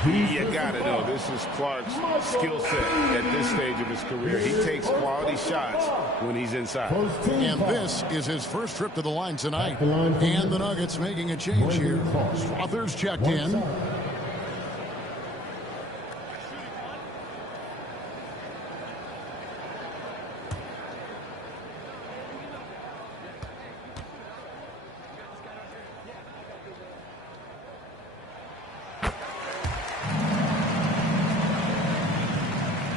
You got to know this is Clark's skill set at this stage of his career. He takes quality shots when he's inside. And this is his first trip to the line tonight. And the Nuggets making a change here. Strother's checked in.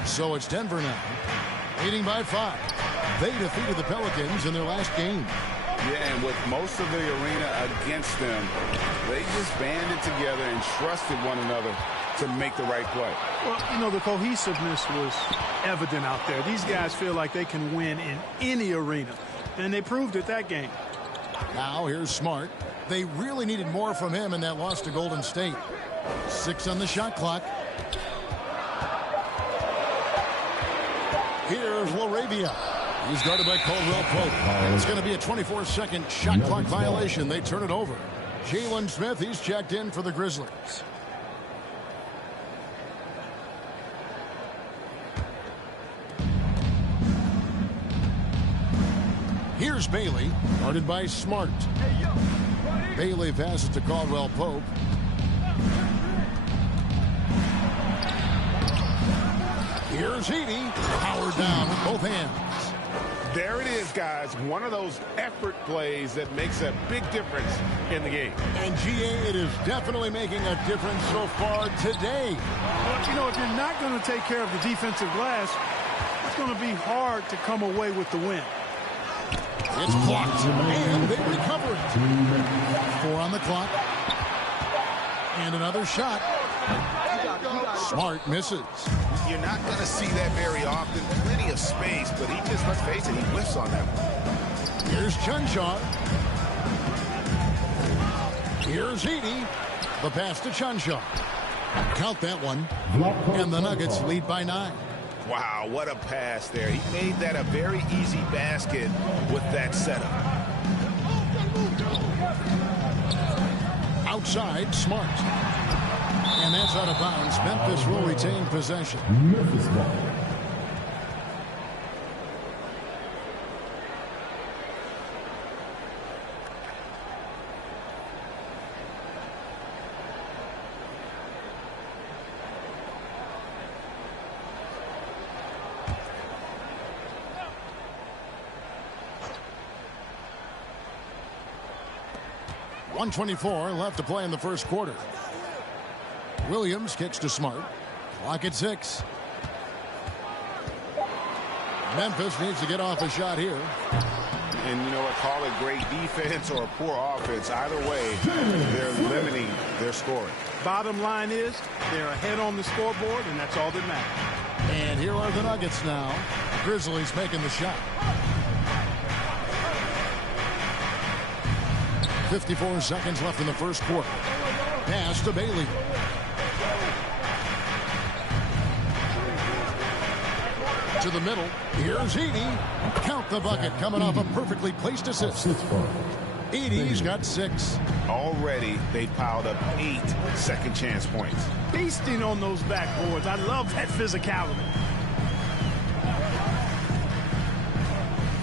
So it's Denver now, leading by 5. They defeated the Pelicans in their last game. Yeah, and with most of the arena against them, they just banded together and trusted one another to make the right play. Well, you know, the cohesiveness was evident out there. These guys feel like they can win in any arena, and they proved it that game. Now here's Smart. They really needed more from him in that loss to Golden State. 6 on the shot clock. Here's Laravia. He's guarded by Caldwell Pope. And it's going to be a 24-second shot clock violation. They turn it over. Jalen Smith, he's checked in for the Grizzlies. Here's Bailey, guarded by Smart. Bailey passes to Caldwell Pope. Here's Heaney, powered down with both hands. There it is, guys. One of those effort plays that makes a big difference in the game. And GA, it is definitely making a difference so far today. Well, you know, if you're not going to take care of the defensive glass, it's going to be hard to come away with the win. It's blocked, and they recover it. 4 on the clock. And another shot. Smart misses. You're not going to see that very often. Plenty of space, but he just, let's face it, he whiffs on that one. Here's Chunshaw. Here's Heaney. The pass to Chunshaw. Count that one. And the Nuggets lead by 9. Wow, what a pass there. He made that a very easy basket with that setup. Outside, Smart. And that's out of bounds. Memphis will retain possession. Memphis ball. .124 left to play in the first quarter. Williams kicks to Smart. Clock at 6. Memphis needs to get off a shot here. And you know what? Call it great defense or a poor offense. Either way, they're limiting their scoring. Bottom line is they're ahead on the scoreboard, and that's all that matters. And here are the Nuggets now. Grizzlies making the shot. 54 seconds left in the first quarter. Pass to Bailey. To the middle. Here's Heaney. Count the bucket coming off a perfectly placed assist. Heaney's got 6. Already, they piled up 8 second chance points. Feasting on those backboards. I love that physicality.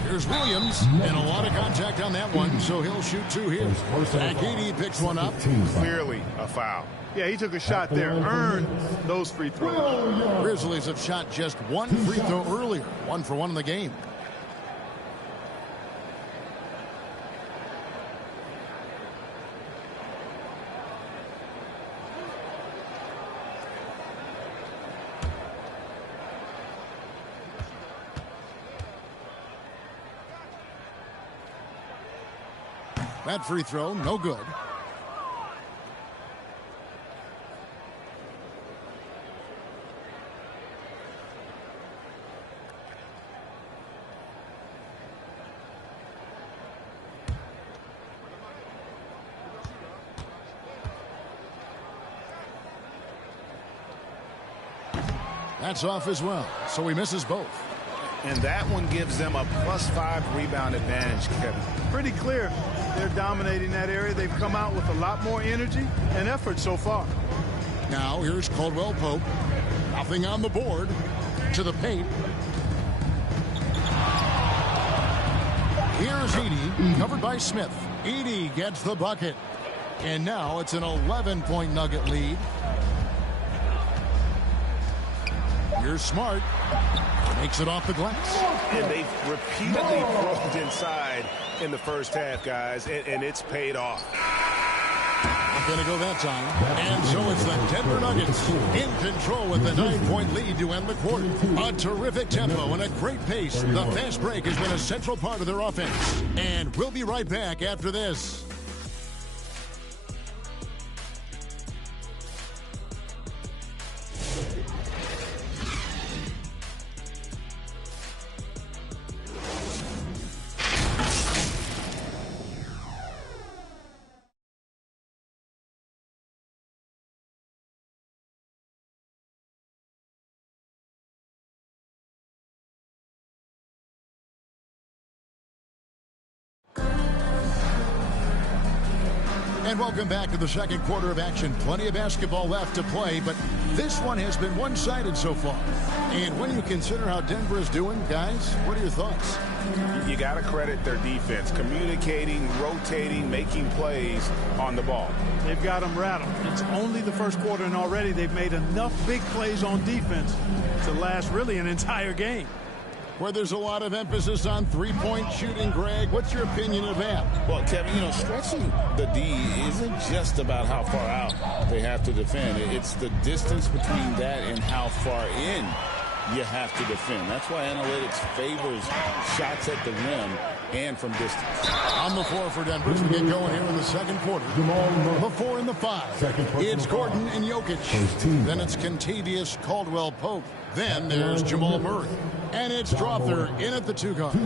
Here's Williams, and a lot of contact on that one, so he'll shoot 2 here. Heaney picks one up. Clearly a foul. Yeah, he took a shot there, earned those free throws. Grizzlies have shot just 1 free throw earlier, 1 for 1 in the game. That free throw, no good. That's off as well, so he misses both. And that one gives them a +5 rebound advantage, Kevin. Pretty clear. They're dominating that area. They've come out with a lot more energy and effort so far. Now here's Caldwell Pope. Nothing on the board. To the paint. Here's Edey, covered by Smith. Edey gets the bucket. And now it's an 11-point Nugget lead. Here's Smart. Makes it off the glass. And they've repeatedly probed inside in the first half, guys, and it's paid off. Not going to go that time. And so it's the Denver Nuggets in control with the 9-point lead to end the quarter. A terrific tempo and a great pace. The fast break has been a central part of their offense. And we'll be right back after this. And welcome back to the second quarter of action. Plenty of basketball left to play, but this one has been one-sided so far. And when you consider how Denver is doing, guys, what are your thoughts? You got to credit their defense, communicating, rotating, making plays on the ball. They've got them rattled. It's only the first quarter, and already they've made enough big plays on defense to last really an entire game. Where there's a lot of emphasis on three-point shooting, Greg. What's your opinion of that? Well, Kevin, stretching the D isn't just about how far out they have to defend. It's the distance between that and how far in you have to defend. That's why analytics favors shots at the rim and from distance. On the floor for Denver as we get going here in the second quarter. The 4 and the 5. It's Gordon and Jokic. Then it's Kentavious Caldwell-Pope. Then there's Jamal Murray. And it's Drawther in at the 2 guard.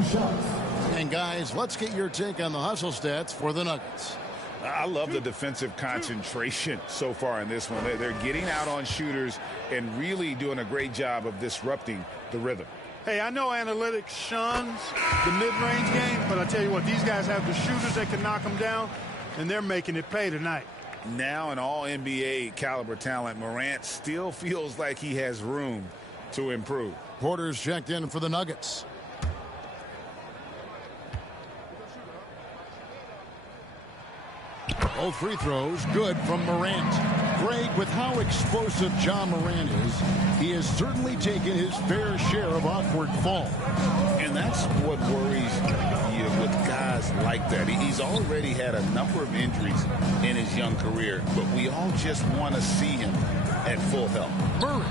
And guys, let's get your take on the hustle stats for the Nuggets. I love the defensive concentration so far in this one. They're getting out on shooters and really doing a great job of disrupting the rhythm. Hey, I know analytics shuns the mid-range game, but I tell you what, these guys have the shooters that can knock them down, and they're making it pay tonight. Now an all-NBA caliber talent, Morant still feels like he has room to improve. Porter's checked in for the Nuggets. Both free throws good from Morant. Greg, with how explosive John Morant is, he has certainly taken his fair share of awkward falls. And that's what worries you with guys like that. He's already had a number of injuries in his young career, but we all just want to see him at full health. Murray.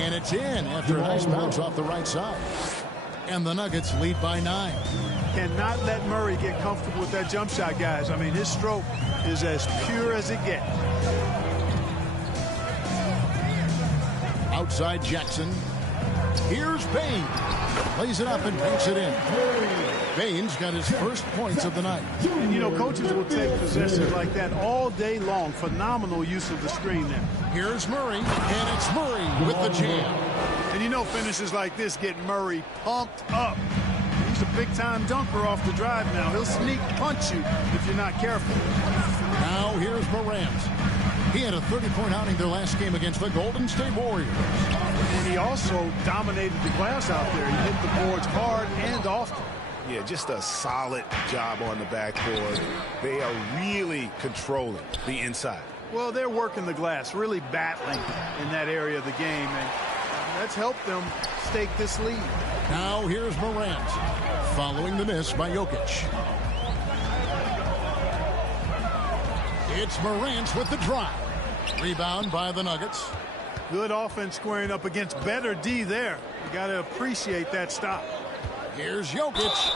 And it's in after a nice bounce off the right side. And the Nuggets lead by 9. Cannot let Murray get comfortable with that jump shot, guys. I mean, his stroke is as pure as it gets. Outside Jackson. Here's Bain. Plays it up and banks it in. Bain's got his first points of the night. And, coaches will take possessions like that all day long. Phenomenal use of the screen there. Here's Murray, and it's Murray with the jam. And finishes like this get Murray pumped up. He's a big-time dunker off the drive now. He'll sneak punch you if you're not careful. Now here's Morant. He had a 30-point outing their last game against the Golden State Warriors. And he also dominated the glass out there. He hit the boards hard and often. Yeah, just a solid job on the backboard. They are really controlling the inside. Well, they're working the glass, really battling in that area of the game, and that's helped them stake this lead. Now here's Morant, following the miss by Jokic. It's Morant with the drive. Rebound by the Nuggets. Good offense squaring up against better D there. You got to appreciate that stop. Here's Jokic.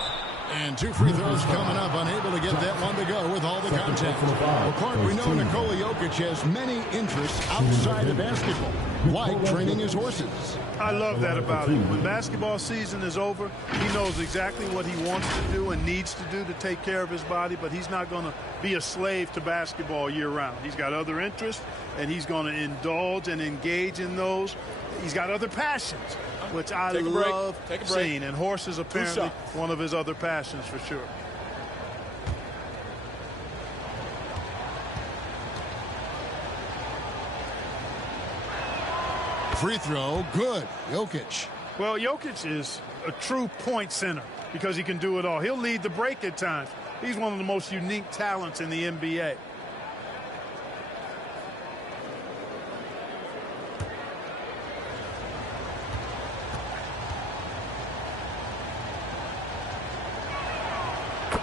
And 2 free throws coming up, unable to get that one to go with all the contact. Well, Clark, we know Nikola Jokic has many interests outside of basketball, like training his horses. I love that about him. When basketball season is over, he knows exactly what he wants to do and needs to do to take care of his body, but he's not going to be a slave to basketball year-round. He's got other interests, and he's going to indulge and engage in those. He's got other passions, which I love seeing. And horses apparently one of his other passions for sure. Free throw, good. Jokic. Well, Jokic is a true point center because he can do it all. He'll lead the break at times. He's one of the most unique talents in the NBA.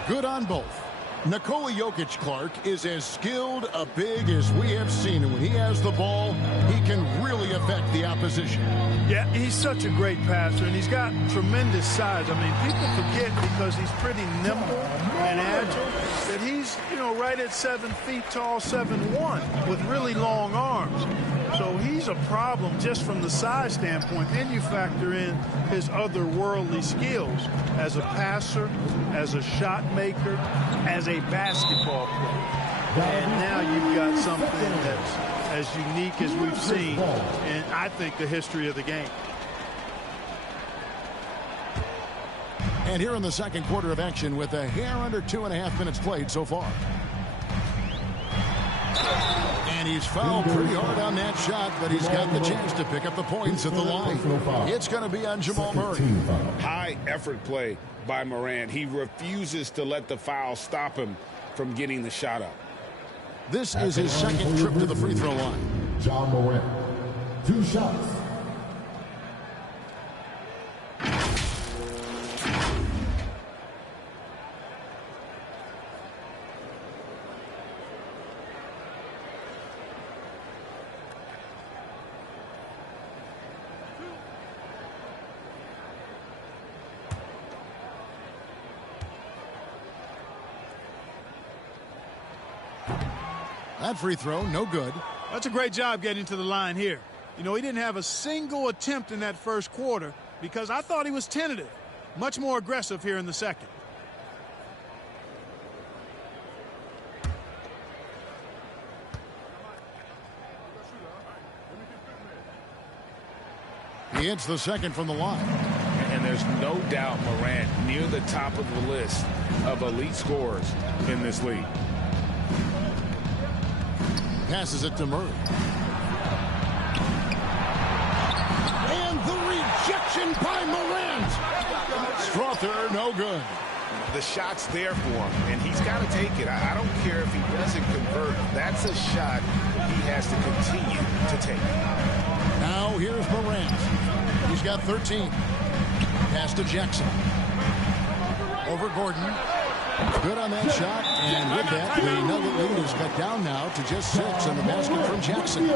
Good on both. Nikola Jokic, Clark, is as skilled a big as we have seen. And when he has the ball, he can really affect the opposition. Yeah, he's such a great passer, and he's got tremendous size. I mean, people forget because he's pretty nimble and agile that he's, right at 7 feet tall, 7'1", with really long arms. So he's a problem just from the size standpoint. Then you factor in his otherworldly skills as a passer, as a shot maker, as a basketball player. And now you've got something that's as unique as we've seen in, I think, the history of the game. And here in the second quarter of action with a hair under 2.5 minutes played so far. And he's fouled pretty hard on that shot, but he's got the chance to pick up the points at the line. It's going to be on Jamal Murray. High effort play by Morant. He refuses to let the foul stop him from getting the shot up. This is his second trip to the free throw line. John Morant, 2 shots. That free throw, no good. That's a great job getting to the line here. He didn't have a single attempt in that first quarter because I thought he was tentative. Much more aggressive here in the second. He hits the second from the line. And there's no doubt Morant near the top of the list of elite scorers in this league. Passes it to Murray. And the rejection by Morant. Strother, no good. The shot's there for him, and he's got to take it. I don't care if he doesn't convert. That's a shot he has to continue to take. Now here's Morant. He's got 13. Pass to Jackson. Over Gordon. Good on that shot, and with that, the Nugget lead is cut down now to just 6 on the basket from Jackson.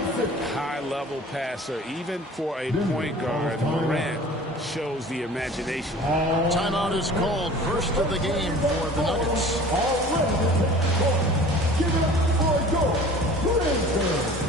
High-level passer, even for a point guard. Morant shows the imagination. Timeout is called. First of the game for the Nuggets. Give it up for your Blazers.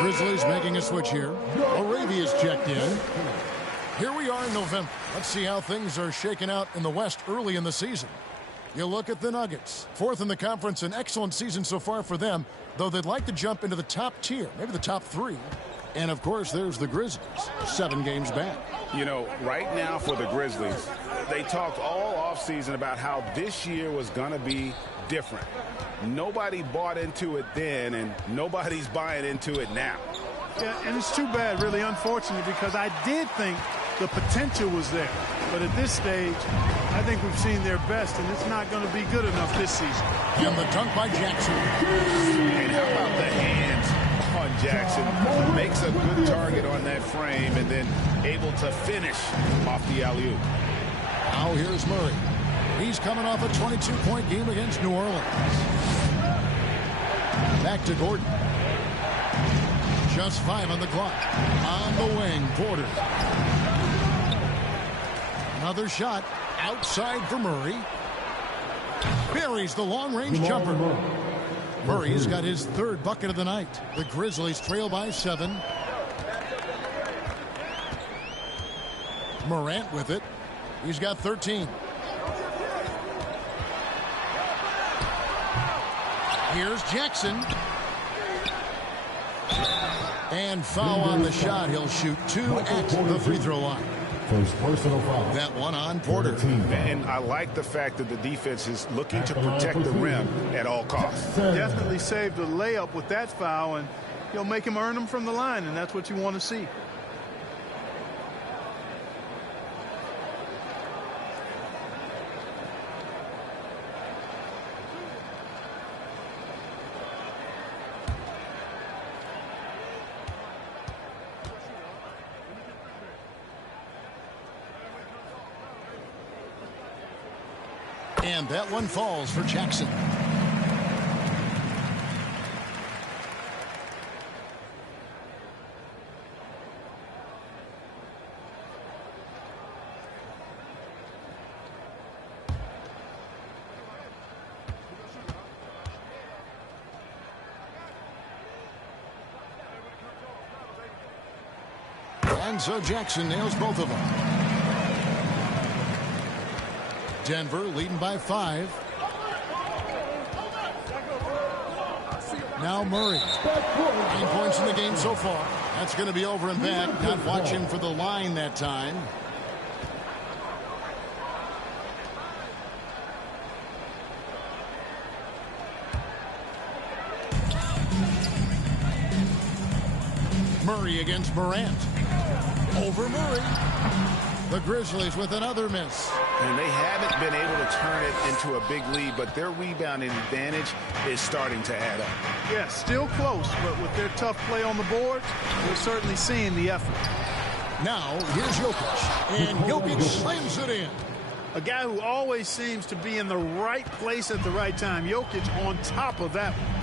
Grizzlies making a switch here. Arabia's checked in. Here we are in November. Let's see how things are shaking out in the West early in the season. You look at the Nuggets. 4th in the conference, an excellent season so far for them, though they'd like to jump into the top tier, maybe the top 3. And, of course, there's the Grizzlies, 7 games back. Right now for the Grizzlies, they talked all offseason about how this year was going to be different. Nobody bought into it then, and nobody's buying into it now. Yeah, and it's too bad, really unfortunate, because I did think the potential was there. But at this stage, I think we've seen their best, and it's not going to be good enough this season. And the dunk by Jackson. And how about the hands on Jackson? Makes a good target on that frame and then able to finish off the alley-oop. Now here's Murray. He's coming off a 22-point game against New Orleans. Back to Gordon. Just 5 on the clock. On the wing, Porter. Another shot outside for Murray. Buries the long-range jumper. Murray's got his 3rd bucket of the night. The Grizzlies trail by 7. Morant with it. He's got 13. Here's Jackson. And foul on the shot. He'll shoot 2 at the free throw line. First personal foul. That one on Porter. And I like the fact that the defense is looking to protect the rim at all costs. Definitely saved a layup with that foul, and you'll make him earn them from the line, and that's what you want to see. And that one falls for Jackson. And so Jackson nails both of them. Denver leading by 5. Now Murray. 9 points in the game so far. That's going to be over and back. Not watching for the line that time. Murray against Morant. Over Murray. The Grizzlies with another miss. And they haven't been able to turn it into a big lead, but their rebounding advantage is starting to add up. Yeah, still close, but with their tough play on the board, we're certainly seeing the effort. Now, here's Jokic. And Jokic slams it in. A guy who always seems to be in the right place at the right time. Jokic on top of that one.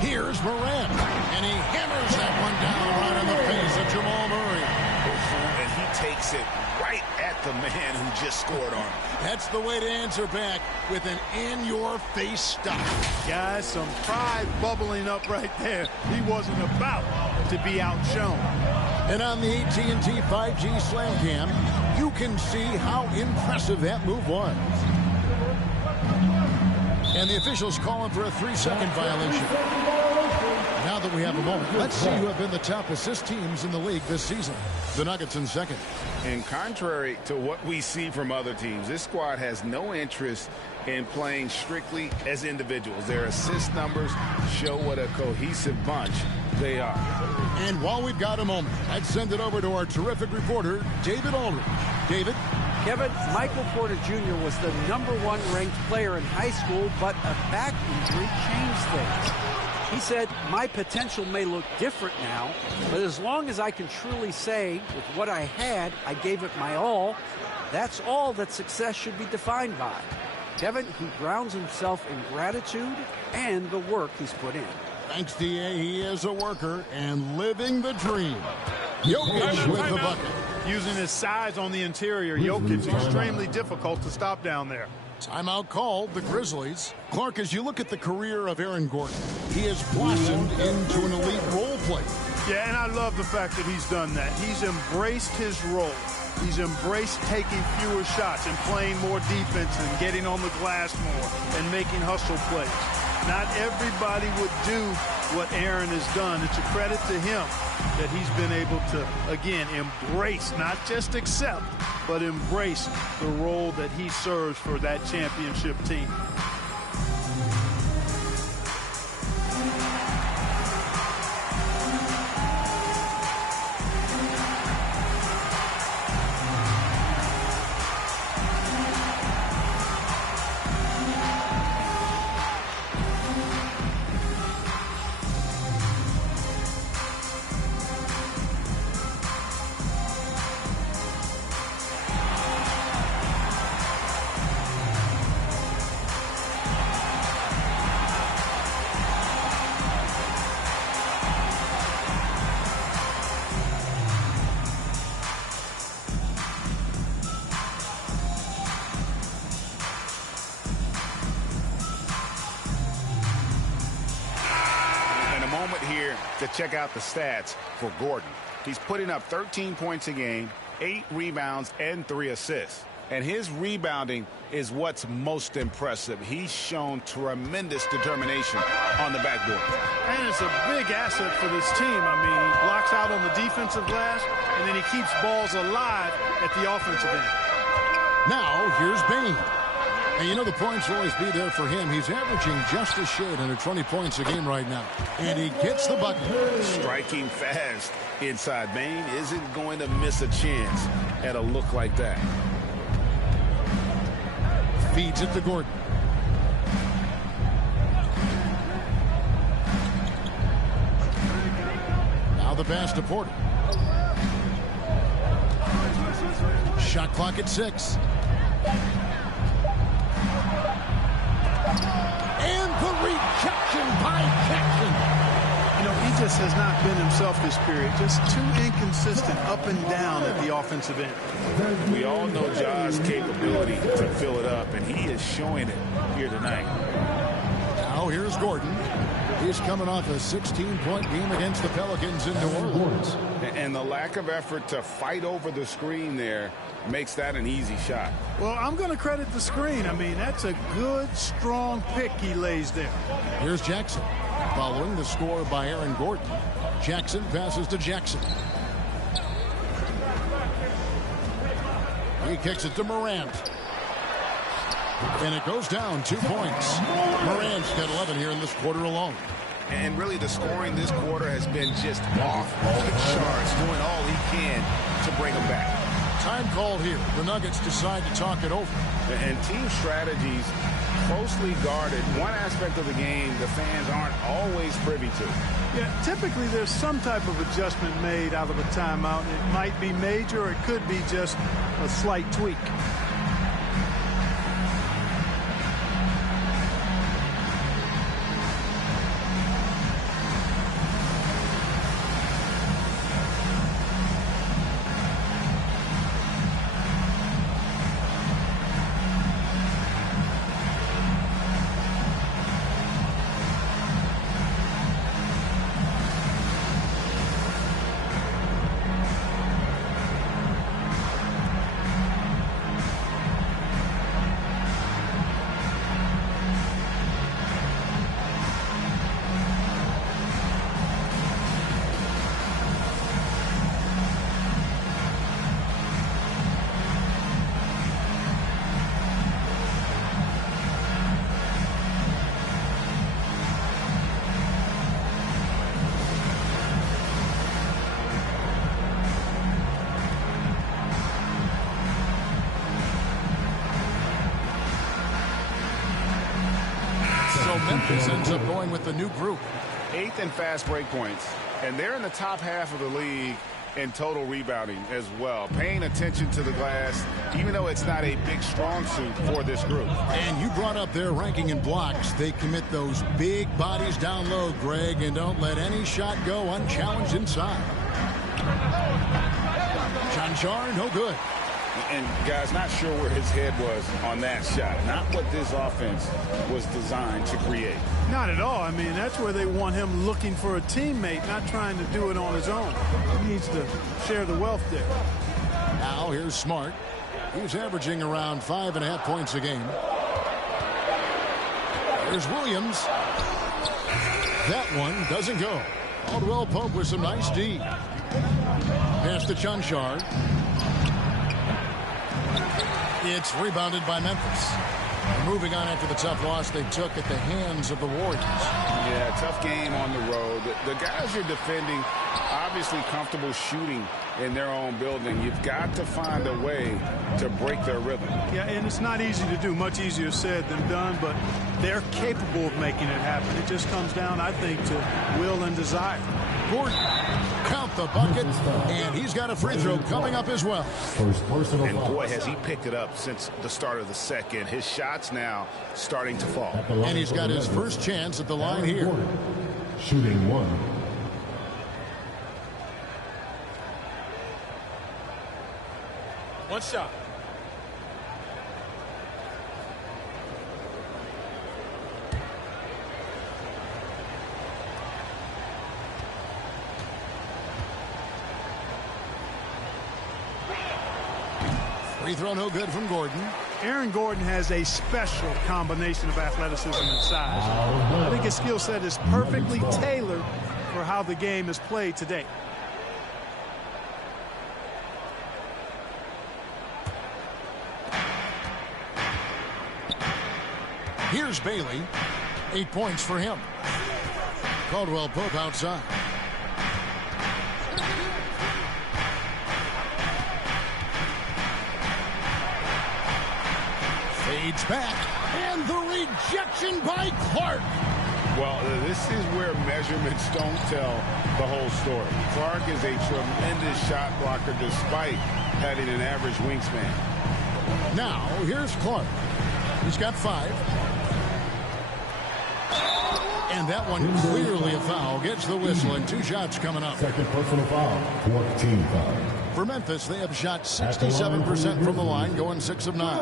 Here's Morant, and he hammers that one down right in the face of Jamal Murray. And he takes it right at the man who just scored on him. That's the way to answer back with an in-your-face stop. Guys, some pride bubbling up right there. He wasn't about to be outshone. And on the AT&T 5G Slam Cam, you can see how impressive that move was. And the officials calling for a 3-second violation. Now that we have a moment, let's see who have been the top assist teams in the league this season. The Nuggets in second. And contrary to what we see from other teams, this squad has no interest in playing strictly as individuals. Their assist numbers show what a cohesive bunch they are. And while we've got a moment, I'd send it over to our terrific reporter, David Aldridge. David? Kevin, Michael Porter Jr. was the #1 ranked player in high school, but a back injury changed things. He said, my potential may look different now, but as long as I can truly say with what I had, I gave it my all, that's all that success should be defined by. Kevin, he grounds himself in gratitude and the work he's put in. Thanks, D.A. He is a worker and living the dream. Jokic with the bucket. Using his size on the interior, Jokic extremely difficult to stop down there. Timeout called, the Grizzlies. Clark, as you look at the career of Aaron Gordon, he has blossomed into an elite role player. Yeah, and I love the fact that he's done that. He's embraced his role. He's embraced taking fewer shots and playing more defense and getting on the glass more and making hustle plays. Not everybody would do what Aaron has done. It's a credit to him that he's been able to, again, embrace, not just accept, but embrace the role that he serves for that championship team. here to check out the stats for Gordon. He's putting up 13 points a game, 8 rebounds, and 3 assists. And his rebounding is what's most impressive. He's shown tremendous determination on the backboard. And it's a big asset for this team. I mean, he blocks out on the defensive glass, and then he keeps balls alive at the offensive end. Now, here's Bain. And you know the points will always be there for him. He's averaging just a shade under 20 points a game right now. And he gets the bucket. Striking fast inside. Bain isn't going to miss a chance at a look like that. Feeds it to Gordon. Now the pass to Porter. Shot clock at 6. And the rejection by Jackson. You know, he just has not been himself this period. Just too inconsistent up and down at the offensive end. We all know Ja's capability to fill it up, and he is showing it here tonight. Now here's Gordon. He's coming off a 16-point game against the Pelicans in New Orleans. And the lack of effort to fight over the screen there makes that an easy shot. Well, I'm going to credit the screen. I mean, that's a good, strong pick he lays there. Here's Jackson. Following the score by Aaron Gordon. Jackson passes to Jackson. He kicks it to Morant. And it goes down 2 points. Morant's got 11 here in this quarter alone. And really the scoring this quarter has been just off the charts, doing all he can to bring them back. Time called here. The Nuggets decide to talk it over. And team strategies closely guarded. One aspect of the game the fans aren't always privy to. Yeah, typically there's some type of adjustment made out of a timeout. It might be major or it could be just a slight tweak. Memphis ends up going with the new group. 8th in fast break points. And they're in the top half of the league in total rebounding as well. Paying attention to the glass, even though it's not a big strong suit for this group. And you brought up their ranking in blocks. They commit those big bodies down low, Greg, and don't let any shot go unchallenged inside. Chanchar, no good. And, guys, not sure where his head was on that shot. Not what this offense was designed to create. Not at all. I mean, that's where they want him looking for a teammate, not trying to do it on his own. He needs to share the wealth there. Now here's Smart. He's averaging around 5.5 points a game. There's Williams. That one doesn't go. Caldwell Pope with some nice D. Pass to Chanchar. It's rebounded by Memphis. Moving on after the tough loss they took at the hands of the Warriors. Yeah, tough game on the road. The guys you're defending, obviously comfortable shooting in their own building. You've got to find a way to break their rhythm. Yeah, and it's not easy to do. Much easier said than done, but they're capable of making it happen. It just comes down, I think, to will and desire. Gordon, count the bucket, and he's got a free throw coming up as well. And boy, has he picked it up since the start of the second. His shots now starting to fall. And he's got his first chance at the line here. Shooting one. One shot. Free throw no good from Gordon. Aaron Gordon has a special combination of athleticism and size. I think his skill set is perfectly tailored for how the game is played today. Here's Bailey. 8 points for him. Caldwell Pope outside. Fades back, and the rejection by Clark. Well, this is where measurements don't tell the whole story. Clark is a tremendous shot blocker despite having an average wingspan. Now, here's Clark. He's got 5. And that one clearly a foul. Gets the whistle, and 2 shots coming up. Second personal foul. 14 foul. For Memphis, they have shot 67% from the line, going 6 of 9.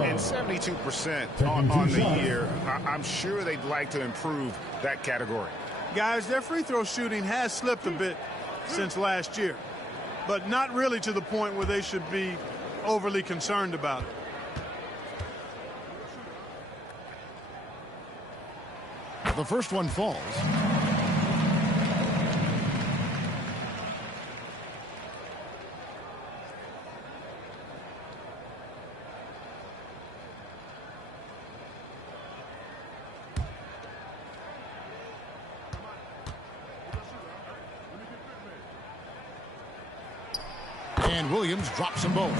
And 72% on the year. I'm sure they'd like to improve that category. Guys, their free throw shooting has slipped a bit since last year, but not really to the point where they should be overly concerned about it. The first one falls. And Williams drops them both.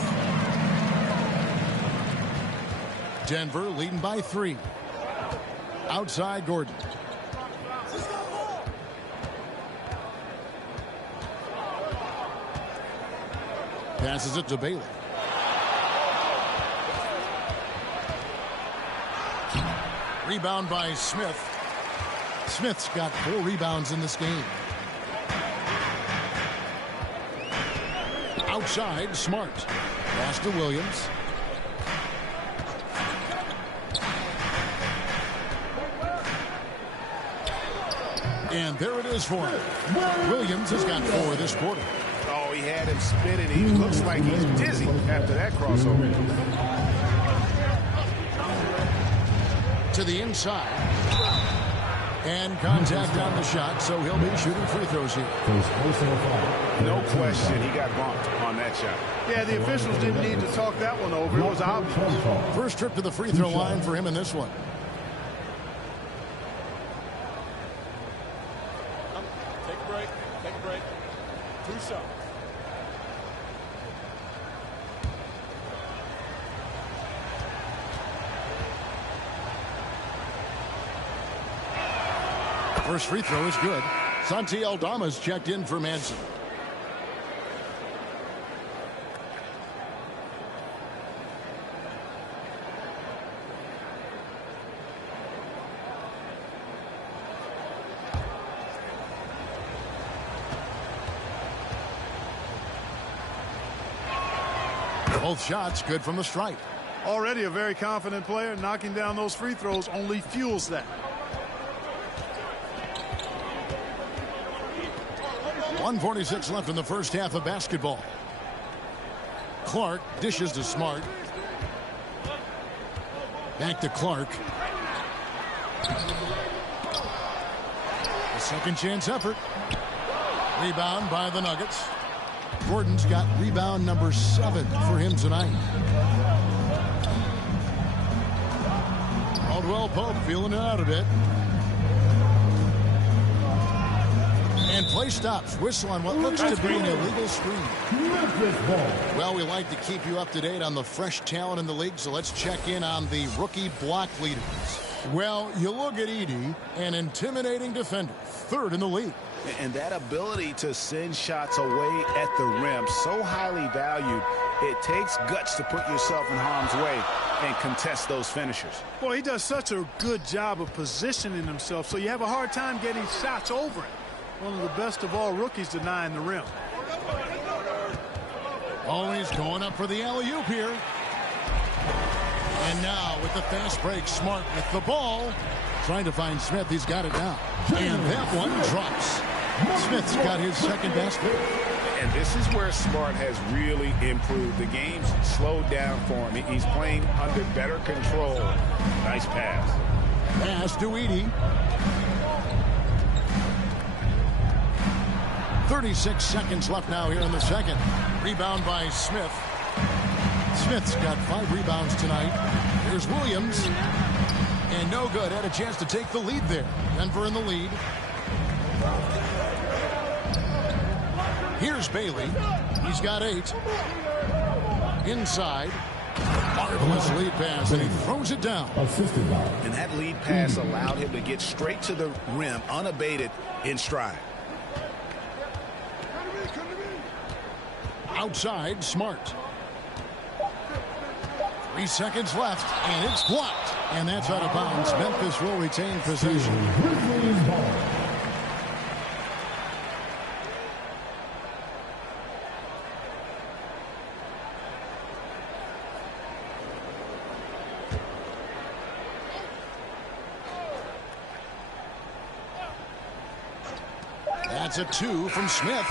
Denver leading by 3. Outside Gordon. Passes it to Bailey. Rebound by Smith. Smith's got 4 rebounds in this game. Outside, Smart. Pass to Williams. And there it is for him. Williams has got 4 this quarter. Oh, he had him spinning. He looks like he's dizzy after that crossover. To the inside. And contact on the shot, so he'll be shooting free throws here. No question, he got bumped on that shot. Yeah, the officials didn't need to talk that one over. It was obvious. First trip to the free throw line for him in this one. Take a break. Take a break. 2 shots. First free throw is good. Santi Aldama's checked in for Manson. Both shots good from the stripe. Already a very confident player. Knocking down those free throws only fuels that. 1:46 left in the first half of basketball. Clark dishes to Smart. Back to Clark. A second chance effort. Rebound by the Nuggets. Gordon's got rebound number 7 for him tonight. Caldwell Pope feeling it out a bit. And play stops. Whistle on what looks to be an illegal screen. Well, we like to keep you up to date on the fresh talent in the league, so let's check in on the rookie block leaders. Well, you look at Edey, an intimidating defender, 3rd in the league. And that ability to send shots away at the rim, so highly valued, it takes guts to put yourself in harm's way and contest those finishers. Boy, he does such a good job of positioning himself, so you have a hard time getting shots over him. One of the best of all rookies denying the rim. Always going up for the alley-oop here. And now with the fast break, Smart with the ball. Trying to find Smith. He's got it now. And that one drops. Smith's got his second basket. And this is where Smart has really improved. The game's slowed down for him. He's playing under better control. Nice pass. Pass to Edey. 36 seconds left now here in the second. Rebound by Smith. Smith's got 5 rebounds tonight. Here's Williams. And no good. Had a chance to take the lead there. Denver in the lead. Here's Bailey. He's got 8. Inside. Marvelous lead pass, and he throws it down. And that lead pass allowed him to get straight to the rim, unabated, in stride. Outside, Smart. 3 seconds left, and it's blocked. And that's out of bounds. Memphis will retain possession. That's a 2 from Smith.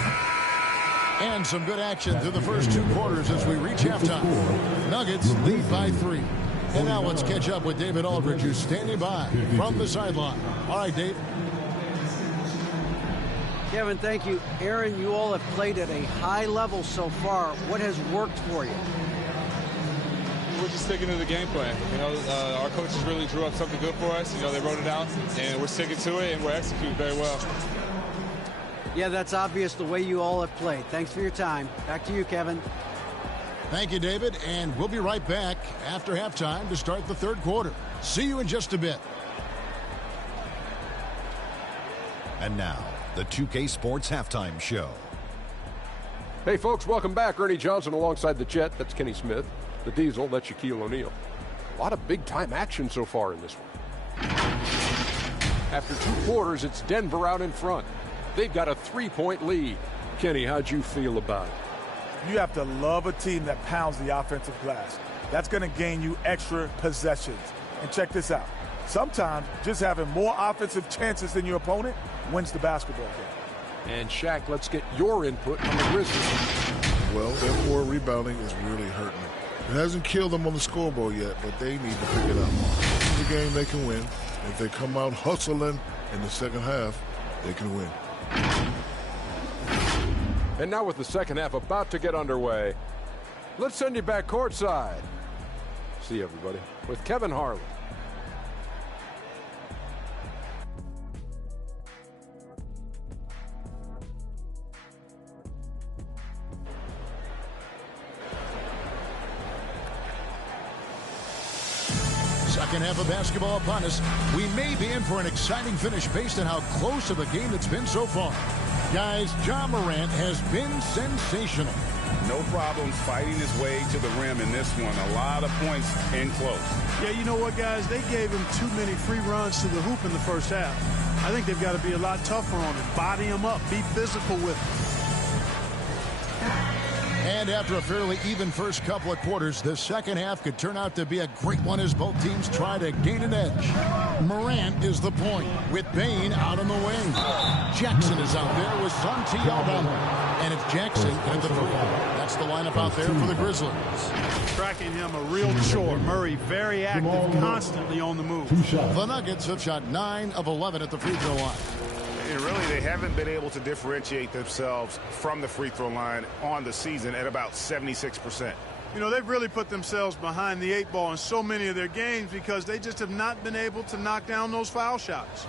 And some good action through the first 2 quarters as we reach halftime. Nuggets lead by 3. And now let's catch up with David Aldridge, who's standing by from the sideline. All right, Dave. Kevin, thank you. Aaron, you all have played at a high level so far. What has worked for you? We're just sticking to the game plan. You know, our coaches really drew up something good for us. You know, they wrote it out, and we're sticking to it, and we're executing very well. Yeah, that's obvious the way you all have played. Thanks for your time. Back to you, Kevin. Thank you, David, and we'll be right back after halftime to start the third quarter. See you in just a bit. And now, the 2K Sports Halftime Show. Hey, folks, welcome back. Ernie Johnson alongside the Jet. That's Kenny Smith. The Diesel, that's Shaquille O'Neal. A lot of big-time action so far in this one. After 2 quarters, it's Denver out in front. They've got a 3-point lead. Kenny, how'd you feel about it? You have to love a team that pounds the offensive glass. That's going to gain you extra possessions. And check this out. Sometimes just having more offensive chances than your opponent wins the basketball game. And Shaq, let's get your input on the Grizzlies. Well, their poor rebounding is really hurting them. It hasn't killed them on the scoreboard yet, but they need to pick it up. This is a game they can win. If they come out hustling in the second half, they can win. And now with the second half about to get underway, let's send you back courtside. See everybody with Kevin Harlan. Second half of basketball upon us. We may be in for an exciting finish based on how close of a game it's been so far. Guys, Ja Morant has been sensational. No problems fighting his way to the rim in this one. A lot of points in close. Yeah, you know what, guys? They gave him too many free runs to the hoop in the first half. I think they've got to be a lot tougher on him. Body him up. Be physical with him. And after a fairly even first couple of quarters, the second half could turn out to be a great one as both teams try to gain an edge. Morant is the point with Bane out on the wing. Jackson is out there with Santi Aldama. And it's Jackson at the 3. That's the lineup out there for the Grizzlies. Tracking him a real chore. Murray very active, constantly on the move. The Nuggets have shot 9 of 11 at the free throw line. And really, they haven't been able to differentiate themselves from the free throw line on the season at about 76%. You know, they've really put themselves behind the 8 ball in so many of their games because they just have not been able to knock down those foul shots.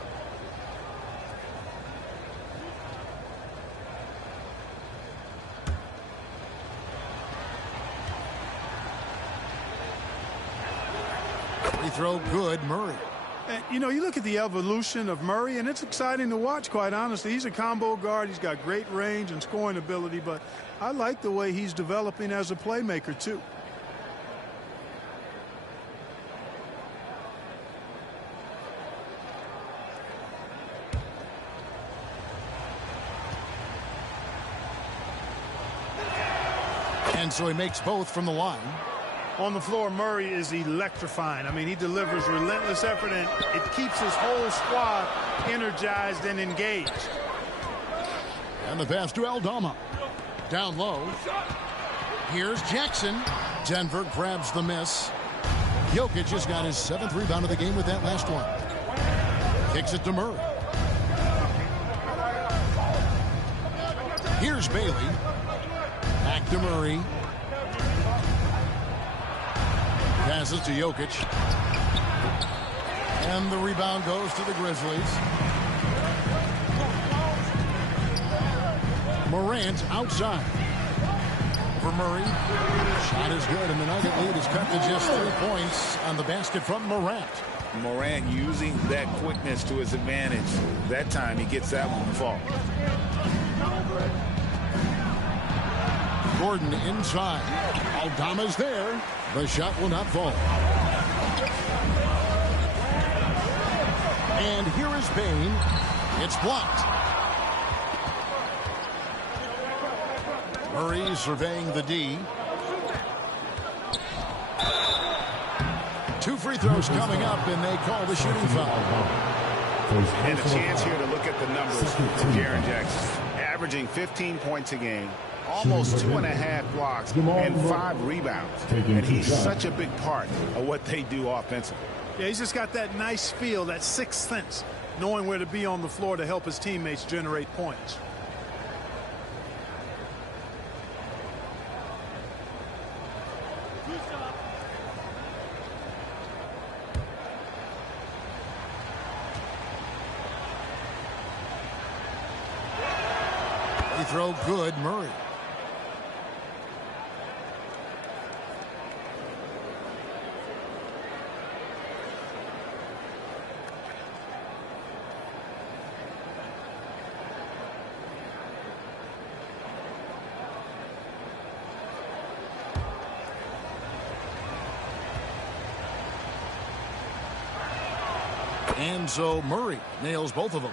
Free throw good, Murray. And, you know, you look at the evolution of Murray, and it's exciting to watch, quite honestly. He's a combo guard. He's got great range and scoring ability, but I like the way he's developing as a playmaker, too. And so he makes both from the line. On the floor, Murray is electrifying. I mean, he delivers relentless effort, and it keeps his whole squad energized and engaged. And the pass to Aldama. Down low. Here's Jackson. Denver grabs the miss. Jokic has got his 7th rebound of the game with that last one. Kicks it to Murray. Here's Bailey. Back to Murray. Passes to Jokic. And the rebound goes to the Grizzlies. Morant outside. For Murray. Shot is good, and the Nugget lead is cut to just 3 points on the basket from Morant. Morant using that quickness to his advantage. That time he gets that one to fall. Gordon inside. Aldama's there. The shot will not fall. And here is Bain. It's blocked. Murray surveying the D. 2 free throws coming up, and they call the shooting foul. And a chance here to look at the numbers from Jaren Jackson. Averaging 15 points a game, almost 2.5 blocks, and 5 rebounds. And he's such a big part of what they do offensively. Yeah, he's just got that nice feel, that sixth sense, knowing where to be on the floor to help his teammates generate points. Free throw good, Murray. And so Murray nails both of them.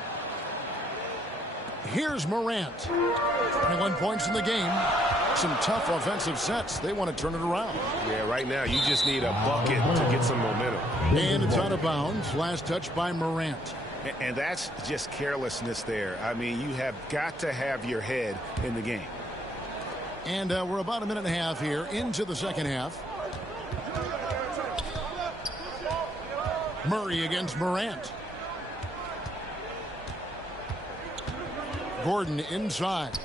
Here's Morant. 21 points in the game. Some tough offensive sets. They want to turn it around. Yeah, right now you just need a bucket to get some momentum. And it's out of bounds. Last touch by Morant. And that's just carelessness there. I mean, you have got to have your head in the game. And we're about a minute and a half here into the second half. Murray against Morant. Gordon inside.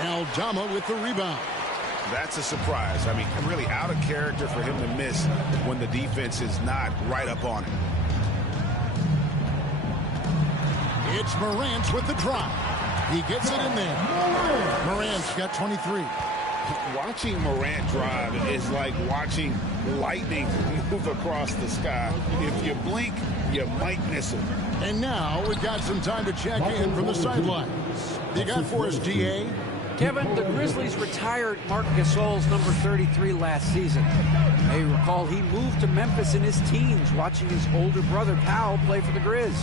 Aldama with the rebound. That's a surprise. I mean, really out of character for him to miss when the defense is not right up on him. It's Morant with the drop. He gets it in there. Morant's got 23. Watching Morant drive is like watching lightning move across the sky. If you blink, you might miss him. And now we've got some time to check in from the sidelines. You got for us, DA? Kevin, the Grizzlies retired Marc Gasol's number 33 last season. You may recall he moved to Memphis in his teens, watching his older brother Cal play for the Grizz.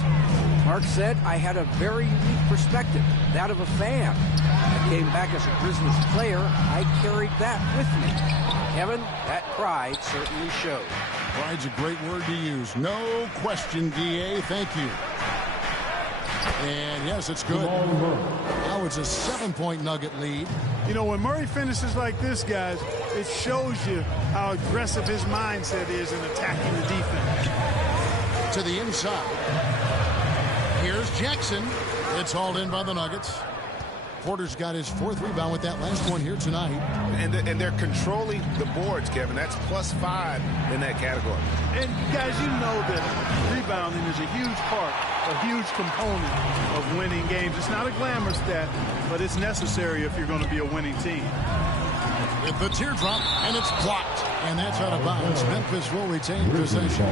Mark said, I had a very unique perspective, that of a fan. I came back as a Grizzlies player. I carried that with me. Kevin, that pride certainly showed. Pride's a great word to use. No question, DA. Thank you. And yes, it's good. Now it's a 7-point Nugget lead. You know, when Murray finishes like this, guys, it shows you how aggressive his mindset is in attacking the defense. To the inside. Here's Jackson. It's hauled in by the Nuggets. Porter's got his 4th rebound with that last one here tonight. And they're controlling the boards, Kevin. That's +5 in that category. And, guys, you know that rebounding is a huge part, a huge component of winning games. It's not a glamour stat, but it's necessary if you're going to be a winning team. With the teardrop, and it's blocked. And that's out of bounds. Memphis will retain possession.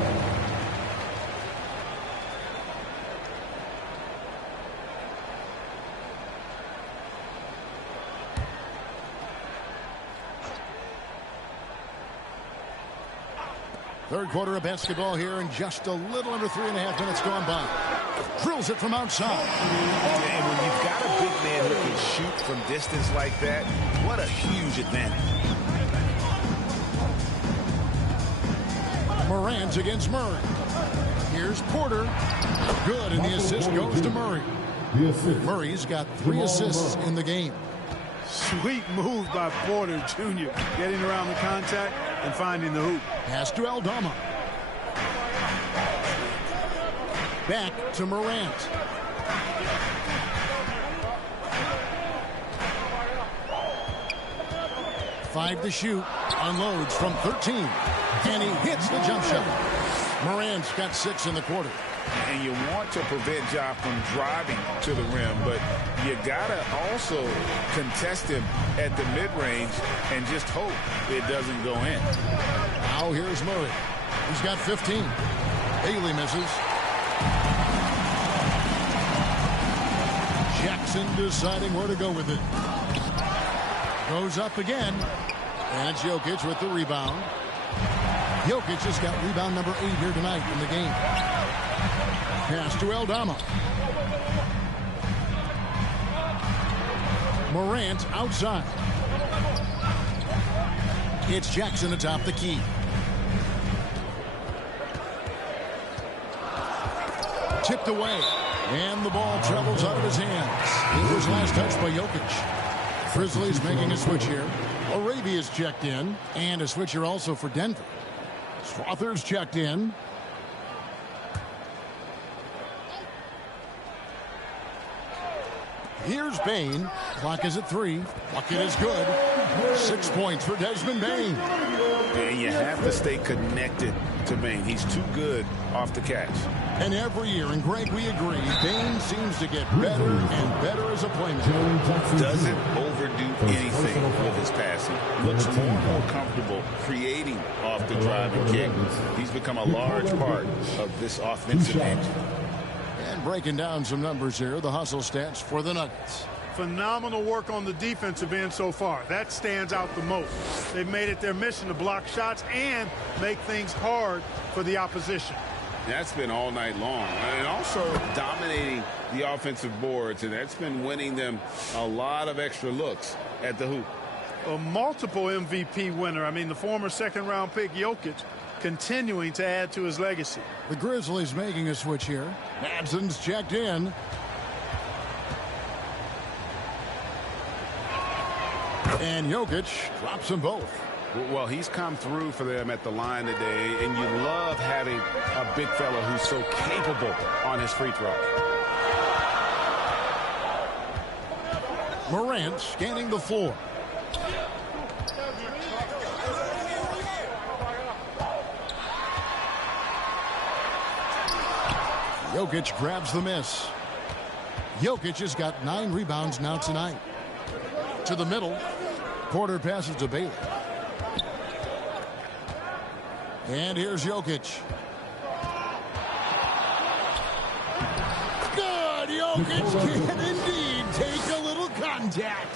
Third quarter of basketball here, and just a little under 3.5 minutes gone by. Drills it from outside. And when you've got a big man who can shoot from distance like that, what a huge advantage. Morant against Murray. Here's Porter. Good, and the assist goes to Murray. Murray's got 3 assists in the game. Sweet move by Porter Jr. Getting around the contact and finding the hoop. Pass to Aldama. Back to Morant. Five to shoot. Unloads from 13. And he hits the jump shot. Morant's got 6 in the quarter. And you want to prevent Ja from driving to the rim, but you gotta also contest him at the mid-range and just hope it doesn't go in. Now here's Murray. He's got 15. Bailey misses. Jackson deciding where to go with it. Goes up again. And it's Jokic with the rebound. Jokic has got rebound number 8 here tonight in the game. Pass to Aldama. Morant outside. It's Jackson atop the key. Tipped away. And the ball travels out of his hands. It was last touched by Jokic. Grizzlies making a switch here. Arabia's checked in. And a switch here also for Denver. Strother's checked in. Here's Bane. Clock is at 3. Bucket is good. 6 points for Desmond Bane. And you have to stay connected to Bane. He's too good off the catch. And every year, and Greg, we agree, Bane seems to get better and better as a playmaker. Doesn't overdo anything with his passing. Looks more and more comfortable creating off the driving kick. He's become a large part of this offensive engine. And breaking down some numbers here, the hustle stats for the Nuggets. Phenomenal work on the defensive end so far. That stands out the most. They've made it their mission to block shots and make things hard for the opposition. That's been all night long. And also dominating the offensive boards, and that's been winning them a lot of extra looks at the hoop. A multiple MVP winner. I mean, the former second-round pick Jokic continuing to add to his legacy. The Grizzlies making a switch here. Madson's checked in. And Jokic drops them both. Well, he's come through for them at the line today, and you love having a big fella who's so capable on his free throw. Morant scanning the floor. Jokic grabs the miss. Jokic has got 9 rebounds now tonight. To the middle. Porter passes to Bailey. And here's Jokic. Good! Jokic can indeed take a little contact.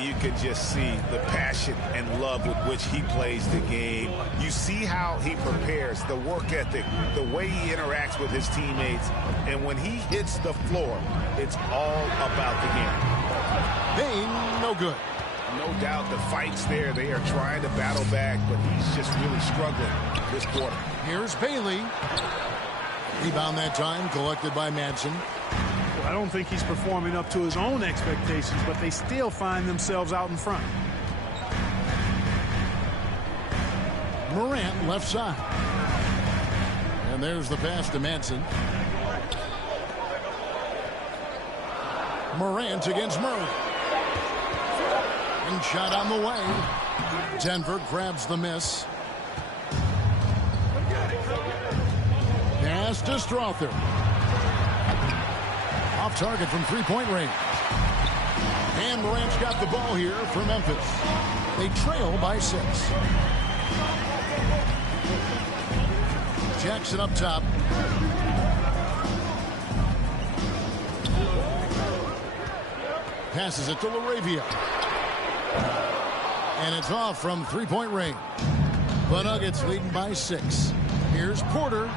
You can just see the passion and love with which he plays the game. You see how he prepares, the work ethic, the way he interacts with his teammates. And when he hits the floor, it's all about the game. Bane, no good. No doubt the fight's there. They are trying to battle back, but he's just really struggling this quarter. Here's Bailey. Rebound that time, collected by Madsen. Well, I don't think he's performing up to his own expectations, but they still find themselves out in front. Morant left side. And there's the pass to Madsen. Morant against Murray. And shot on the way. Denver grabs the miss. Pass to Strother. Off target from three-point range. And Morant's got the ball here for Memphis. They trail by 6. Jackson up top. Passes it to LaRavia. And it's off from three-point range. The Nuggets leading by 6. Here's Porter.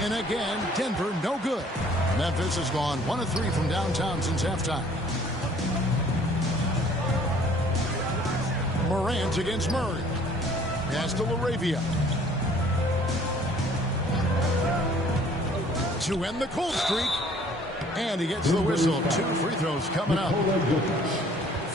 And again, Denver no good. Memphis has gone 1 of 3 from downtown since halftime. Morant against Murray. Pass to LaRavia. To end the cold streak. And he gets the whistle. 2 free throws coming up.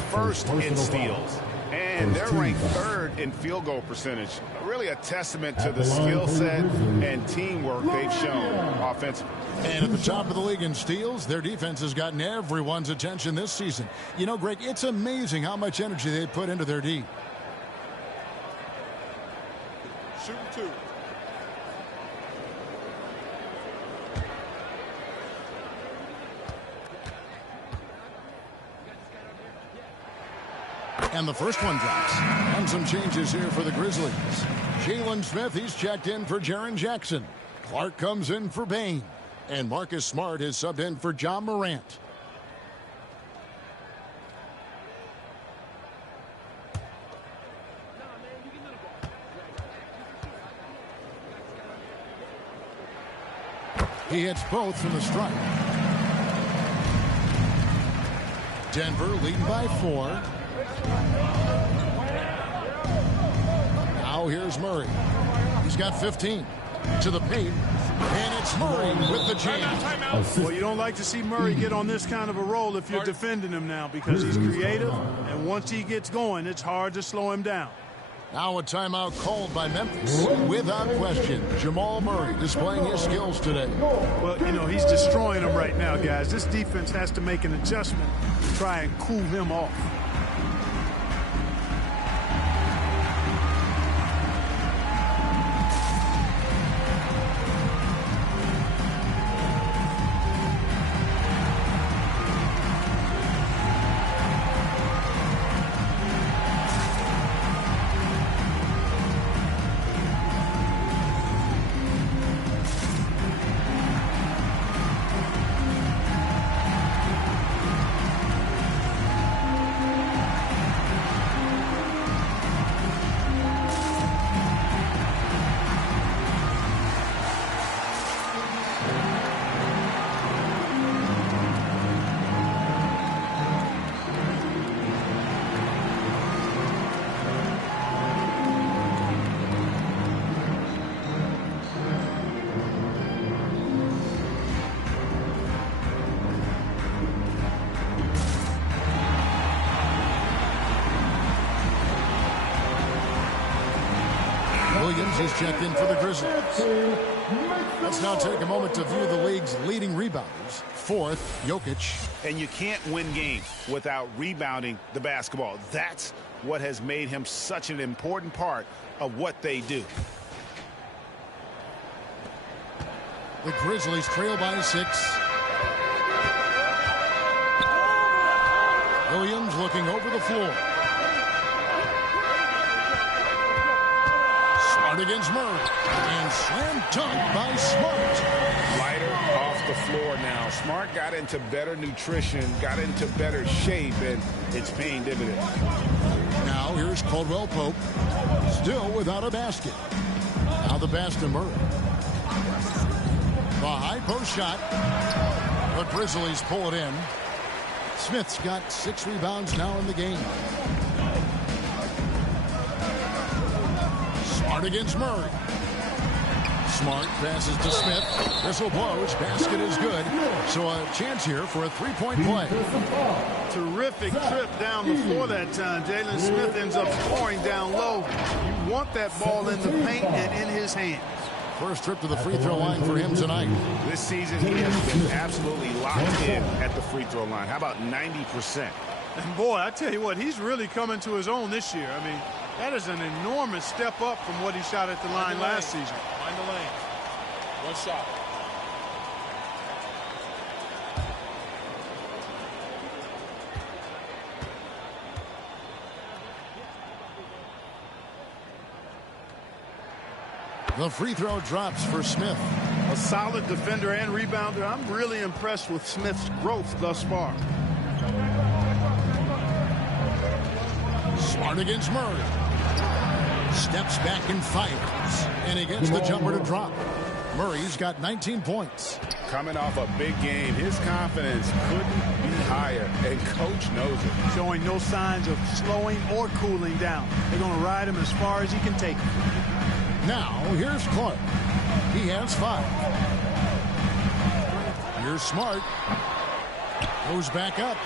First in steals. And they're ranked 3rd in field goal percentage. Really a testament to the skill set and teamwork they've shown offensively. And at the top of the league in steals, their defense has gotten everyone's attention this season. You know, Greg, it's amazing how much energy they put into their D. Shooting 2. And the first one drops. And some changes here for the Grizzlies. Jalen Smith, he's checked in for Jaren Jackson. Clark comes in for Bain. And Marcus Smart is subbed in for John Morant. He hits both from the stripe. Denver leading by 4. Now here's Murray. He's got 15. To the paint. And it's Murray with the jam. Well, you don't like to see Murray get on this kind of a roll if you're defending him now, because he's creative, and once he gets going, it's hard to slow him down. Now a timeout called by Memphis. Without question, Jamal Murray displaying his skills today. Well, you know, he's destroying them right now, guys. This defense has to make an adjustment to try and cool him off. He's checked in for the Grizzlies. Let's now take a moment to view the league's leading rebounders. 4th, Jokic. And you can't win games without rebounding the basketball. That's what has made him such an important part of what they do. The Grizzlies trail by 6. Williams looking over the floor. Smart against Murray. And slam dunk by Smart. Lighter off the floor now. Smart got into better nutrition, got into better shape, and it's paying dividends. Now here's Caldwell Pope. Still without a basket. Now the pass to Murray. The high post shot. The Grizzlies pull it in. Smith's got 6 rebounds now in the game. Smart against Murray. Smart passes to Smith. Whistle blows. Basket is good. So a chance here for a 3-point play. Terrific trip down the floor that time. Jalen Smith ends up scoring down low. You want that ball in the paint and in his hands. First trip to the free throw line for him tonight. This season he has been absolutely locked in at the free throw line. How about 90%? And boy, I tell you what, he's really coming to his own this year. I mean, that is an enormous step up from what he shot at the line last season. Mind the lane. One shot. The free throw drops for Smith. A solid defender and rebounder. I'm really impressed with Smith's growth thus far. Smart against Murray. Steps back and fires. And he gets the jumper to drop. Murray's got 19 points. Coming off a big game, his confidence couldn't be higher, and coach knows it. Showing no signs of slowing or cooling down. They're going to ride him as far as he can take him. Now, here's Clark. He has 5. Here's Smart. Goes back up.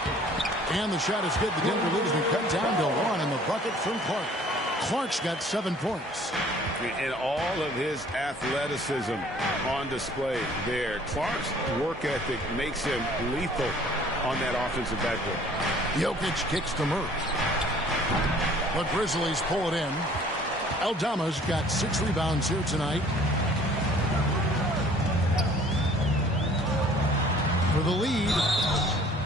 And the shot is good. The Denver lead has been cut down to 1 in the bucket from Clark. Clark's got 7 points. And all of his athleticism on display there. Clark's work ethic makes him lethal on that offensive backboard. Jokic kicks to Murray. The Grizzlies pull it in. Aldama's got 6 rebounds here tonight. For the lead.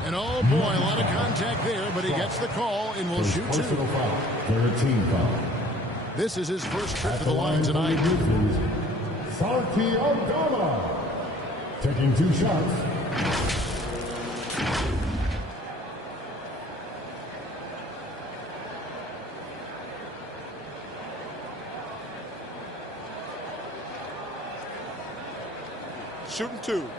And oh boy, a lot of contact there, but he gets the call and will shoot 2. 13 foul. This is his first trip to the line tonight. Santi Aldama taking 2 shots. Shooting 2.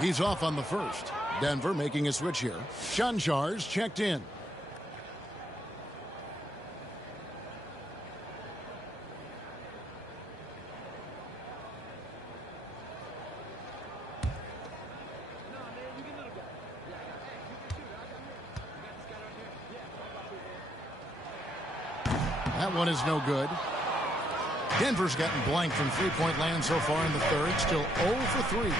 He's off on the first. Denver making a switch here. Shanchar's checked in. That one is no good. Denver's gotten blank from three-point land so far in the third. Still 0 for 3.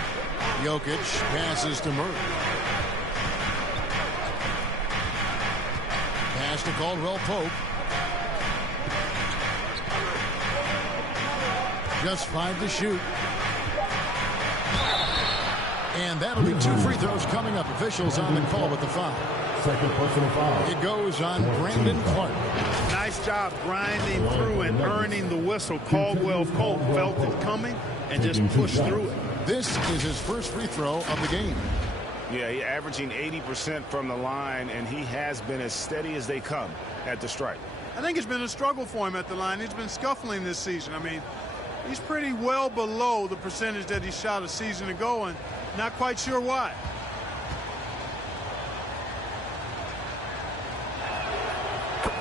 Jokic passes to Murray. Pass to Caldwell Pope. Just 5 to shoot. And that'll be 2 free throws coming up. Officials on the call with the foul. Second personal foul. It goes on Brandon Clark. Nice job grinding through and earning the whistle. Caldwell Pope felt it coming and just pushed through it. This is his first free throw of the game. Yeah, he's averaging 80% from the line, and he has been as steady as they come at the stripe. I think it's been a struggle for him at the line. He's been scuffling this season. I mean, he's pretty well below the percentage that he shot a season ago, and not quite sure why.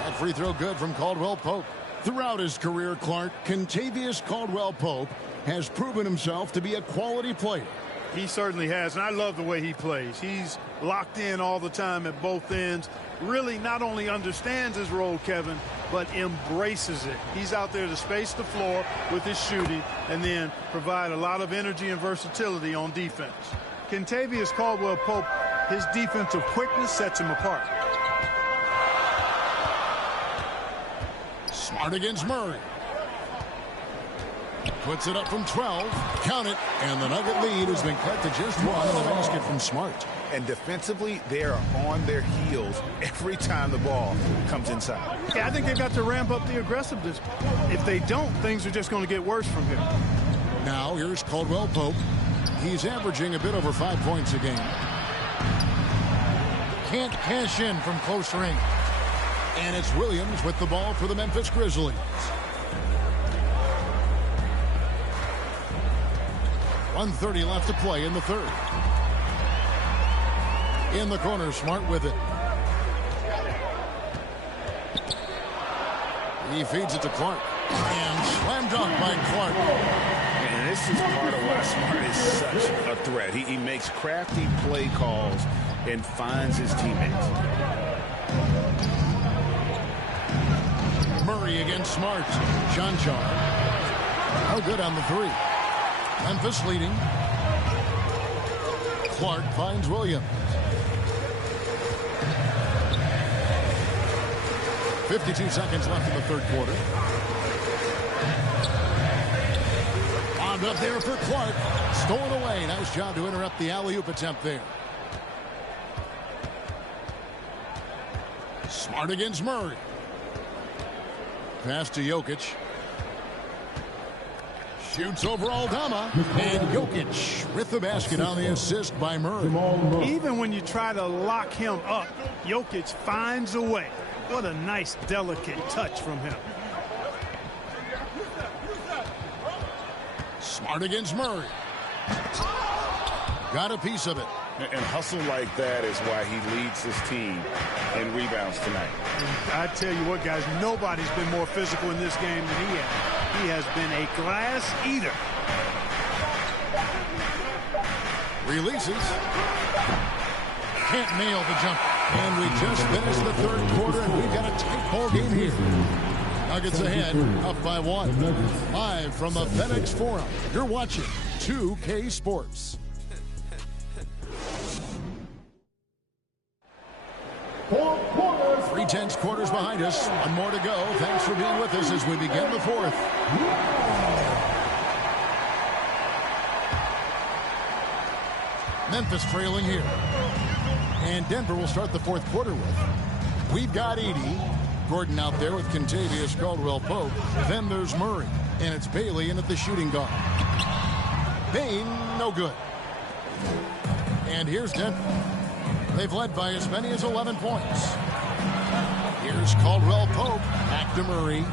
That free throw good from Caldwell Pope. Throughout his career, Clark, Kentavious Caldwell Pope has proven himself to be a quality player. He certainly has, and I love the way he plays. He's locked in all the time at both ends. Really not only understands his role, Kevin, but embraces it. He's out there to space the floor with his shooting and then provide a lot of energy and versatility on defense. Kentavious Caldwell Pope, his defensive quickness sets him apart. Smart against Murray. Puts it up from 12. Count it. And the Nugget lead has been cut to just 1 in the basket from Smart. And defensively, they are on their heels every time the ball comes inside. Yeah, I think they've got to ramp up the aggressiveness. If they don't, things are just going to get worse from here. Now here's Caldwell Pope. He's averaging a bit over 5 points a game. Can't cash in from close range. And it's Williams with the ball for the Memphis Grizzlies. 1:30 left to play in the third. In the corner, Smart with it. He feeds it to Clark. And slam dunk by Clark. And this is part of why Smart is such a threat. He makes crafty play calls and finds his teammates. Murray against Smart. Shanchan. Oh, good on the 3. Memphis leading. Clark finds Williams. 52 seconds left in the third quarter. Bombed up there for Clark. Stolen away. Nice job to interrupt the alley-oop attempt there. Smart against Murray. Pass to Jokic. Shoots over Aldama. And Jokic with the basket on the assist by Murray. Even when you try to lock him up, Jokic finds a way. What a nice, delicate touch from him. Smart against Murray. Got a piece of it. And hustle like that is why he leads his team in rebounds tonight. I tell you what, guys, nobody's been more physical in this game than he has. He has been a glass eater. Releases. Can't nail the jump. And we just finished the third quarter, and we've got a tight ball game here. Nuggets ahead, up by 1. Live from the FedEx Forum, you're watching 2K Sports. 3/10 quarters behind us. One more to go. Thanks for being with us as we begin the fourth. Memphis trailing here. And Denver will start the fourth quarter with. We've got Edey. Gordon out there with Kentavious Caldwell-Pope. Then there's Murray. And it's Bailey in at the shooting guard. Bane, no good. And here's Denver. They've led by as many as 11 points. Here's Caldwell-Pope. Back to Murray.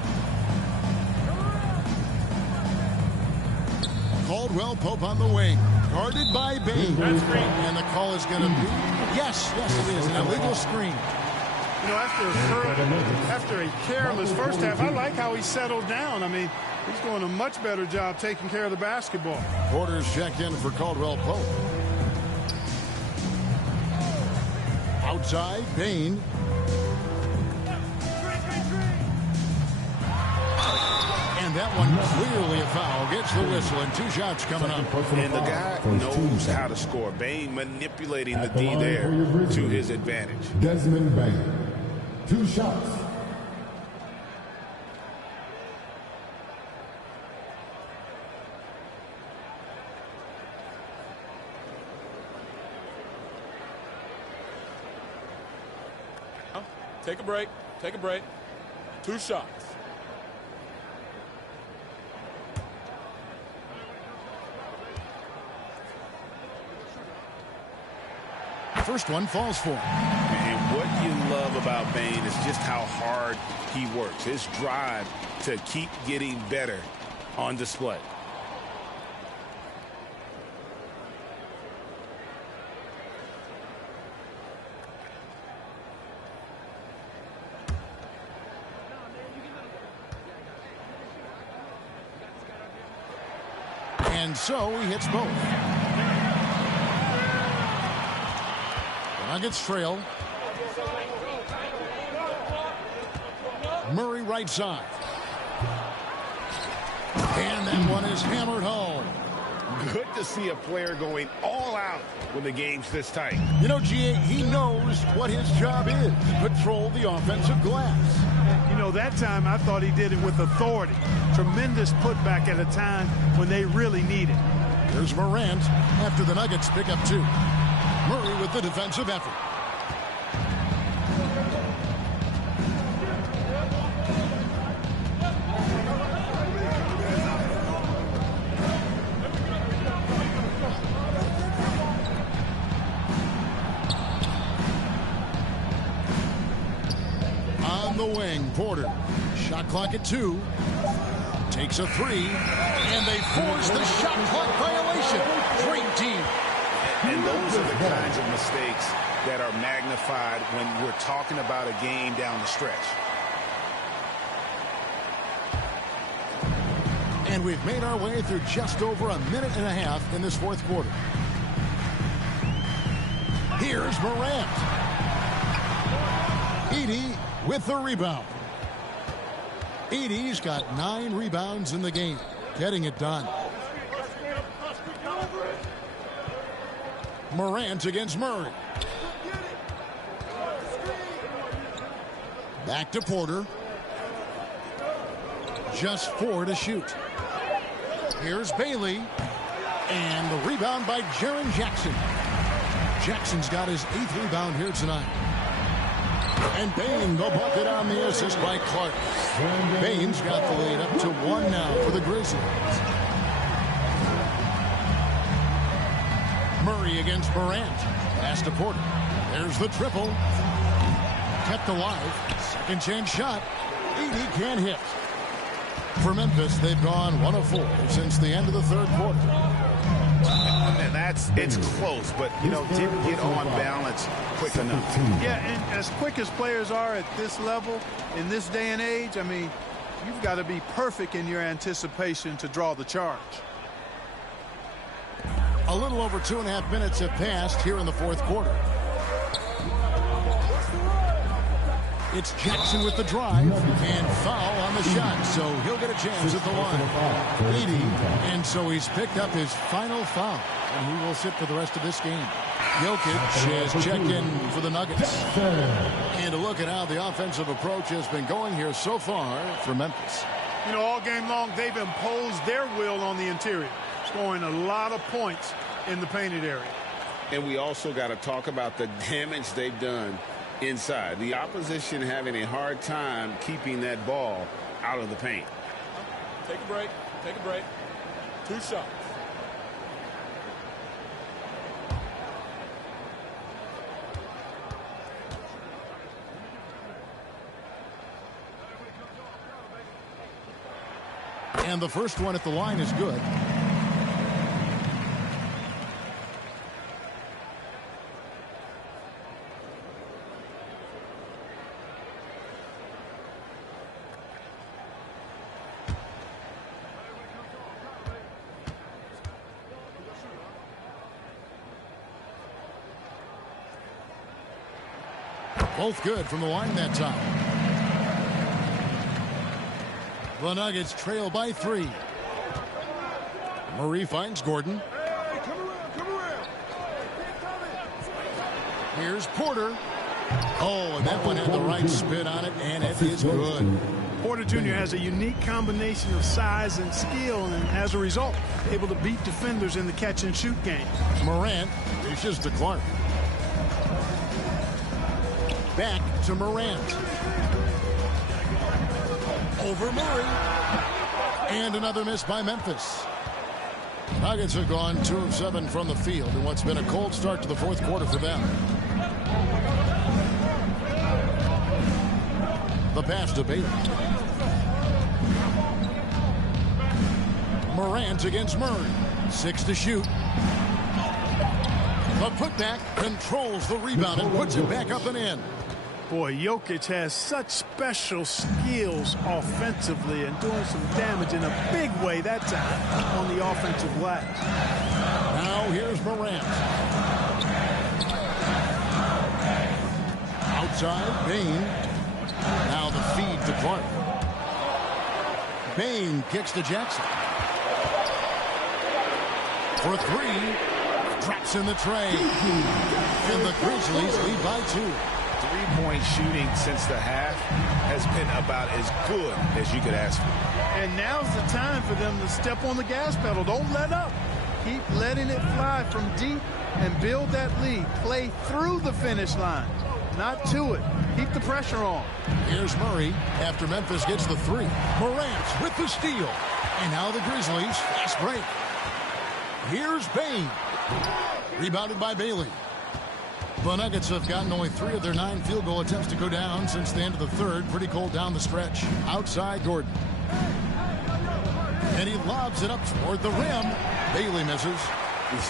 Caldwell-Pope on the wing. Guarded by Bane. And the call is going to be, yes, it is, an illegal screen. You know, after a careless first half, I like how he settled down. I mean, he's doing a much better job taking care of the basketball. Quarters checked in for Caldwell-Pope. Outside, Bane. And that one clearly a foul. Gets the whistle, and 2 shots coming up. And the guy knows how to score. Bane manipulating the D there to his advantage. Desmond Bane, 2 shots. Take a break. Take a break. 2 shots. First one falls for him. And what you love about Bane is just how hard he works. His drive to keep getting better on display. And so he hits both. The Nuggets trail. Murray right side. And that one is hammered home. Good to see a player going all out when the game's this tight. You know, G.A., he knows what his job is. Control the offensive glass. You know, that time I thought he did it with authority. Tremendous putback at a time when they really need it. There's Morant after the Nuggets pick up 2. Murray with the defensive effort. On the wing, Porter. Shot clock at 2. Takes a 3. And they force the shot clock violation. Great team. And those are the kinds of mistakes that are magnified when we're talking about a game down the stretch. And we've made our way through just over a minute and a half in this fourth quarter. Here's Morant. Edey with the rebound. Edey's got 9 rebounds in the game, getting it done. Morant against Murray. Back to Porter. Just 4 to shoot. Here's Bailey. And the rebound by Jaren Jackson. Jackson's got his 8th rebound here tonight. And Bane, the bucket on the assist by Clark. Bane's got the lead up to 1 now for the Grizzlies. Murray against Morant. Pass to Porter. There's the triple. Kept alive. Second chance shot. Edey can't hit. For Memphis, they've gone 1 of 4 since the end of the third quarter. And It's close, but, didn't get on balance quick enough. Yeah, and as quick as players are at this level, in this day and age, I mean, you've got to be perfect in your anticipation to draw the charge. A little over 2.5 minutes have passed here in the fourth quarter. It's Jackson with the drive and foul on the shot, so he'll get a chance at the line. 80, and so he's picked up his final foul, and he will sit for the rest of this game. Jokic has checked in for the Nuggets. And a look at how the offensive approach has been going here so far for Memphis. All game long, they've imposed their will on the interior, scoring a lot of points in the painted area. And we also got to talk about the damage they've done inside. The opposition having a hard time keeping that ball out of the paint. Take a break. Take a break. 2 shots. And the first one at the line is good. Both good from the line that time. The Nuggets trail by 3. Murray finds Gordon. Hey, come around. Here's Porter. Oh, and that one had the right spin on it, and it is good. Porter Jr. has a unique combination of size and skill, and as a result, able to beat defenders in the catch-and-shoot game. Morant dishes to Clark. Back to Morant. Over Murray. And another miss by Memphis. Nuggets have gone 2 of 7 from the field in what's been a cold start to the fourth quarter for them. The pass to Bailey. Morant against Murray. 6 to shoot. The putback controls the rebound and puts it back up and in. Boy, Jokic has such special skills offensively and doing some damage in a big way that time on the offensive glass. Now here's Morant. Outside, Bain. Now the feed to Clark. Bain kicks to Jackson. For 3. Drops in the tray. And the Grizzlies lead by 2. 3-point shooting since the half has been about as good as you could ask for. And now's the time for them to step on the gas pedal. Don't let up. Keep letting it fly from deep and build that lead. Play through the finish line, not to it. Keep the pressure on. Here's Murray after Memphis gets the 3. Morant with the steal. And now the Grizzlies fast break. Here's Bain. Rebounded by Bailey. The Nuggets have gotten only 3 of their 9 field goal attempts to go down since the end of the third. Pretty cold down the stretch. Outside Gordon. And he lobs it up toward the rim. Bailey misses.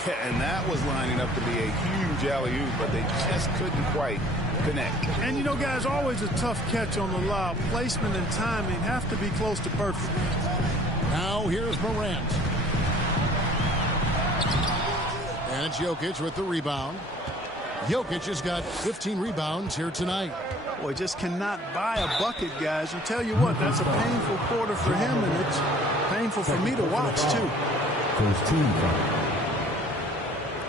Yeah, and that was lining up to be a huge alley-oop, but they just couldn't quite connect. And guys, always a tough catch on the lob. Placement and timing have to be close to perfect. Now here's Morant. And it's Jokic with the rebound. Jokic has got 15 rebounds here tonight. Boy, just cannot buy a bucket, guys. And tell you what, that's a painful quarter for him, and it's painful for me to watch, too. First team foul.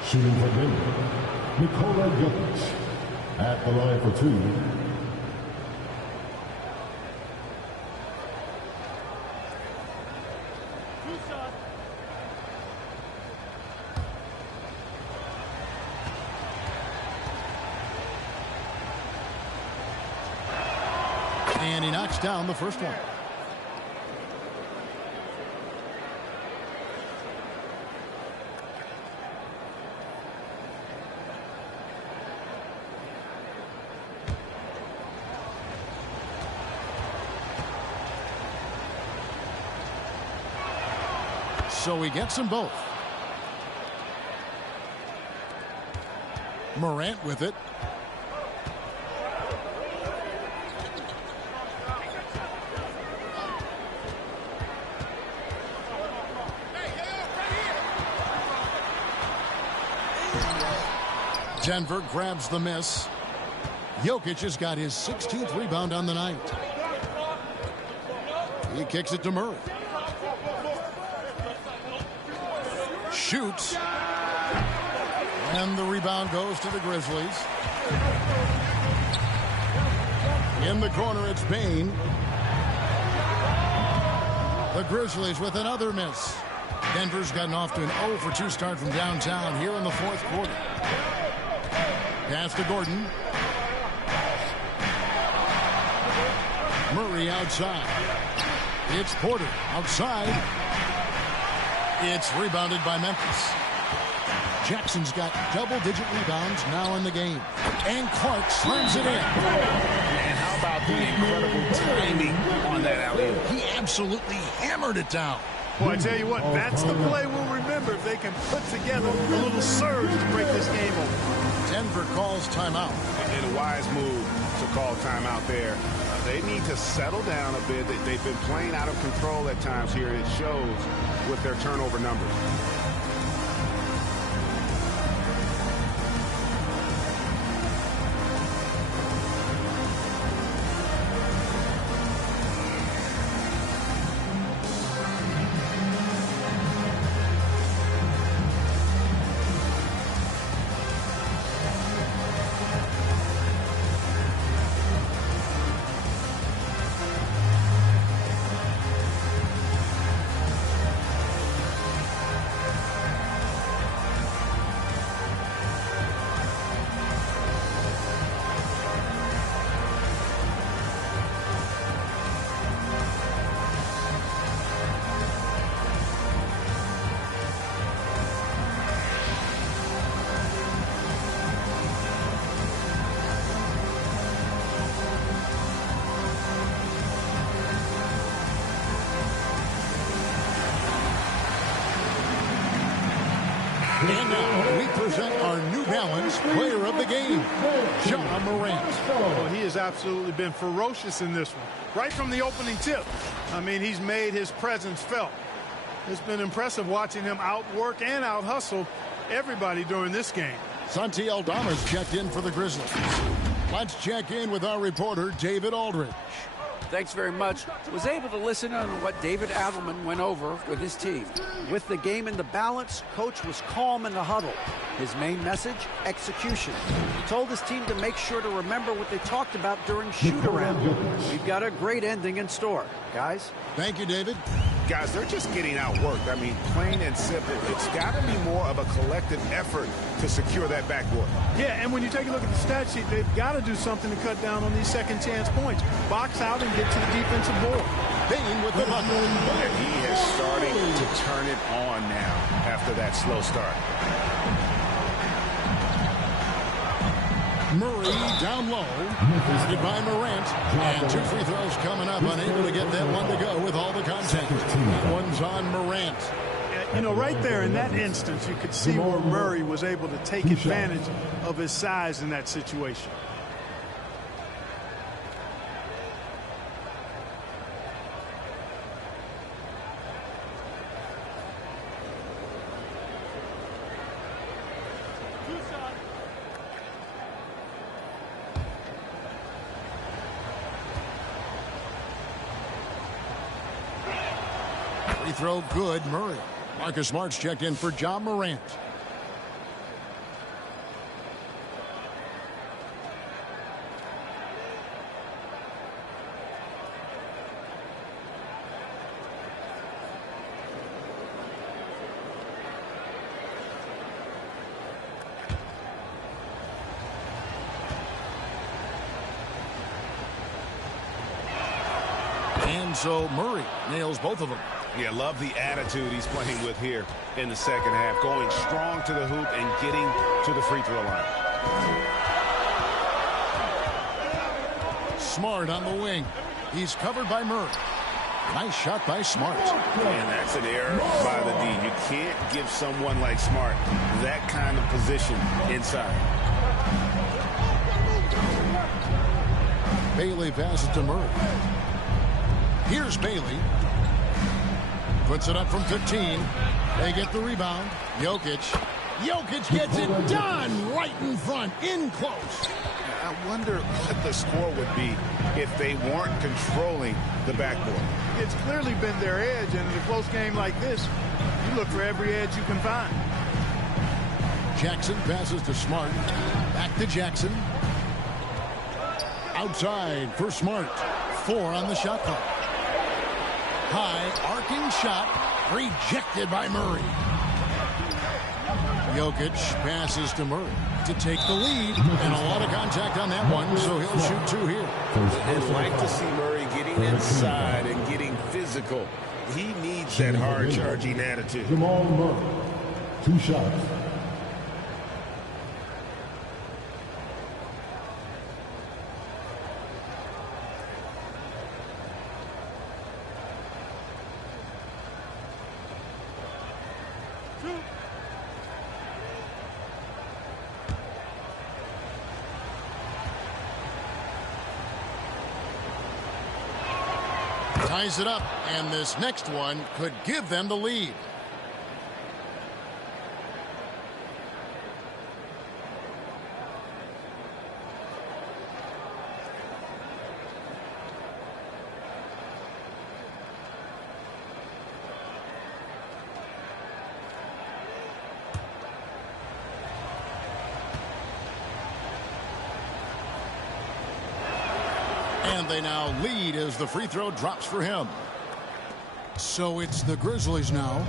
Shooting for Baylor, Nikola Jokic at the line for 2. And he knocks down the first one. So he gets them both. Morant with it. Denver grabs the miss. Jokic has got his 16th rebound on the night. He kicks it to Murray. Shoots. And the rebound goes to the Grizzlies. In the corner, it's Bain. The Grizzlies with another miss. Denver's gotten off to an 0 for 2 start from downtown here in the fourth quarter. Pass to Gordon. Murray outside. It's Porter outside. It's rebounded by Memphis. Jackson's got double-digit rebounds now in the game. And Clark slams it in. And how about the incredible timing on that alley-oop? He absolutely hammered it down. Well, I tell you what, that's the play we'll remember if they can put together a little surge to break this game over. Denver calls timeout. And a wise move to call timeout there. They need to settle down a bit. They've been playing out of control at times here. It shows with their turnover numbers. And now we present our New Balance player of the game, Ja Morant. Well, he has absolutely been ferocious in this one. Right from the opening tip. I mean, he's made his presence felt. It's been impressive watching him outwork and out-hustle everybody during this game. Santi Aldama's checked in for the Grizzlies. Let's check in with our reporter, David Aldridge. Thanks very much. Was able to listen on what David Adelman went over with his team. With the game in the balance, Coach was calm in the huddle. His main message, execution. He told his team to make sure to remember what they talked about during shoot-around. We've got a great ending in store. Guys? Thank you, David. Guys, they're just getting outworked. I mean, plain and simple. It's got to be more of a collective effort to secure that backboard. Yeah, and when you take a look at the stat sheet, they've got to do something to cut down on these second chance points. Box out and get to the defensive board. Bain with the bucket. And he is starting to turn it on now after that slow start. Murray down low. Guarded by Morant. And 2 free throws coming up. Unable to get that one to go with all the contact. That one's on Morant. You know, right there in that instance, you could see where Murray was able to take advantage of his size in that situation. Free throw good, Murray. Marcus Smart's checked in for Ja Morant. And so Murray nails both of them. Yeah, love the attitude he's playing with here in the second half. Going strong to the hoop and getting to the free throw line. Smart on the wing. He's covered by Murray. Nice shot by Smart. And that's an error by the D. You can't give someone like Smart that kind of position inside. Bailey passes to Murray. Here's Bailey. Puts it up from 15. They get the rebound. Jokic gets it done right in front, in close. I wonder what the score would be if they weren't controlling the backboard. It's clearly been their edge, and in a close game like this, you look for every edge you can find. Jackson passes to Smart. Back to Jackson. Outside for Smart. 4 on the shot clock. High arcing shot rejected by Murray. Jokic passes to Murray to take the lead, and a lot of contact on that one, so he'll shoot 2 here. I'd like to see Murray getting inside and getting physical. He needs that hard-charging attitude. Jamal Murray, 2 shots. Ties it up, and this next one could give them the lead. And they now lead as the free throw drops for him. So it's the Grizzlies now.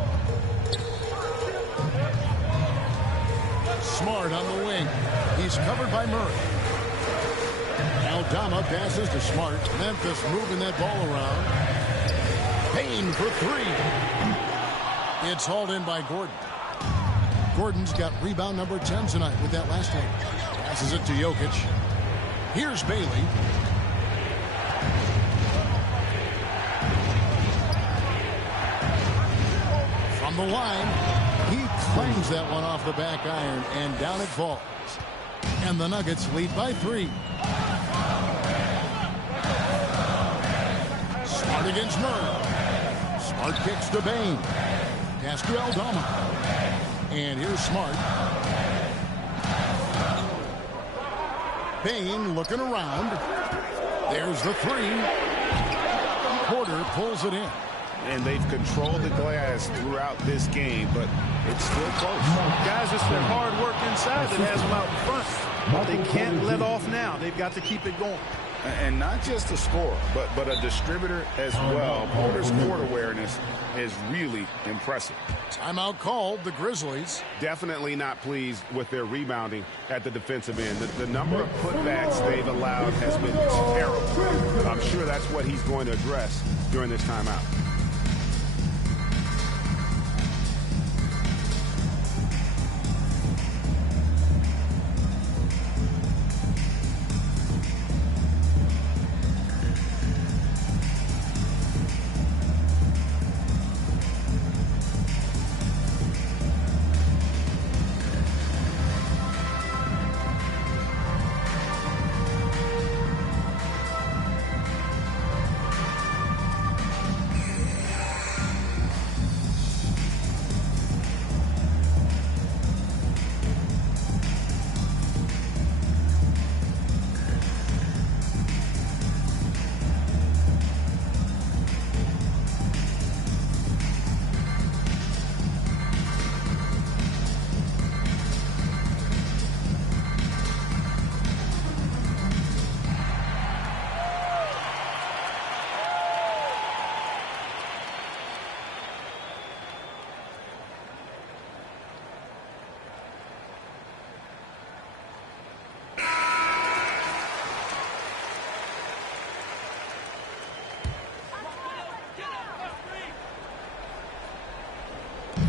Smart on the wing. He's covered by Murray. Aldama passes to Smart. Memphis moving that ball around. Payne for 3. It's hauled in by Gordon. Gordon's got rebound number 10 tonight with that last one. Passes it to Jokic. Here's Bailey. From the line, he clangs that one off the back iron, and down it falls. And the Nuggets lead by 3. Smart against Murray. Smart kicks to Bane. Pass to Aldama. And here's Smart. Bane looking around. There's the 3. Porter pulls it in. And they've controlled the glass throughout this game, but it's still close. Guys, it's their hard work inside that has them out in front. But they can't let off now. They've got to keep it going. And not just a scorer, but a distributor as well. Porter's court awareness is really impressive. Timeout called, the Grizzlies. Definitely not pleased with their rebounding at the defensive end. The number of putbacks they've allowed has been terrible. I'm sure that's what he's going to address during this timeout.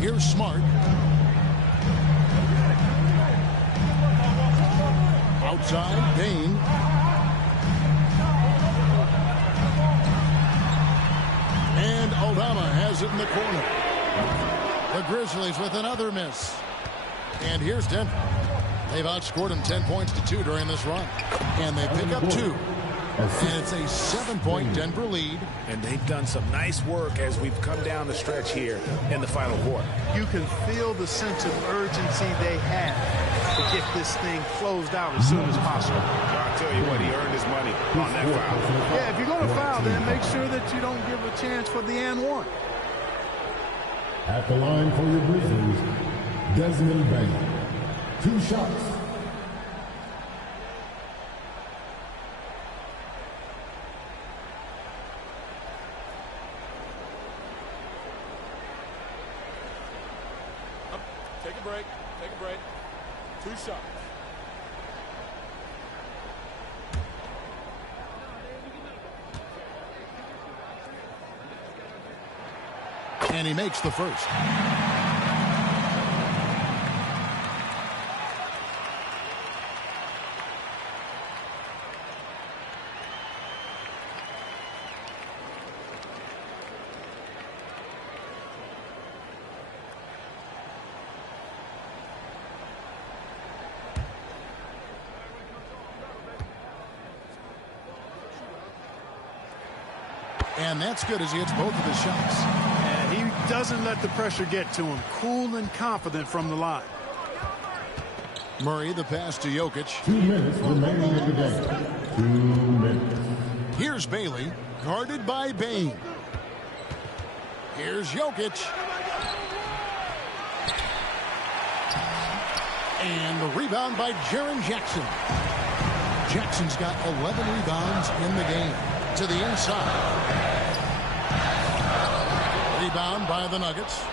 Here's Smart. Outside, Payne. And Aldama has it in the corner. The Grizzlies with another miss. And here's Denver. They've outscored them 10 points to 2 during this run. And they pick up 2. And it's a 7-point Denver lead. And they've done some nice work as we've come down the stretch here in the final quarter. You can feel the sense of urgency they have to get this thing closed out as soon as possible. I'll tell you what, he earned his money on that foul. Yeah, if you're going to foul, then make sure that you don't give a chance for the and one. At the line for your Grizzlies, Desmond Bain. 2 shots. Take a break. Take a break. 2 shots. And he makes the first. And that's good as he hits both of his shots. And he doesn't let the pressure get to him. Cool and confident from the line. Murray, the pass to Jokic. 2 minutes remaining in the game. 2 minutes. Here's Bailey, guarded by Bain. Here's Jokic. And the rebound by Jaren Jackson. Jackson's got 11 rebounds in the game. To the inside. Rebound by the Nuggets.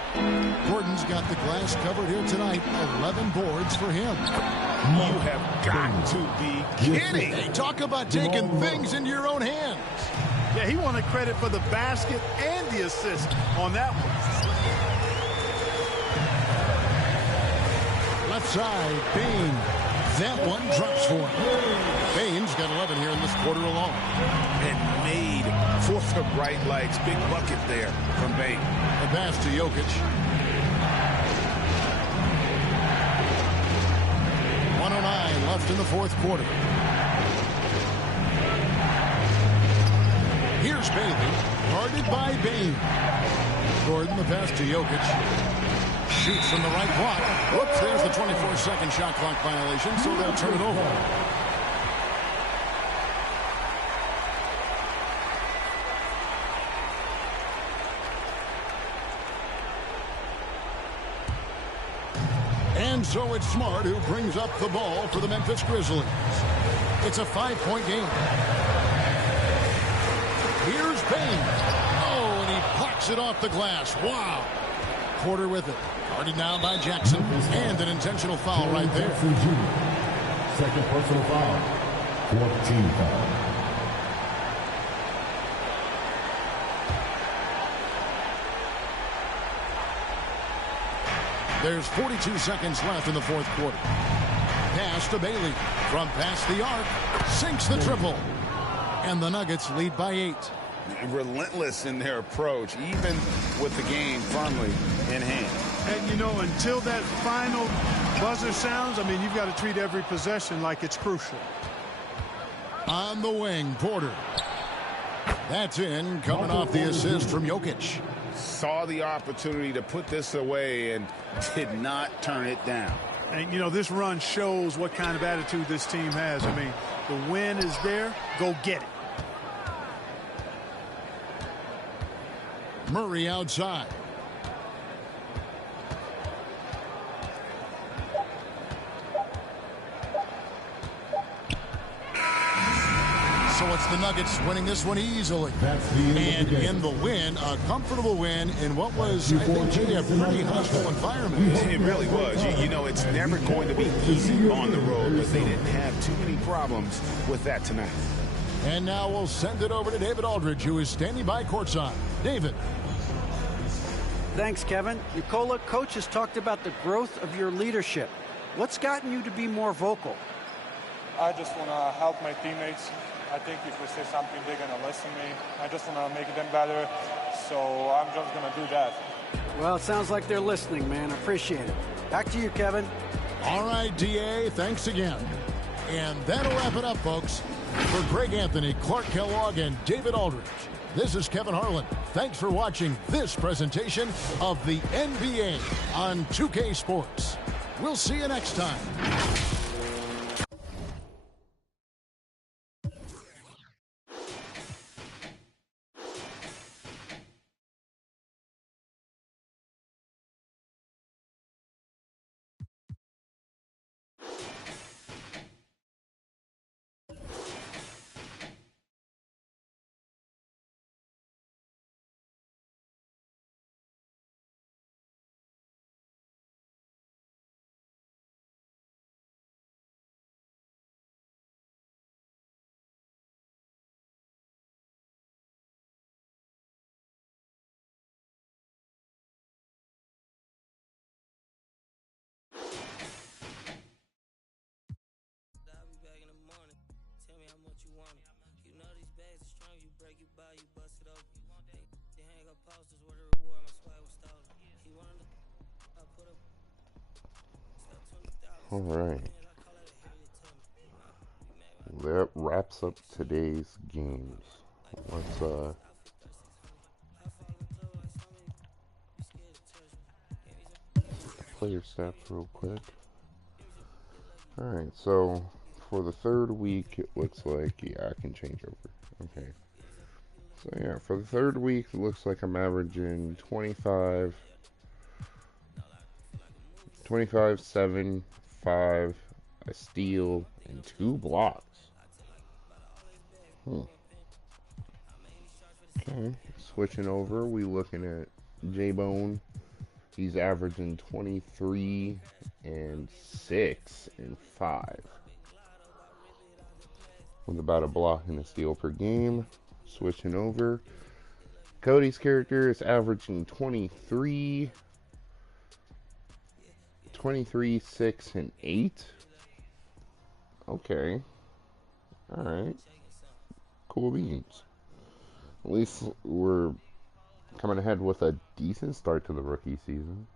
Gordon's got the glass covered here tonight. 11 boards for him. You have got to be kidding. Hey, talk about taking things into your own hands. Yeah, he wanted credit for the basket and the assist on that one. Left side, Bain. That one drops for him. Bain's got 11 here in this quarter alone. And made for the bright lights. Big bucket there from Bain. The pass to Jokic. 1:09 left in the fourth quarter. Here's Bailey, guarded by Bain. Gordon, the pass to Jokic. Shoots from the right block. Whoops, there's the 24-second shot clock violation, so they'll turn it over. And so it's Smart who brings up the ball for the Memphis Grizzlies. It's a 5-point game. Here's Bain. Oh, and he pucks it off the glass. Wow. Porter with it. Guarded now by Jackson. And an intentional foul right there. Second personal foul. 14 foul. There's 42 seconds left in the fourth quarter. Pass to Bailey. From past the arc. Sinks the triple. And the Nuggets lead by 8. Relentless in their approach, even with the game firmly in hand. And, you know, until that final buzzer sounds, I mean, you've got to treat every possession like it's crucial. On the wing, Porter. That's in, coming off the assist from Jokic. Saw the opportunity to put this away and did not turn it down. And, you know, this run shows what kind of attitude this team has. I mean, the win is there. Go get it. Murray outside. So it's the Nuggets winning this one easily. And in the win, a comfortable win in what was, I think, a pretty hostile environment. It really was. You know, it's never going to be easy on the road, but they didn't have too many problems with that tonight. And now we'll send it over to David Aldridge, who is standing by courtside. David. Thanks, Kevin. Nicola, coach has talked about the growth of your leadership. What's gotten you to be more vocal? I just want to help my teammates. I think if we say something, they're going to listen to me. I just want to make them better, so I'm just going to do that. Well, it sounds like they're listening, man. I appreciate it. Back to you, Kevin. All right, DA, thanks again. And that'll wrap it up, folks. For Greg Anthony, Clark Kellogg, and David Aldridge, this is Kevin Harlan. Thanks for watching this presentation of the NBA on 2K Sports. We'll see you next time. All right. That wraps up today's games. Let's player stats real quick. All right, so for the third week, it looks like, yeah, I can change over. Okay. So yeah, for the third week, it looks like I'm averaging 25, 7, 5, a steal, and 2 blocks. Okay, switching over, we looking at J-Bone. He's averaging 23 and 6 and 5. With about a block and a steal per game. Switching over. Cody's character is averaging 23, 6, and 8. Okay. Alright. Cool beans. At least we're coming ahead with a decent start to the rookie season.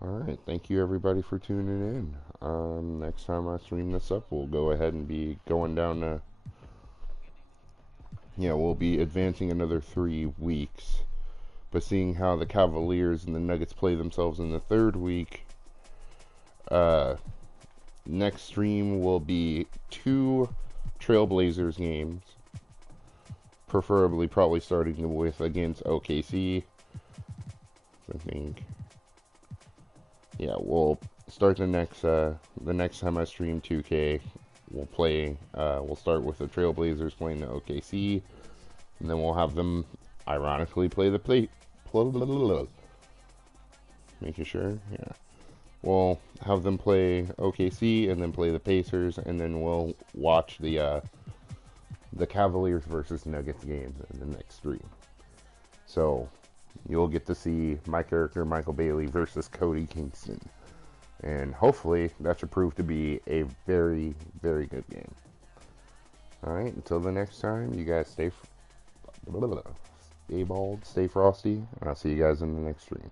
Alright, thank you everybody for tuning in. Next time I stream this up, we'll go ahead and be going down to... Yeah, we'll be advancing another 3 weeks. But seeing how the Cavaliers and the Nuggets play themselves in the third week, next stream will be 2 Trailblazers games. Preferably probably starting with against OKC. I think. Yeah, we'll start the next time I stream 2K. We'll start with the Trailblazers playing the OKC, and then we'll have them ironically play the making sure, yeah. We'll have them play OKC and then play the Pacers, and then we'll watch the Cavaliers versus Nuggets game in the next stream. So you'll get to see my character Michael Bailey versus Cody Kingston. And hopefully that should prove to be a very, very good game. Alright, until the next time, you guys stay bald, stay frosty, and I'll see you guys in the next stream.